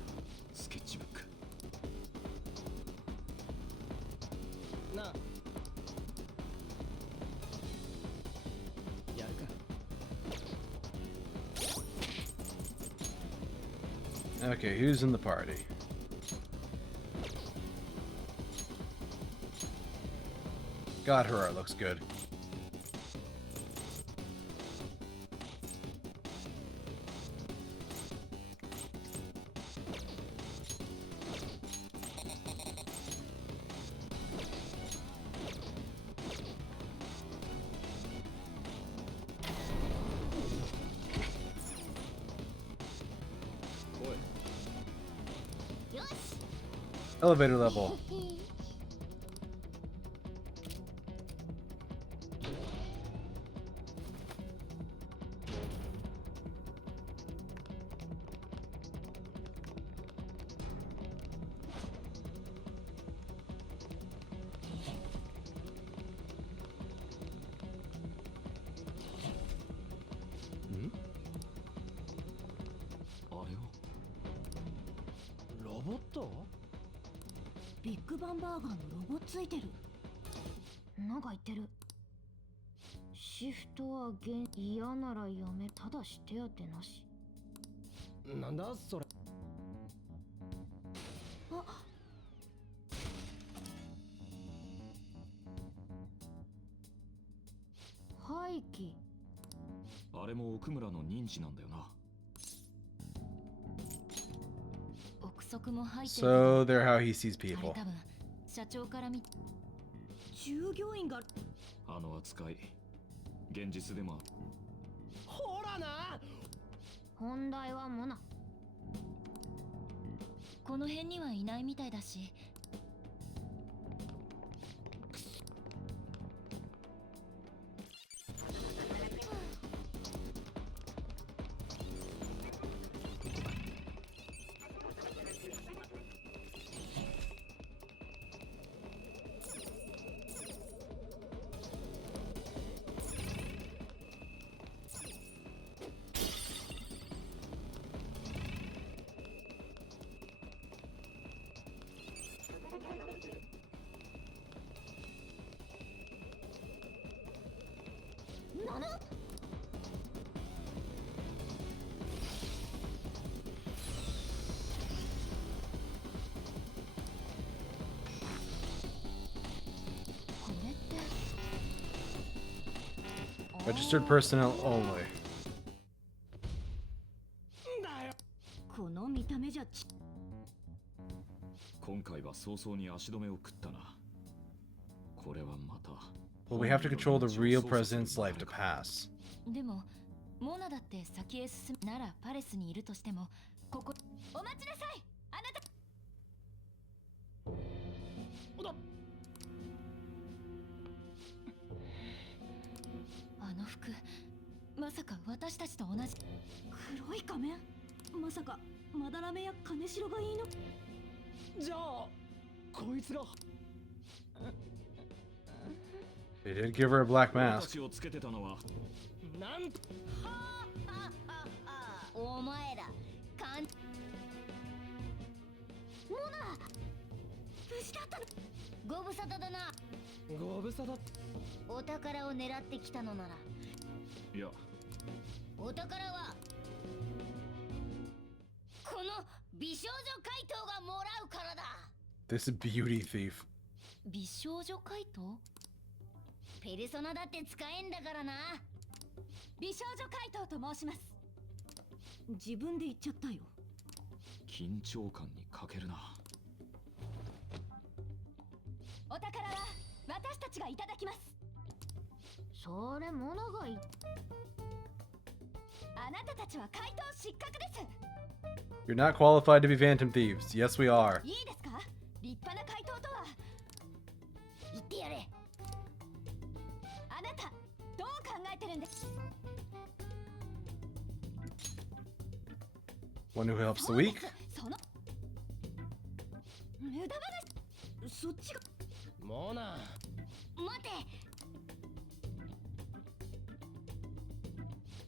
Okay, who's in the party? God, her art looks good. Elevator level. Robot? ビッグバンバーガーのロゴついてる。なんか言ってる。シフトは嫌ならやめ、ただし手当てなし。なんだそれ。あ、廃棄。あれも奥村の認知なんだよな。憶測も入ってる。 So they're how he sees あれ people. 多分社長から見従業員があの扱い、現実でも。ほらな。本題はモナ。この辺にはいないみたいだし。Registered personnel only. この見た目じゃち。今回は早々に足止めを食ったな。これはまた。Well, we have to control the real president's life to pass. でもモナだって先へ進むならパレスにいるとしてもここ。お待ちなさい。あなた。あの服、まさか私たちと同じ。黒い仮面。まさかまだらめや金城がいいの。じゃあこいつが。 They did give her a black 俺た mask. ちをつけてたのは。なんと。お前らかん。モナ、無事だったの。ご無沙汰だな。ご無沙汰。お宝を狙ってきたのなら。いや、お宝はこの美少女怪盗がもらうからだ。 This beauty thief. 美少女怪盗。ペルソナだって使えんだからな。美少女怪盗と申します。自分で言っちゃったよ。緊張感に欠けるな。お宝は私たちがいただきます。それモナが言っ。あなたたちは怪盗失格です。 You're not qualified to be Phantom Thieves. Yes, we are. いいですか。立派な怪盗とは。言ってやれ。あなたどう考えてるんです。 One who helps the weak. その無駄話。そっちが。モナ。待て。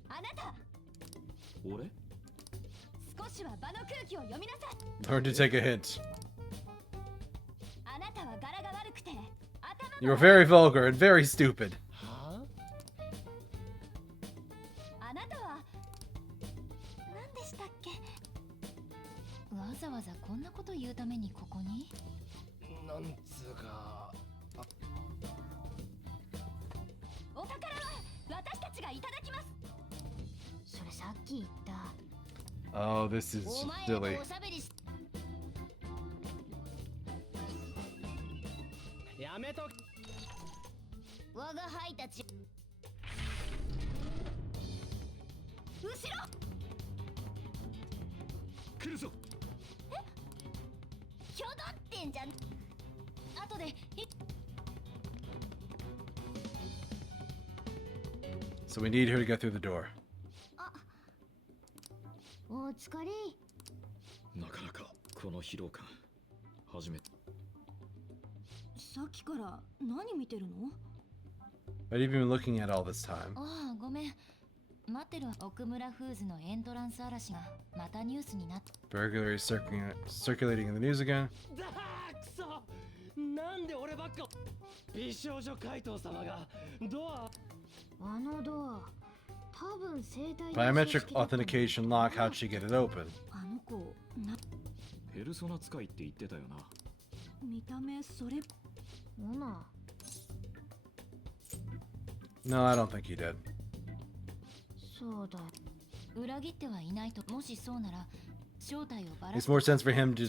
あなた。俺？少しは場の空気を読みなさい。 Learn to take a hint. あなたは柄が悪くて頭 You're very vulgar and very stupid. はあなたは何でしたっけ。こと言うためにここに？なんつうか。お宝は私たちがいただきます。それさっき言った。 Oh, this is お前ら silly. とおしゃべりしやめとけ。我が輩たち後ろ来るぞ。ひょどってんじゃん。後で So we need her to get through the door. お疲れ。なかなかこの疲労感初めて。さっきから何見てるの？ What have you been looking at all this time? ああ、ごめん。待ってる奥村フーズのエントランス嵐がまたニュースになっ Burglary circulating in the news again. だーくそ。なんで俺ばっか。美少女怪盗様がドア。あのドア、多分生体 Biometric authentication lock. How'd she get it open? あの子、ペルソナ使いって言ってたよな。見た目それ。オナ。 No, I don't think he did. そうだ。裏切ってはいないと。もしそうなら正体をばら Makes more sense for him to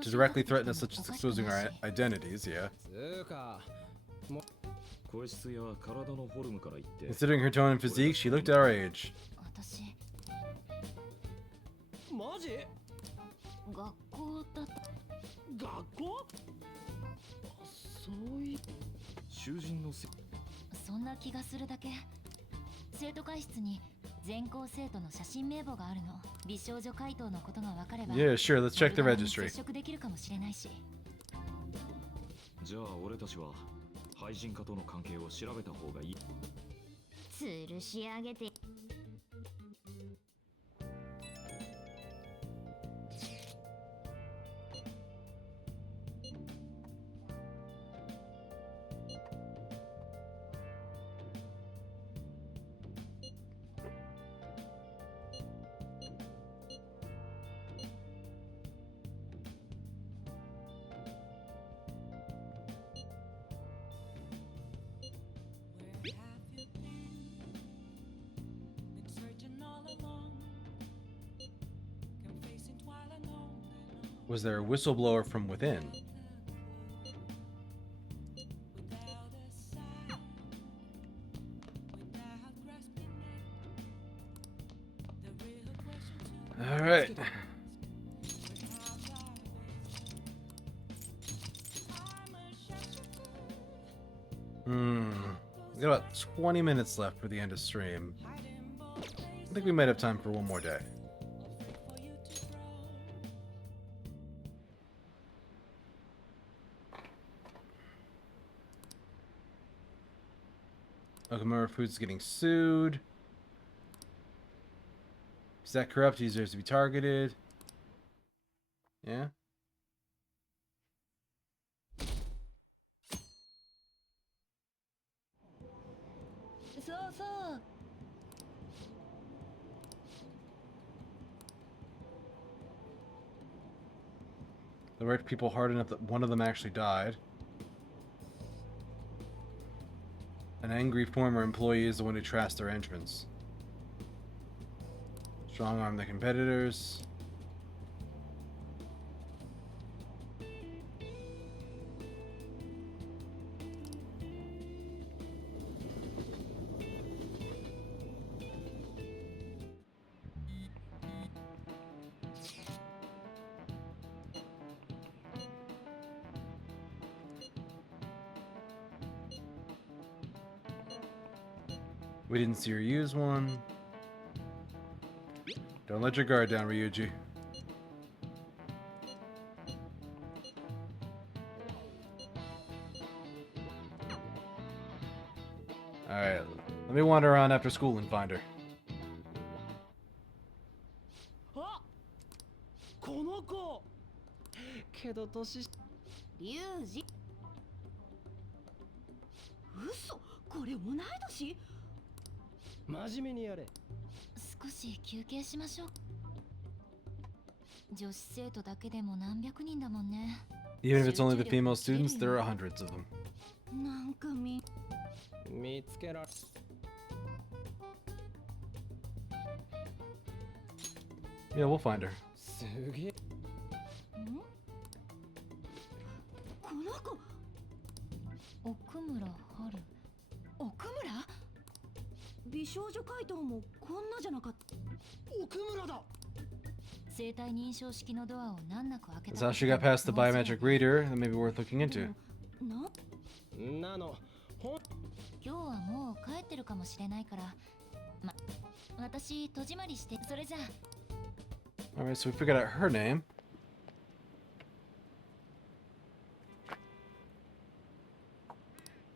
directly threaten us, such as exposing our identities. Yeah. つうか。声質や体のフォルムから言って。 Considering her tone and physique, she looked our age. 私マジ？学校だった。学校？そうい。囚人のせ。そんな気がするだけ。生徒会室に全校生徒の写真名簿があるの。美少女怪盗のことが分かれば。 Yeah, sure. Let's check the 俺が registry. 接触できるかもしれないし。じゃあ俺たちは廃人化との関係を調べた方がいい。吊るし上げて。 Was there a whistleblower from within? All right. We got about 20 minutes left for the end of stream. I think we might have time for one more day. Okamura Foods getting sued. Is that corrupt? He deserves to be targeted. Yeah. They worked people hard enough that one of them actually died. An angry former employee is the one who trashed their entrance. Strong arm the competitors. We didn't see her use one. Don't let your guard down, Ryuji. Alright, let me wander around after school and find her. あ、この子。けど年。リュウジ。嘘、これ同い年？真面目にやれ。少し休憩しましょう。女子生徒だけでも何百人だもんね。 Even if it's only the female students, there are hundreds of them. なんか見つけられ Yeah, we'll find her. すげえこの子奥村春。奥村美少女怪盗もこんなじゃなかった。奥村だ生体認証式のドアを難なく開け As た。 how she got past the biometric reader, that may be worth looking into. なのほん今日はもう帰ってるかもしれないから、私戸締まりして、それじゃあ。 Alright, so we figured out her name.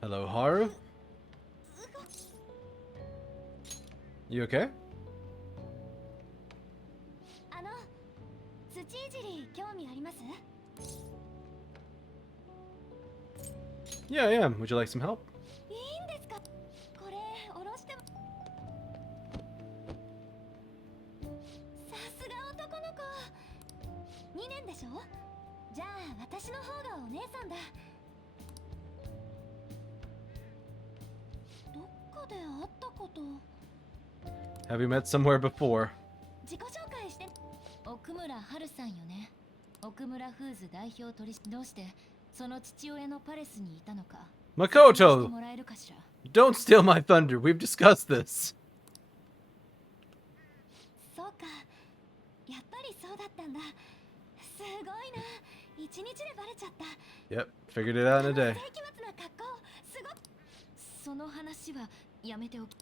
Hello, Haru? You okay? あの土いじり興味あります？ Yeah, I am. Would you like some help? いいんですか？これ下ろしても。さすが男の子。2年でしょ？じゃあ私の方がお姉さんだ。どっかで会ったこと。 Have you met somewhere before? 自己紹介して。奥村春さんよね。奥村フーズ代表取り、どうしてその父親のパレスにいたのか。 Makoto! もらえるかしら。 Don't steal my thunder. We've discussed this. そうか。やっぱりそうだったんだ。すごいな。一日でバレちゃった。 Yep, figured it out in a day. 世紀末な格好。すごく。その話はやめておき。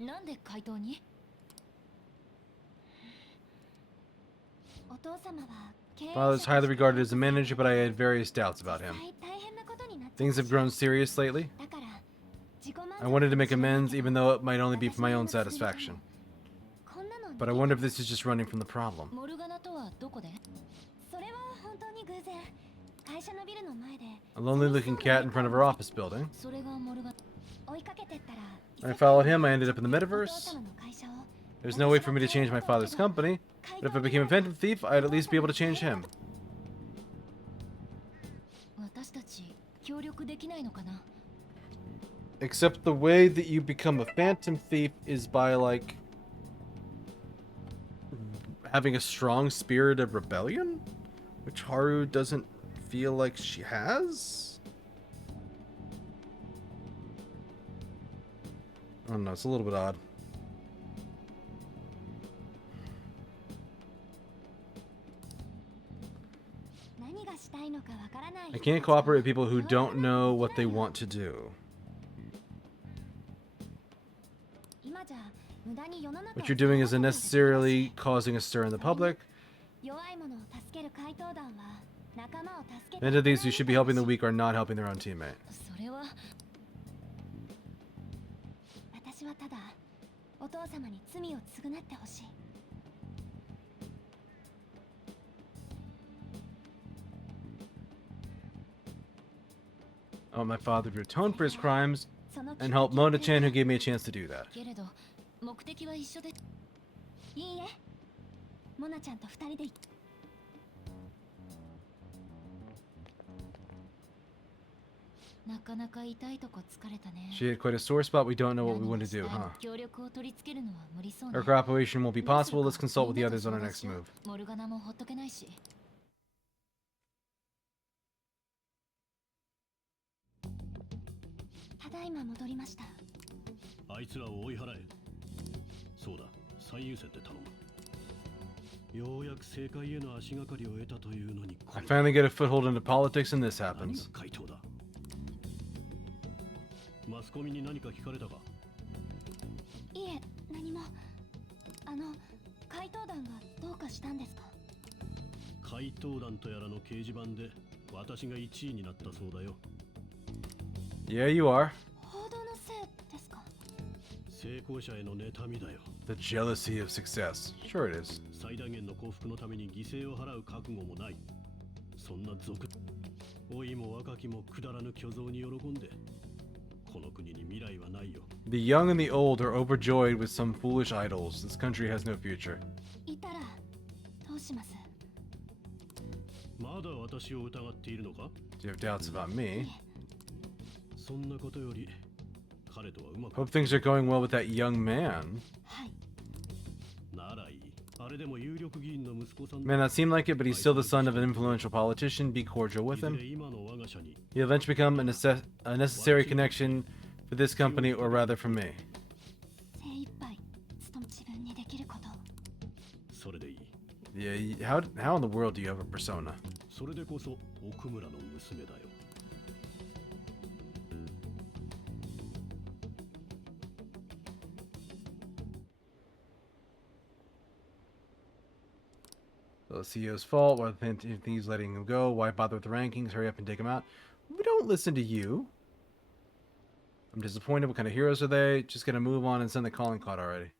なんで怪盗に？お父様は経営者 Father's highly regarded as a manager, but I had various doubts about him. 大変なことになっちゃった Things have grown serious lately. だから自己満足 I wanted to make amends, even though it might only be for my own satisfaction. こんなの But I wonder if this is just running from the problem. モルガナとはどこで？それは本当に偶然会社のビルの前で A lonely-looking cat in front of her office building. それがモルガナ。追いかけてったら I followed him. I ended up in the お父 metaverse. 様の会社を There's no way for me to change my father's company, but if I became a Phantom Thief, I'd at least be able to change him. 私たち協力できないのかな？ Except the way that you become a Phantom Thief is by, like, having a strong spirit of rebellion? Which Haru doesn't feel like she has? I don't know, it's a little bit odd. I can't cooperate with people who don't know what they want to do. What you're doing isn't necessarily causing a stir in the public. Many of these who should be helping the weak are not helping their own teammate. それは。私はただお父様に罪を償ってほしい。 I want my father to atone for his crimes and help Mona-chan, who gave me a chance to do that. けれど目的は一緒で。いいえ、モナちゃんと二人で行っなかなか痛いとこ疲れたね。 She had quite a sore spot. We don't know what we want to do, huh? 協力を取り付けるのは無理そうね。 Our cooperation won't be possible. Let's consult with the others on our next move. モルガナもほっとけないし。ただいま戻りました。あいつらを追い払え。そうだ、最優先で頼む。ようやく政界への足がかりを得たというのに。I finally get a foothold into politics and this 何 happens. が回答だ。マスコミに何か聞かれたか。いえ、何も。怪盗団がどうかしたんですか？怪盗団とやらの掲示板で私が1位になったそうだよ。Yeah, you are. 報道のせいですか？成功者への妬みだよ。The jealousy of success. Sure it is. 最大限の幸福のために犠牲を払う覚悟もない。そんな族、老いも若きもくだらぬ虚像に喜んで、この国に未来はないよ。 The young and the old are overjoyed with some foolish idols. This country has no future. いたらどうします？まだ私を疑っているのか？ Do you have doubts about me? そんなことより彼とはうまく Hope things are going well with that young man. はい。ならいい。あれでも有力議員の息子さん May not seem like it, but he's still the son of an influential politician. Be cordial with いずれ him. 今の我が社に He'll eventually become a necessary connection for this company, or rather for me. 精一杯自分にできること。それでいい。 Yeah, how in the world do you have a persona? それでこそ奥村の娘だよ。 So the CEO's fault. Why the Phantom Thieves letting him go? Why bother with the rankings? Hurry up and take him out. We don't listen to you. I'm disappointed. What kind of heroes are they? Just gonna move on and send the calling card already.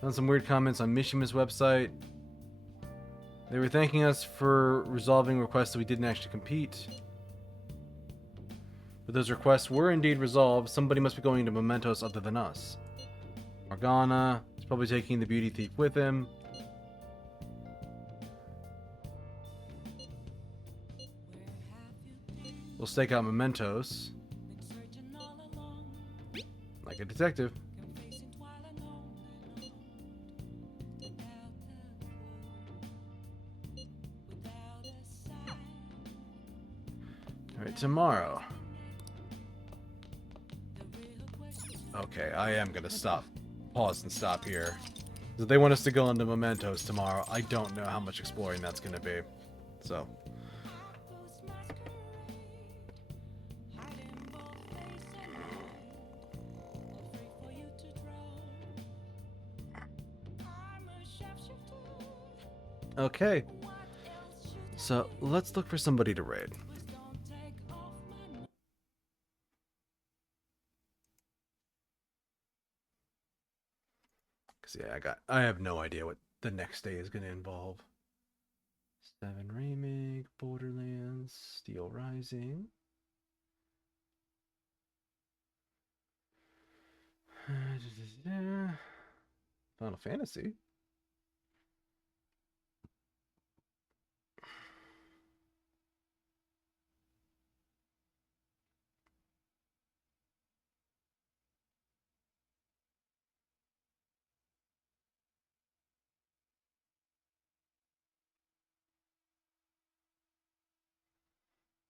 Found some weird comments on Mishima's website. They were thanking us for resolving requests that we didn't actually compete. But those requests were indeed resolved. Somebody must be going to Mementos other than us. Morgana is probably taking the beauty thief with him. We'll stake out Mementos. Like a detective. Alright, tomorrow. Okay, I am gonna stop. Pause and stop here. If they want us to go into Mementos tomorrow, I don't know how much exploring that's gonna be. So. Okay. So, let's look for somebody to raid. Yeah, I have no idea what the next day is going to involve. 7 Remake, Borderlands, Steel Rising. Final Fantasy.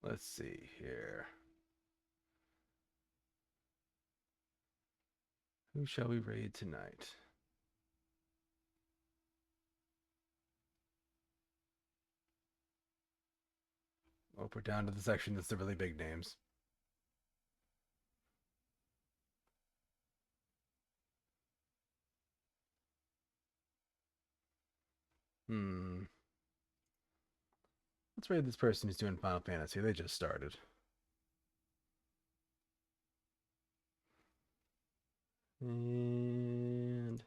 Let's see here. Who shall we raid tonight? Oh, we're down to the section that's the really big names. Let's raid this person who's doing Final Fantasy. They just started. And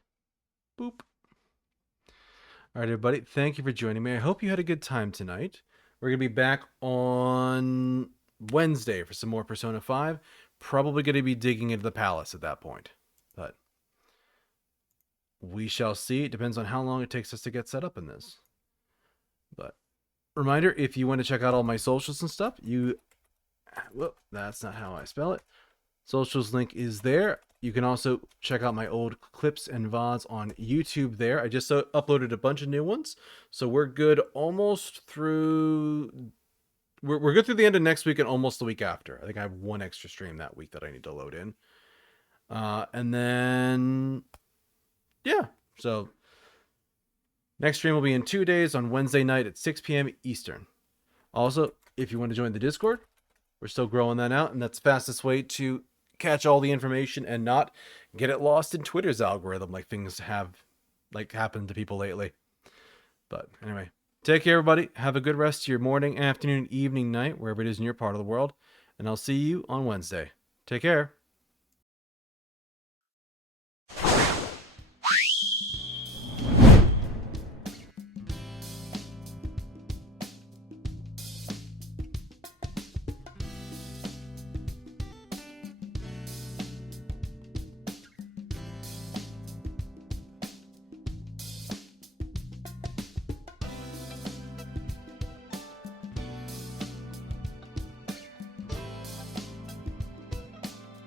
boop. All right, everybody. Thank you for joining me. I hope you had a good time tonight. We're going to be back on Wednesday for some more Persona 5. Probably going to be digging into the palace at that point. But we shall see. It depends on how long it takes us to get set up in this. But reminder, if you want to check out all my socials and stuff, well, that's not how I spell it. Socials link is there. You can also check out my old clips and VODs on YouTube there. I just uploaded a bunch of new ones. So we're good almost through... We're good through the end of next week and almost the week after. I think I have one extra stream that week that I need to load in. And then... yeah, so... next stream will be in 2 days on Wednesday night at 6 p.m. Eastern. Also, if you want to join the Discord, we're still growing that out, and that's the fastest way to catch all the information and not get it lost in Twitter's algorithm like things have happened to people lately. But anyway, take care, everybody. Have a good rest of your morning, afternoon, evening, night, wherever it is in your part of the world, and I'll see you on Wednesday. Take care.